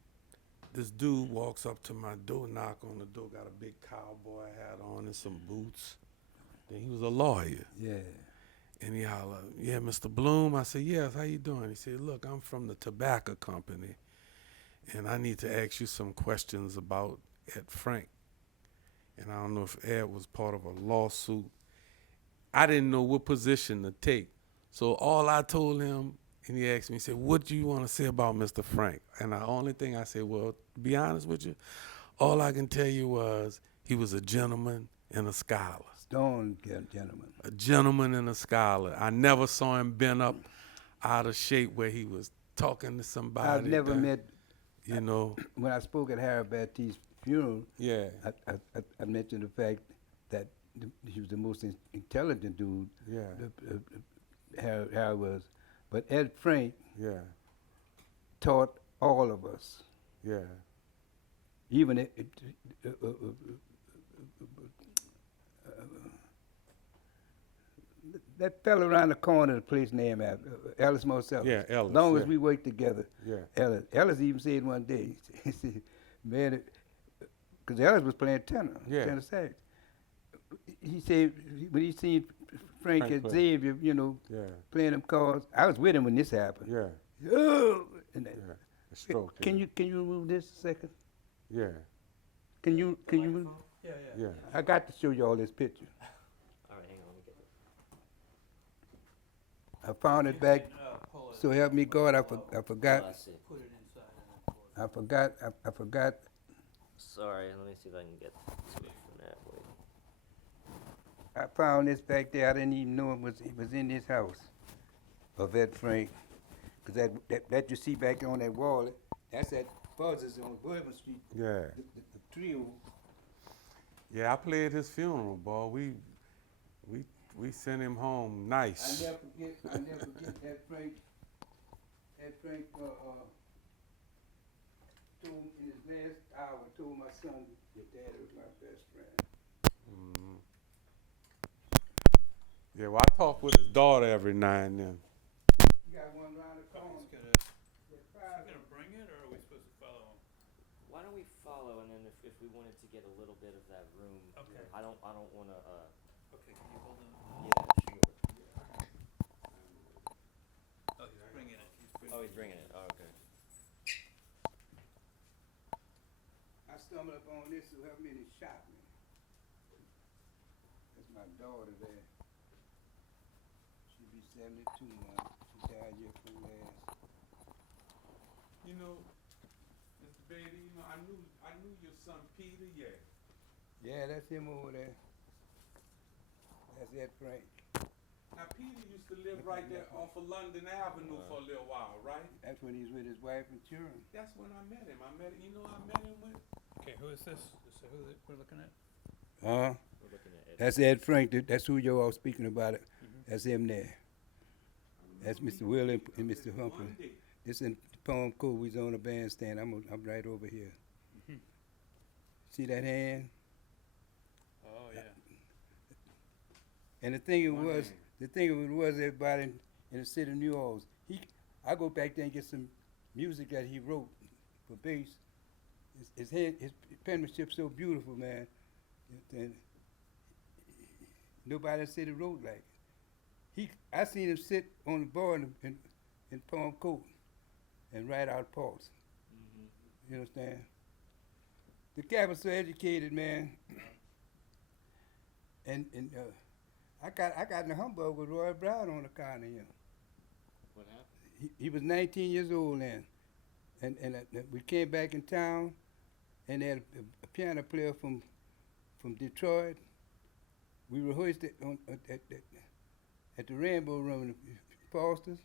this dude walks up to my door, knock on the door, got a big cowboy hat on and some boots. And he was a lawyer. Yeah. And he hollered, "Yeah, Mr. Bloom." I said, "Yes, how you doing?" He said, "Look, I'm from the tobacco company, and I need to ask you some questions about Ed Frank." And I don't know if Ed was part of a lawsuit. I didn't know what position to take. So all I told him, and he asked me, he said, "What do you want to say about Mr. Frank?" And the only thing I said, "Well, to be honest with you, all I can tell you was he was a gentleman and a scholar. Stone gentleman. A gentleman and a scholar. I never saw him bent up out of shape where he was talking to somebody. I've never met, You know, when I spoke at Harry Badie's funeral, yeah, I mentioned the fact that he was the most intelligent dude, yeah, Harry was. But Ed Frank yeah, taught all of us. yeah, Even that fellow around the corner, the place name Ellis Marcellus. yeah, Ellis. As long yeah, as we worked together, yeah, Ellis even said one day, he said, "Man," because Ellis was playing tenor, Yeah. tenor sax. He said when he seen Frank Frank and play. Xavier, you know, yeah, playing them chords. I was with him when this happened. yeah, Oh, and yeah. A stroke. can you remove this a second? Yeah, Can you move? Yeah, yeah. I got to show you all this picture. All right, hang on, let me get this. I found it back. Pull it, So help me God, I Oh, forgot. I see. put it inside and then pull it. I forgot. Sorry, let me see if I can get to it from that way. I found this back there. I didn't even know it was in this house of Ed Frank. Because that you see back on that wall, that's that Buzzes on Bourbon Street. Yeah, The trio. yeah. I played his funeral, boy. We sent him home nice. I never forget Ed Frank. Ed Frank told in his last hour, told my son, "Your dad was my best friend." Mhm. Yeah, well, I talk with his daughter every now and then. You got one round the corner. He's gonna, is he gonna bring it, or are we supposed to follow him? Why don't we follow, and then if we wanted to get a little bit of that room, Okay. I don't want to. Okay, can you hold on? Yeah, sure. Oh, he's bringing it. Oh, he's bringing it. Oh, okay. I stumbled upon this to help me and it shot me. That's my daughter there. She'll be 72 now. She died year before last. You know, Mr. Badie, you know, I knew your son Peter, yeah. Yeah, that's him over there. That's Ed Frank. Now Peter used to live right there off of London Avenue for a little while, right? That's when he's with his wife and children. That's when I met him. I met him with. Okay, who is this? Is this who we're looking at? Huh? We're looking at it. That's Ed Frank. That's who you're all speaking about. It. That's him there. That's Mr. Will and Mr. Humphrey. One day. This in Palm Cove. We's on a bandstand. I'm right over here. See that hand? Oh, yeah. And the thing One was, hand. everybody in the city of New Orleans. I go back there and get some music that he wrote for bass. His penmanship's so beautiful, man. And nobody in the city wrote like it. I seen him sit on the bar in Palm Court and write out parts. You understand? The guy was so educated, man. And I got in the humbug with Roy Brown on the car to him. What happened? He was 19 years old then, and we came back in town, and they had a piano player from Detroit. We rehearsed it at the Rainbow Room in Foster's,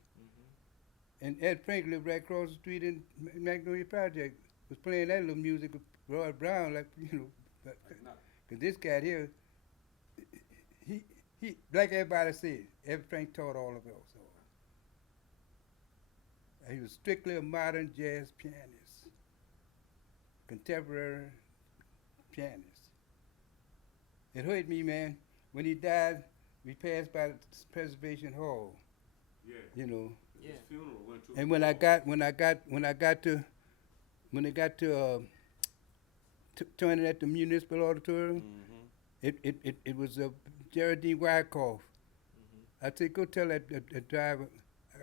and Ed Frank lived right across the street in Magnolia Project. Was playing that little music of Roy Brown, like because this guy here, he like everybody said, Ed Frank taught all of us. He was strictly a modern jazz pianist, contemporary pianist. It hurt me, man. When he died, we passed by the Preservation Hall. Yeah. You know. Yeah. His funeral went to. And when they got to turning at the Municipal Auditorium, it was Geraldine Wyckoff I said, go tell that driver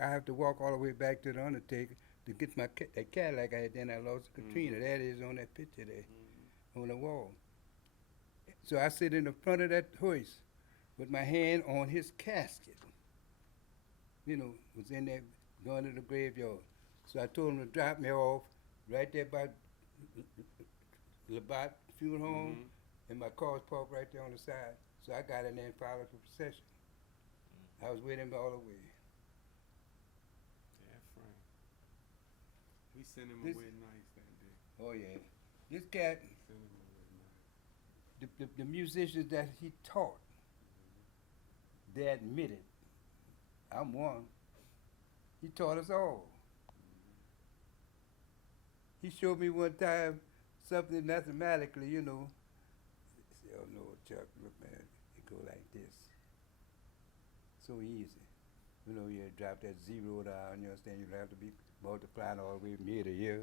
I have to walk all the way back to the Undertaker to get my that Cadillac I had. Then I lost Katrina. That is on that picture there on the wall. So I sit in the front of that hoist with my hand on his casket. You know, was in there going to the graveyard. So I told him to drop me off right there by Labatt Funeral Home, and my car's parked right there on the side. So I got in there and followed the procession. I was with him all the way. Yeah, Frank. We sent him This- away nice that day. Oh yeah, this cat, We sent him away nice. the musicians that he taught, they admitted, I'm one. He taught us all. He showed me one time something mathematically, you know. He said, oh no, Chuck, look man, it go like this. So easy. You know, you drop that zero down, you understand, you don't have to be multiplying all the way from year to year.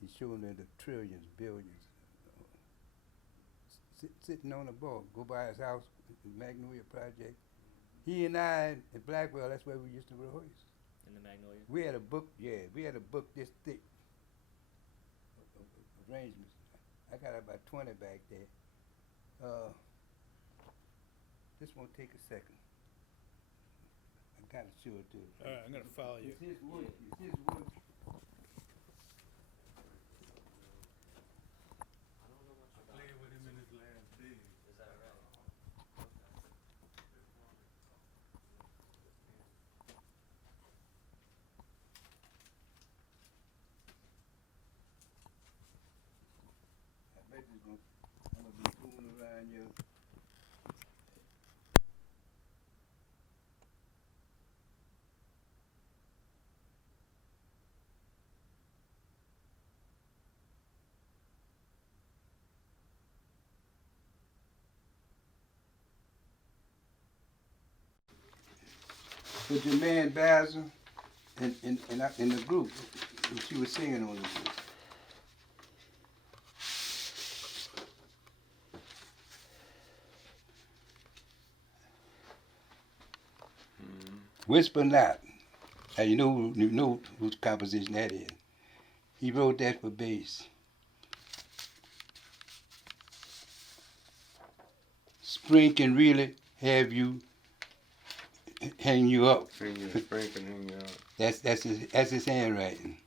He showed me the trillions, billions. Sitting on the boat, go by his house, the Magnolia Project. He and I at Blackwell, that's where we used to rehearse. In the Magnolia? We had a book, we had a book this thick of arrangements. I got about 20 back there. This won't take a second. I gotta show it to you. All right, I'm gonna follow you. It's his work, it's his work. I played with him in his last days. Is that right? I bet I'm gonna be fooling around you. With your man Basil and the group, and she was singing on the group. Whisper Not. Now you know whose composition that is. He wrote that for bass. Spring can really have you hang you up. Frank and hang out. That's his handwriting.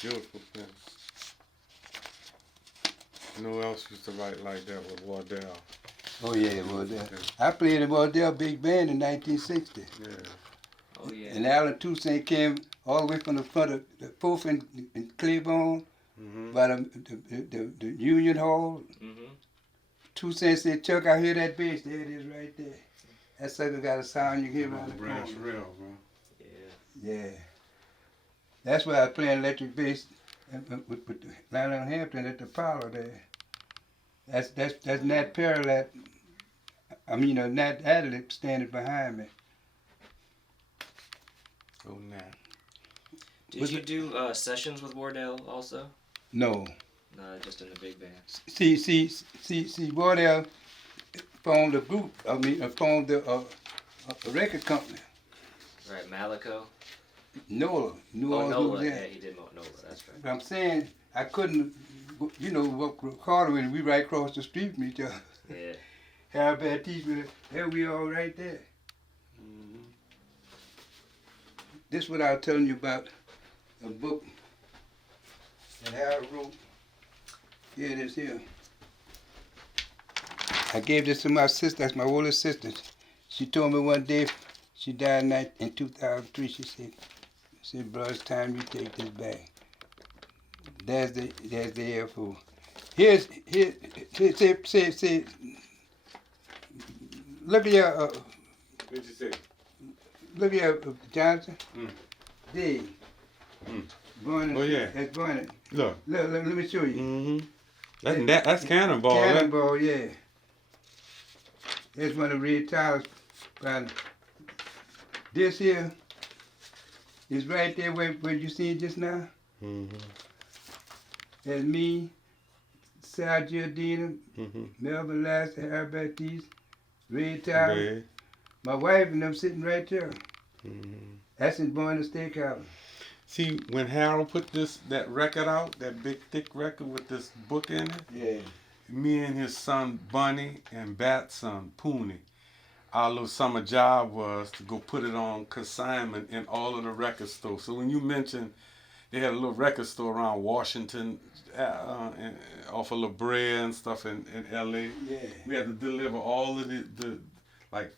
Beautiful pen. You know who else used to write like that with Wardell? Oh yeah, Wardell. I played in Wardell Big Band in 1960. Yeah. Oh, yeah. And Alan Toussaint came all the way from the front of the Fourth and Claiborne by the Union Hall. Mm-hmm. Toussaint said, Chuck, I hear that bass. There it is right there. That sucker got a sound you can hear around the Brass corner. rail, bro. Yeah. Yeah. That's why I was playing electric bass with Lionel Hampton at the Apollo there. That's Nat Perlet. Nat Adlib standing behind me. Oh, Nat. Did you do sessions with Wardell also? No. No, just in the big band. See, Wardell formed a group. Formed a record company. Right, Malico. NOLA, New Oh, Orleans, Nola. Louisiana. Yeah, he did Nola. That's right. But I'm saying I couldn't, work harder when we right across the street from each other. Yeah. How bad teach me? There we all right there. This is what I was telling you about a book that Harold wrote. Here it is here. I gave this to my sister, that's my oldest sister. She told me one day, she died in 2003, she said, bro, it's time you take this back. There's the airful. Say, look at your, What'd you say? look at your, Johnson. Mm. Dave. Burning. Oh, yeah. That's burning. Look. Look, let me show you. Mm-hmm. That's Cannonball. Cannonball, yeah. There's one of Red Tyler's. This here is right there where you see it just now. Mm-hmm. That's me, Sal Giordina, Mm-hmm. Melvin Lasser, Harry Baptiste, Red Tower. Yeah. My wife and them sitting right there. Mhm. That's in Boynton Steakhouse. See, when Harold put that record out, that big thick record with this book in it, Yeah. me and his son Bunny and Bat's son Poonie, our little summer job was to go put it on consignment in all of the record stores. So when you mentioned they had a little record store around Washington, and off of La Brea and stuff in L.A. Yeah. We had to deliver all of the like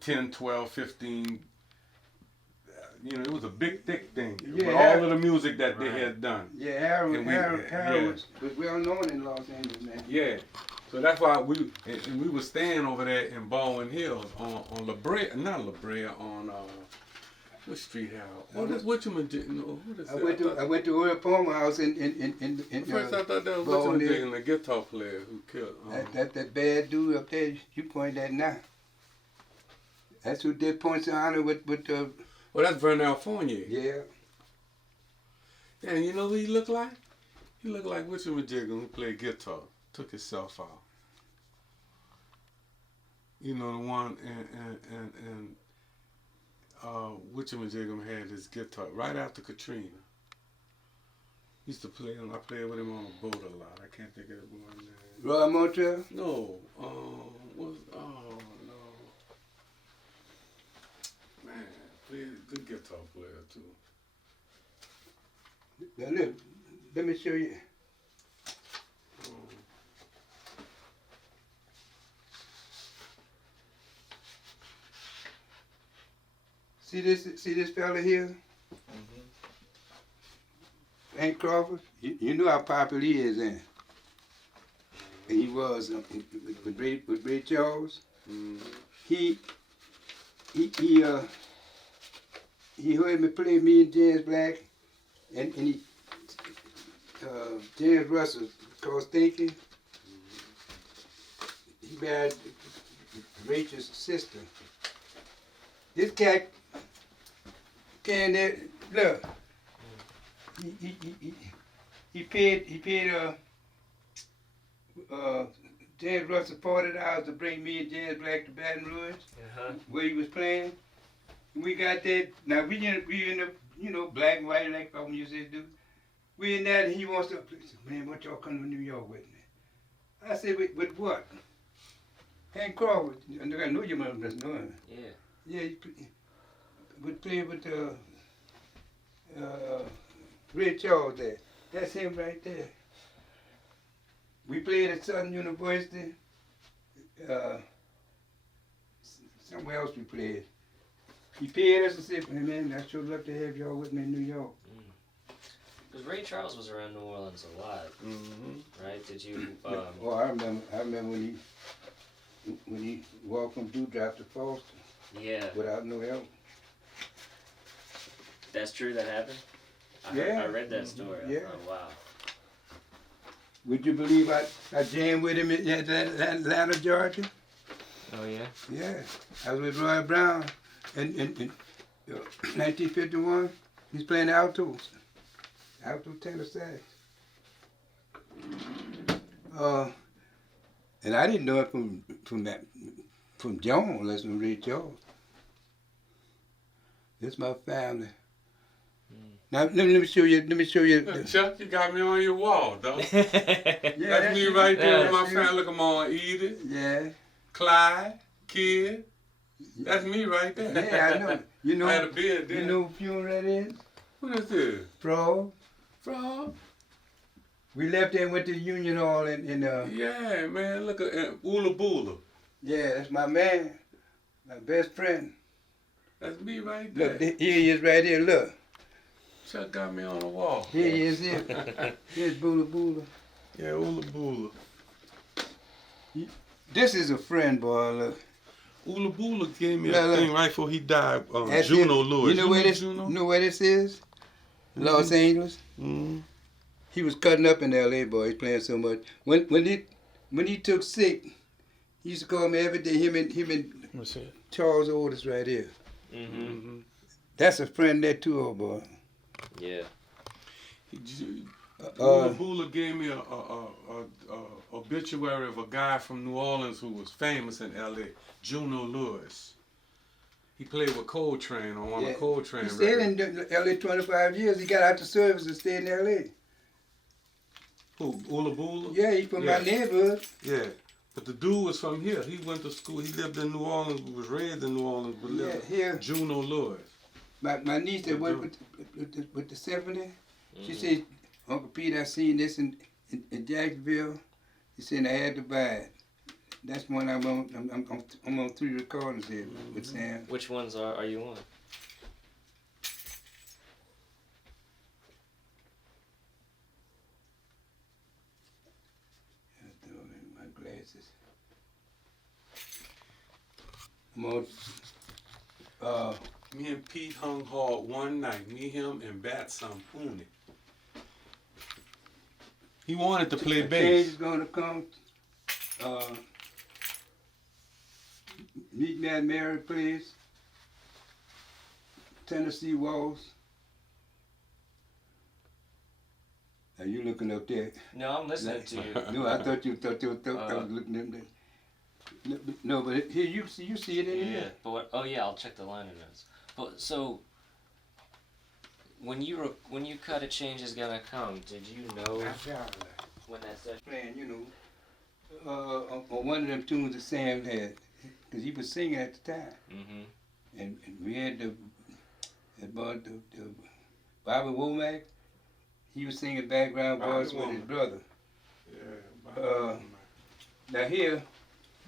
10, 12, 15. It was a big, thick thing with all of the music that they had done. Yeah, Harold Yeah. was well known in Los Angeles, man. Yeah. So that's why we were staying over there in Baldwin Hills on La Brea, not La Brea, on what street, Harold? What is what is I went to Earl Palmer House in First I thought that was Baldwin what Hills. the guitar player who killed. That bad dude up there. You point that now. That's who did Points of Honor with Well, that's Vernell Fournier. yeah. And you know who he looked like? He looked like Whatchamajigga who played guitar. Took himself out. You know the one and Whatchamajigga had his guitar right after Katrina. Used to play him. I played with him on a boat a lot. I can't think of the boy's name. Roy Montreal? No. No. Man, played good guitar player too. Now look, let me show you. See this fella here? Hank Crawford? You know how popular he is, then. And he was with Ray Charles. He heard me play me and James Black, and he James Russell called Stinky. He married Rachel's sister. This cat came there. Look, he paid James Russell $40 to bring me and James Black to Baton Rouge, where he was playing. We got there. Now we in the black and white like we used to do. We in that, and he wants to. Man, what y'all come to New York with me? I said, with what? Hank Crawford. I know you must know him. Yeah. Yeah, he would play with Ray Charles there. That's him right there. We played at Southern University. Somewhere else we played. He paid us and said, hey man, I sure love to have y'all with me in New York. Because Ray Charles was around New Orleans a lot, right? Did you? Oh, I remember when he walked from Dewdrop to Foster. Yeah. Without no help. That's true. That happened. Yeah. I read that story. Yeah. Oh, wow. Would you believe I jammed with him in Atlanta, Georgia? Oh yeah. Yeah. I was with Roy Brown in 1951. He's playing alto tenor sax. And I didn't know it from John, unless from Ray Charles. This my family. Now let me show you. Chuck, you got me on your wall, dog. Yeah, That's me right there with my you. family. Look, I'm on Edith, Yeah. Clyde, Kid. That's me right there. Yeah, I know. You know. I had a beard then. You know who funeral that is? What is this? Frog. Frog? We left there and went to Union Hall and Yeah, man. Look at Ula Bula. yeah, that's my man, my best friend. That's me right there. Look, here he is right here. Look, Chuck got me on the wall. here he is here. Here's Bula Bula. Yeah, Ula Bula. This is a friend, boy. Look. Ula Bula gave me Look, a thing look. right before he died. That's Juno it. Lewis. You know where this? Juno? You know where this is? Los Angeles. Mm-hmm. He was cutting up in L.A. Boy. He's playing so much. When he took sick, he used to call me every day. Him and Charles Otis right here. Mm-hmm. That's a friend there too, old boy. Yeah. Bula gave me a obituary of a guy from New Orleans who was famous in L.A., Juno Lewis. He played with Coltrane on one of Coltrane He records. stayed in L.A. 25 years. He got out the service and stayed in L.A. Who, Ula Bula? Yeah, he from my neighborhood. Yeah. But the dude was from here. He went to school. He lived in New Orleans, was raised in New Orleans, but lived here. Juno Lewis. My niece that worked with the symphony, she said, Uncle Pete, I seen this in Jacksonville. He said I had to buy it. That's one I'm on 3 recordings here with Sam. Which ones are you on? My glasses. I'm on. Me and Pete hung hard one night. Me, him, and Bat Sampuni. He wanted to play Change bass. is gonna come. Meet me at Mary Place. Tennessee Waltz. Are you looking up there? No, I'm listening to you. No, I thought you I was looking at that. No, but here you see it in Yeah, here. but what, oh yeah, I'll check the liner notes. But so when you cut a change is gonna come, did you know when that session? Playing, you know, on one of them tunes that Sam had, because he was singing at the time, and we had the Bobby Womack. He was singing background voice with his brother. Yeah, Now here,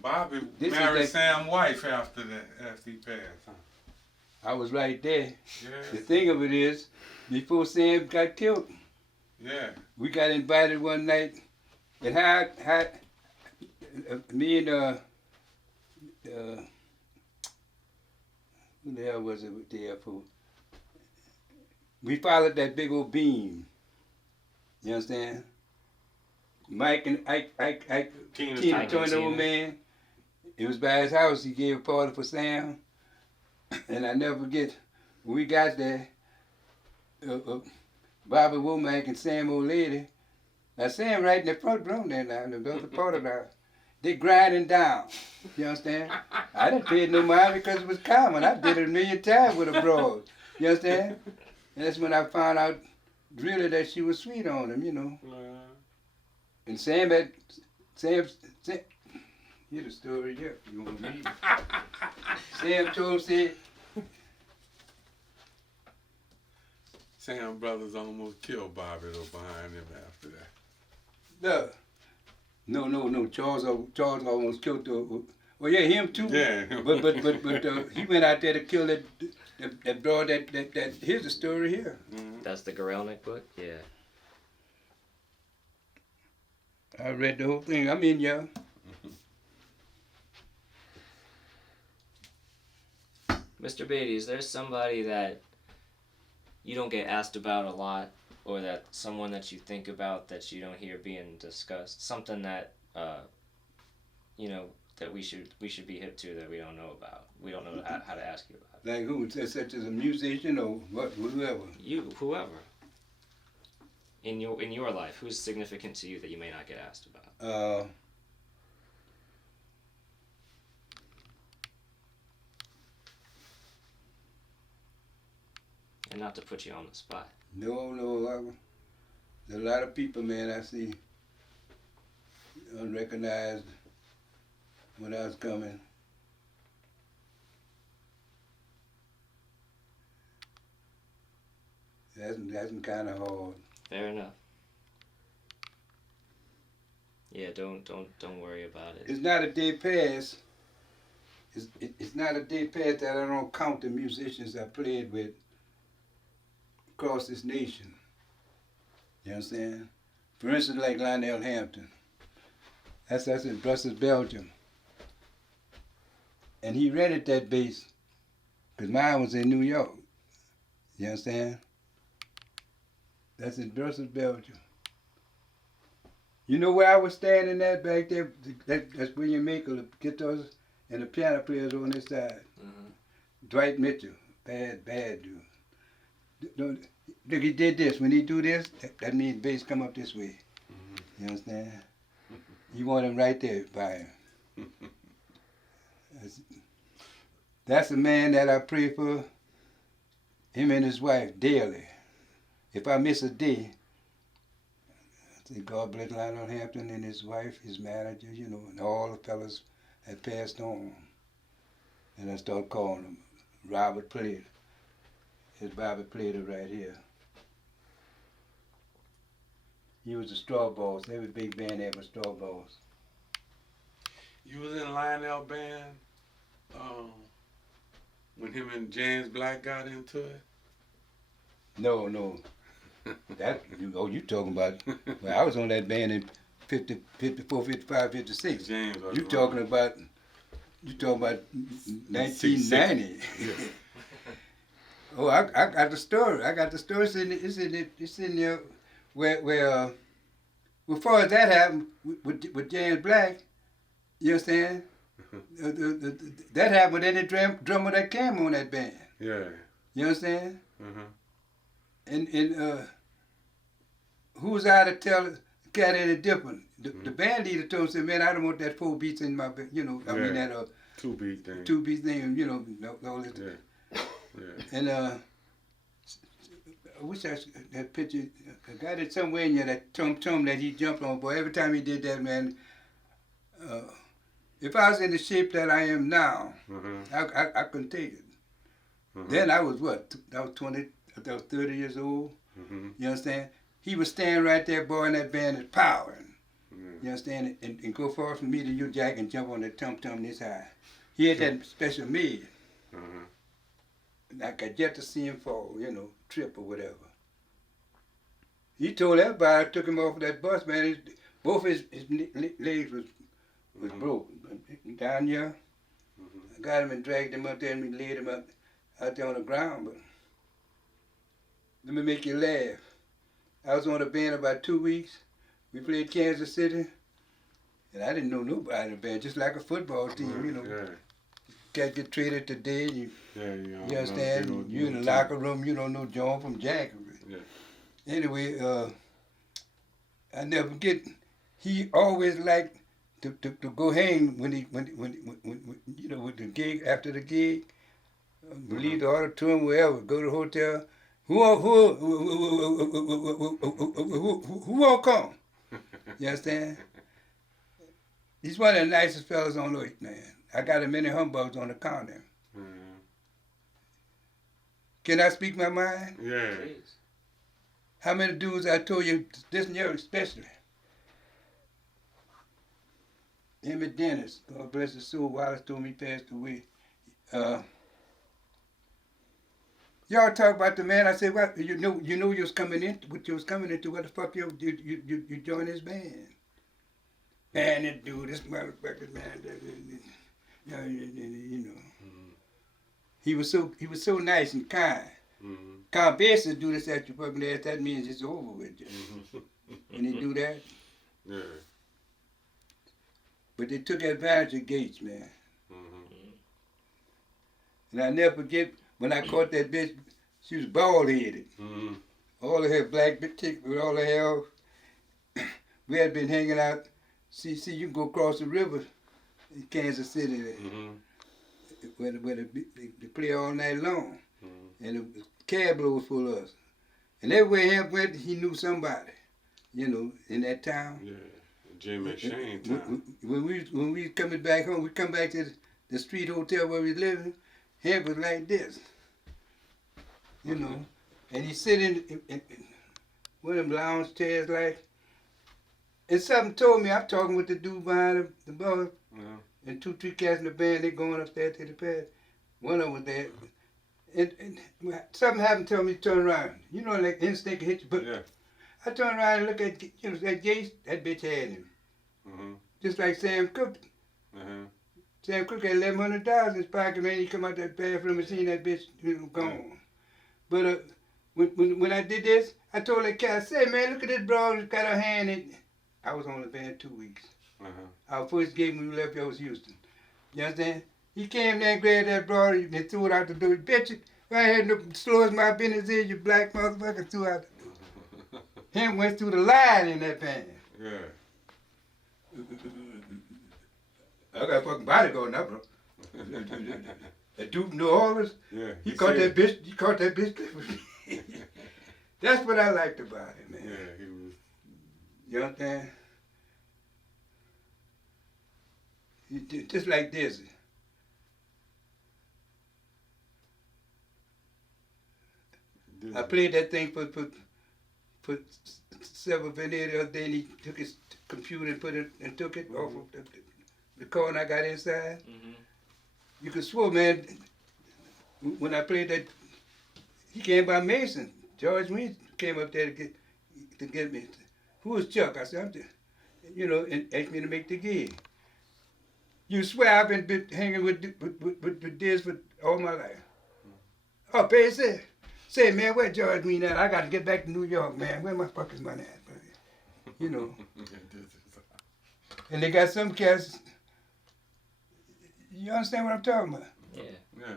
Bobby This is married that- Sam's wife after he passed. Huh? I was right there. Yeah. The thing of it is, before Sam got killed, Yeah. we got invited one night, and me and who the hell was it there for? We followed that big old beam. You understand? Mike and Ike Tina Tina Turner. Turner, old man. It was by his house. He gave a party for Sam, and I never forget when we got there. Bobby Womack and Sam old lady. Now Sam right in the front room there now, the other part of the they grinding down. You understand? I didn't pay it no mind because it was common. I did it a million times with a broad. You understand? And that's when I found out really that she was sweet on him, you know. And Sam, hear the story here. You want to read it? Sam told him, said, Sam brothers almost killed Bobby though behind him after that. No. Charles almost killed the. Well, yeah, him too. Yeah. But he went out there to kill that broad. That here's the story here. That's the Gorelnik book? Yeah. I read the whole thing. I'm in, y'all. Mr. Badie, is there somebody that you don't get asked about a lot, or that someone that you think about that you don't hear being discussed? Something that that we should be hip to that we don't know about. We don't know how to ask you about. Like who? Such as a musician or what? Whoever. You, whoever. In your life, who's significant to you that you may not get asked about? And not to put you on the spot. No. There's a lot of people, man, I see unrecognized when I was coming. That's kind of hard. Fair enough. Yeah, don't worry about it. It's not a day pass. It's not a day pass that I don't count the musicians I played with across this nation. You understand? For instance, like Lionel Hampton. That's in Brussels, Belgium. And he rented that bass because mine was in New York. You understand? That's in Brussels, Belgium. You know where I was standing at back there? That's William Maker, the guitars and the piano players on this side. Mm-hmm. Dwight Mitchell, bad dude. Don't, look, he did this. When he do this, that means bass come up this way. You understand? You want him right there by him. That's the man that I pray for, him and his wife, daily. If I miss a day, I say, God bless Lionel Hampton and his wife, his manager, you know, and all the fellas that passed on. And I start calling them. Robert played. His Robert Plater right here. He was the straw boss. Every big band had a straw boss. You was in Lionel band when him and James Black got into it? No. That you talking about? Well, I was on that band in 50, 54, 55, 56. James. You talking about 1990? Yeah. Oh, I got the story. I got the story. It's in there where before that happened with James Black. You understand? That happened with any drummer that came on that band. Yeah. You understand? Uh-huh. And who was I to tell the cat any different? The band leader told him, man, I don't want that 4 beats in my band. You know, I mean that 2-beat thing. 2-beat thing. You know, all this. Yeah. And I wish I had picture. I got it somewhere in there, that tum that he jumped on. Boy, every time he did that, man. If I was in the shape that I am now, I couldn't take it. Then I was what? I was 20. I was 30 years old. You understand? He was standing right there, boy, in that band is powering. You understand? And go far from me to you, Jack, and jump on the tum this high. He had that special made. I got yet to see him fall, you know, trip or whatever. He told everybody, I took him off of that bus, man. Both his legs was broke. Down here, I got him and dragged him up there and we laid him out there on the ground. But let me make you laugh. I was on the band about 2 weeks. We played Kansas City, and I didn't know nobody in the band, just like a football team, you know. Yeah. Can't get traded today. You understand? Know, you in the locker room, you don't know John from Jack. Yeah. Anyway, I never forget. He always liked to go hang when you know, with the gig, after the gig. Leave the auditorium, wherever, go to the hotel. Who won't come? You understand? He's one of the nicest fellas on earth, man. I got him many humbugs on the counter. Can I speak my mind? Yeah. Please. How many dudes I told you, this year especially? Emmett Dennis, God bless his soul, Wallace told me he passed away. Y'all talk about the man. I said, what? You know you was coming in. What you was coming into? What the fuck you joined his band? Man, that dude, this motherfucker, man. You know. He was so nice and kind. Can't Bassist do this at your fucking ass. That means it's over with you. When he do that. Yeah. But they took advantage of Gates, man. And I never forget. When I caught that bitch, she was bald-headed. All of her black chick with all her hair. We had been hanging out. See, you can go across the river in Kansas City where they play all night long. And the cab load was full of us. And everywhere he went, he knew somebody, you know, in that town. Yeah. Jimmy Shane town. When we coming back home, we come back to the street hotel where we living. Him was like this, you know, and he sit in one of them lounge chairs like, and something told me, I'm talking with the dude behind the bar, and 2-3 cats in the band, they going upstairs to the pad. One of them was there, and something happened to me, turn around. You know, like instinct hit you, but I turn around and look at, you know, that Gates, that bitch had him. Just like Sam Cooke. Sam Cooke had $1,100 in his pocket, man. He come out that bathroom and seen that bitch, you know, gone. But when I did this, I told that cat, I said, man, look at this broad, it's got her hand in. I was on the band 2 weeks. Our first game when we left here was Houston. You understand? He came there and grabbed that broad and threw it out the door. Bitch, If I had no slowest my business is, you black motherfucker, threw out. Him went through the line in that band. Yeah. I got a fucking bodyguard now, bro. That dude from New Orleans, Yeah. he caught that bitch. He caught that bitch. That's what I liked about it, man. Yeah, he was. You understand? Just like this. I played that thing for several minutes the other day, and he took his computer and put it and took it off of the corner I got inside. Mm-hmm. You could swear, man, when I played that, he came by Mason. George Wayne came up there to get me. Who was Chuck? I said, I'm just, and asked me to make the gig. You swear I've been hanging with this for all my life. Oh, Bassist. Say, man, where George Wayne at? I got to get back to New York, man. Where my fucking money at, brother? And they got some cats. You understand what I'm talking about? Yeah. Yeah.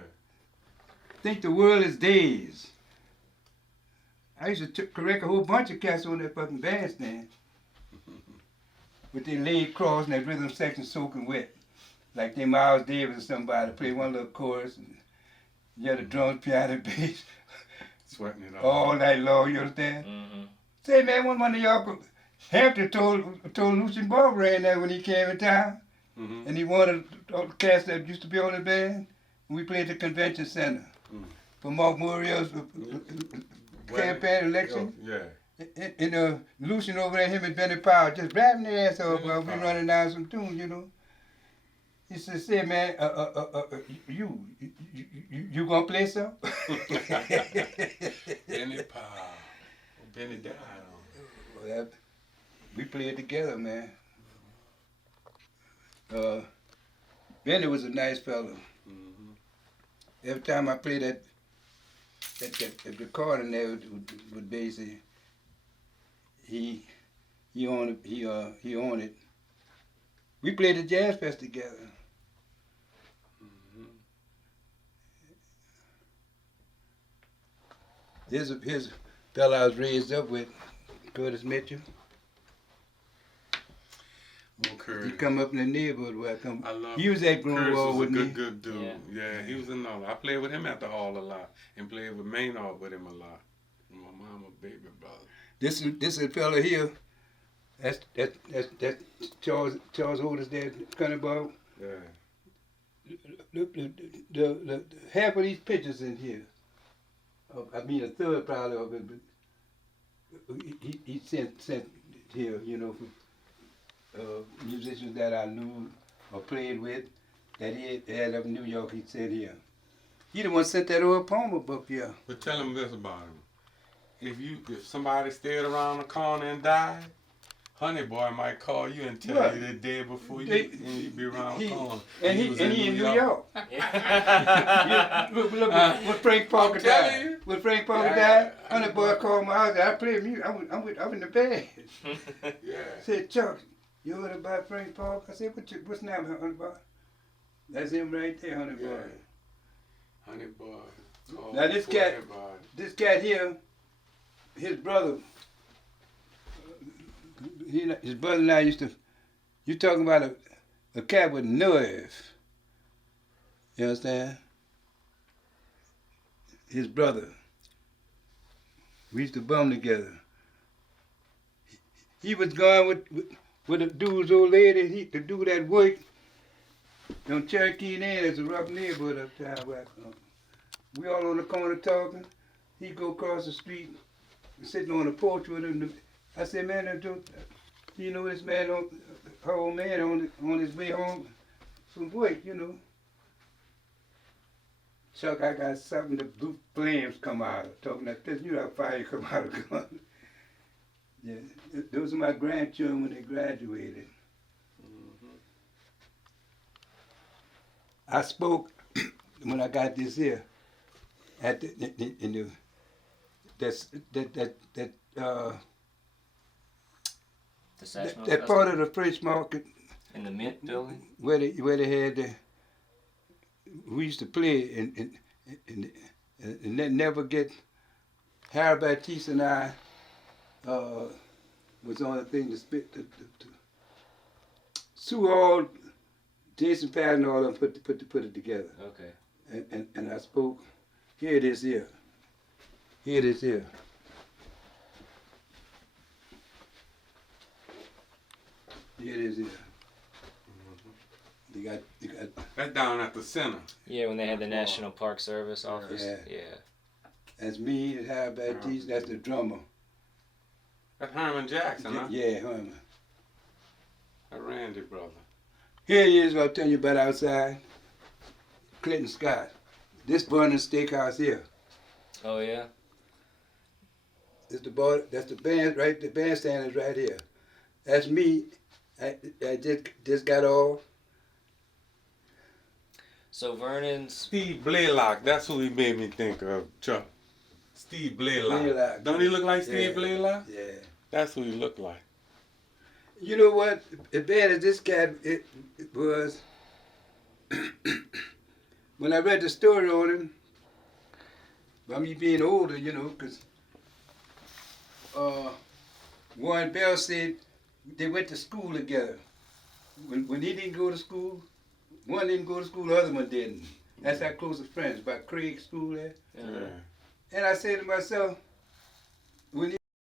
Think the world is days. I used to correct a whole bunch of cats on that fucking bandstand with their leg crossed and that rhythm section soaking wet. Like they Miles Davis or somebody play one little chorus and you had the drums, piano, bass. Sweating it all night long, you understand? Mm-hmm. Say, man, one of y'all, Hampton told Lucian Barber in there when he came in town, and he wanted all the cats that used to be on the band. And we played at the convention center for Mark Muriel's campaign election. Yeah. And Lucian over there, him and Benny Powell, just rapping their ass off while we running down some tunes, He said, "Say, man, you gonna play some?" Benny Powell. Benny died on. Well, we played together, man. Benny was a nice fellow. Every time I played that recording there with Basie, he owned it. We played the Jazz Fest together. Here's a fella I was raised up with, Curtis Mitchell. Curtis. He come up in the neighborhood where I come. He was Curtis at Grunewald with me. Good dude. Yeah, he was in all. I played with him at the hall a lot and played with Maynard with him a lot. My mama, baby brother. This is a fella here. That's Charles Otis there, Grunewald. Yeah. The half of these pictures in here. I mean, a third probably of it, but he sent here, for musicians that I knew or played with that he had up in New York. He sent here. He the one sent that old Palmer book here. But tell him this about him: if somebody stayed around the corner and died, Honey Boy might call you and tell you they're dead before you, and you be around the corner. And he in New York. Look, when Frank Parker died. When Frank Parker died, Honey Boy called my house. I played music. I'm in the band. Yeah. Said, Chuck, you heard about Frank Parker? I said, what's the name, Honey Boy? That's him right there, Honey Boy. Honey Boy. Oh, Now this cat here, his brother. His brother and I used to. You talking about a cat with nerve? You understand? His brother. We used to bum together. He was going with the dude's old lady. The dude that worked on Cherokee Lane. There's a rough neighborhood uptown where I come. We all on the corner talking. He go across the street, sitting on the porch with him. I said, man, this man, her old man on his way home from work, Chuck, I got something, the blue flames come out of, talking like this, how fire come out of gun. Yeah, those are my grandchildren when they graduated. I spoke when I got this here at that part of the French Market in the Mint building where they had we used to play and then never get. Harry Bassist and I was on the thing to spit to Sue Hall, Jason Patton, all of them put it together. Okay. And I spoke. Here it is here. Here it is here. Here it is here. You got. That's down at the center. Yeah, when they had the National Park Service office. Yeah. Yeah. That's me and Harry Bassist. That's the drummer. That's Herman Jackson, huh? Yeah, Herman. That Randy brother. Here he is. What I'm telling you about outside. Clinton Scott. This Vernon Steakhouse here. Oh yeah. That's the band right. The bandstand is right here. That's me. I just got off. So Vernon's. Steve Blaylock, that's who he made me think of, Chuck. Steve Blaylock. Blaylock. Don't he look like Steve Yeah. Blaylock? Yeah. That's who he looked like. You know what? As bad as this cat it was, when I read the story on him, by me being older, you know, because Warren Bell said they went to school together. When he didn't go to school, one didn't go to school, the other one didn't. That's how close of friends, by Craig's school there. Yeah. And I said to myself,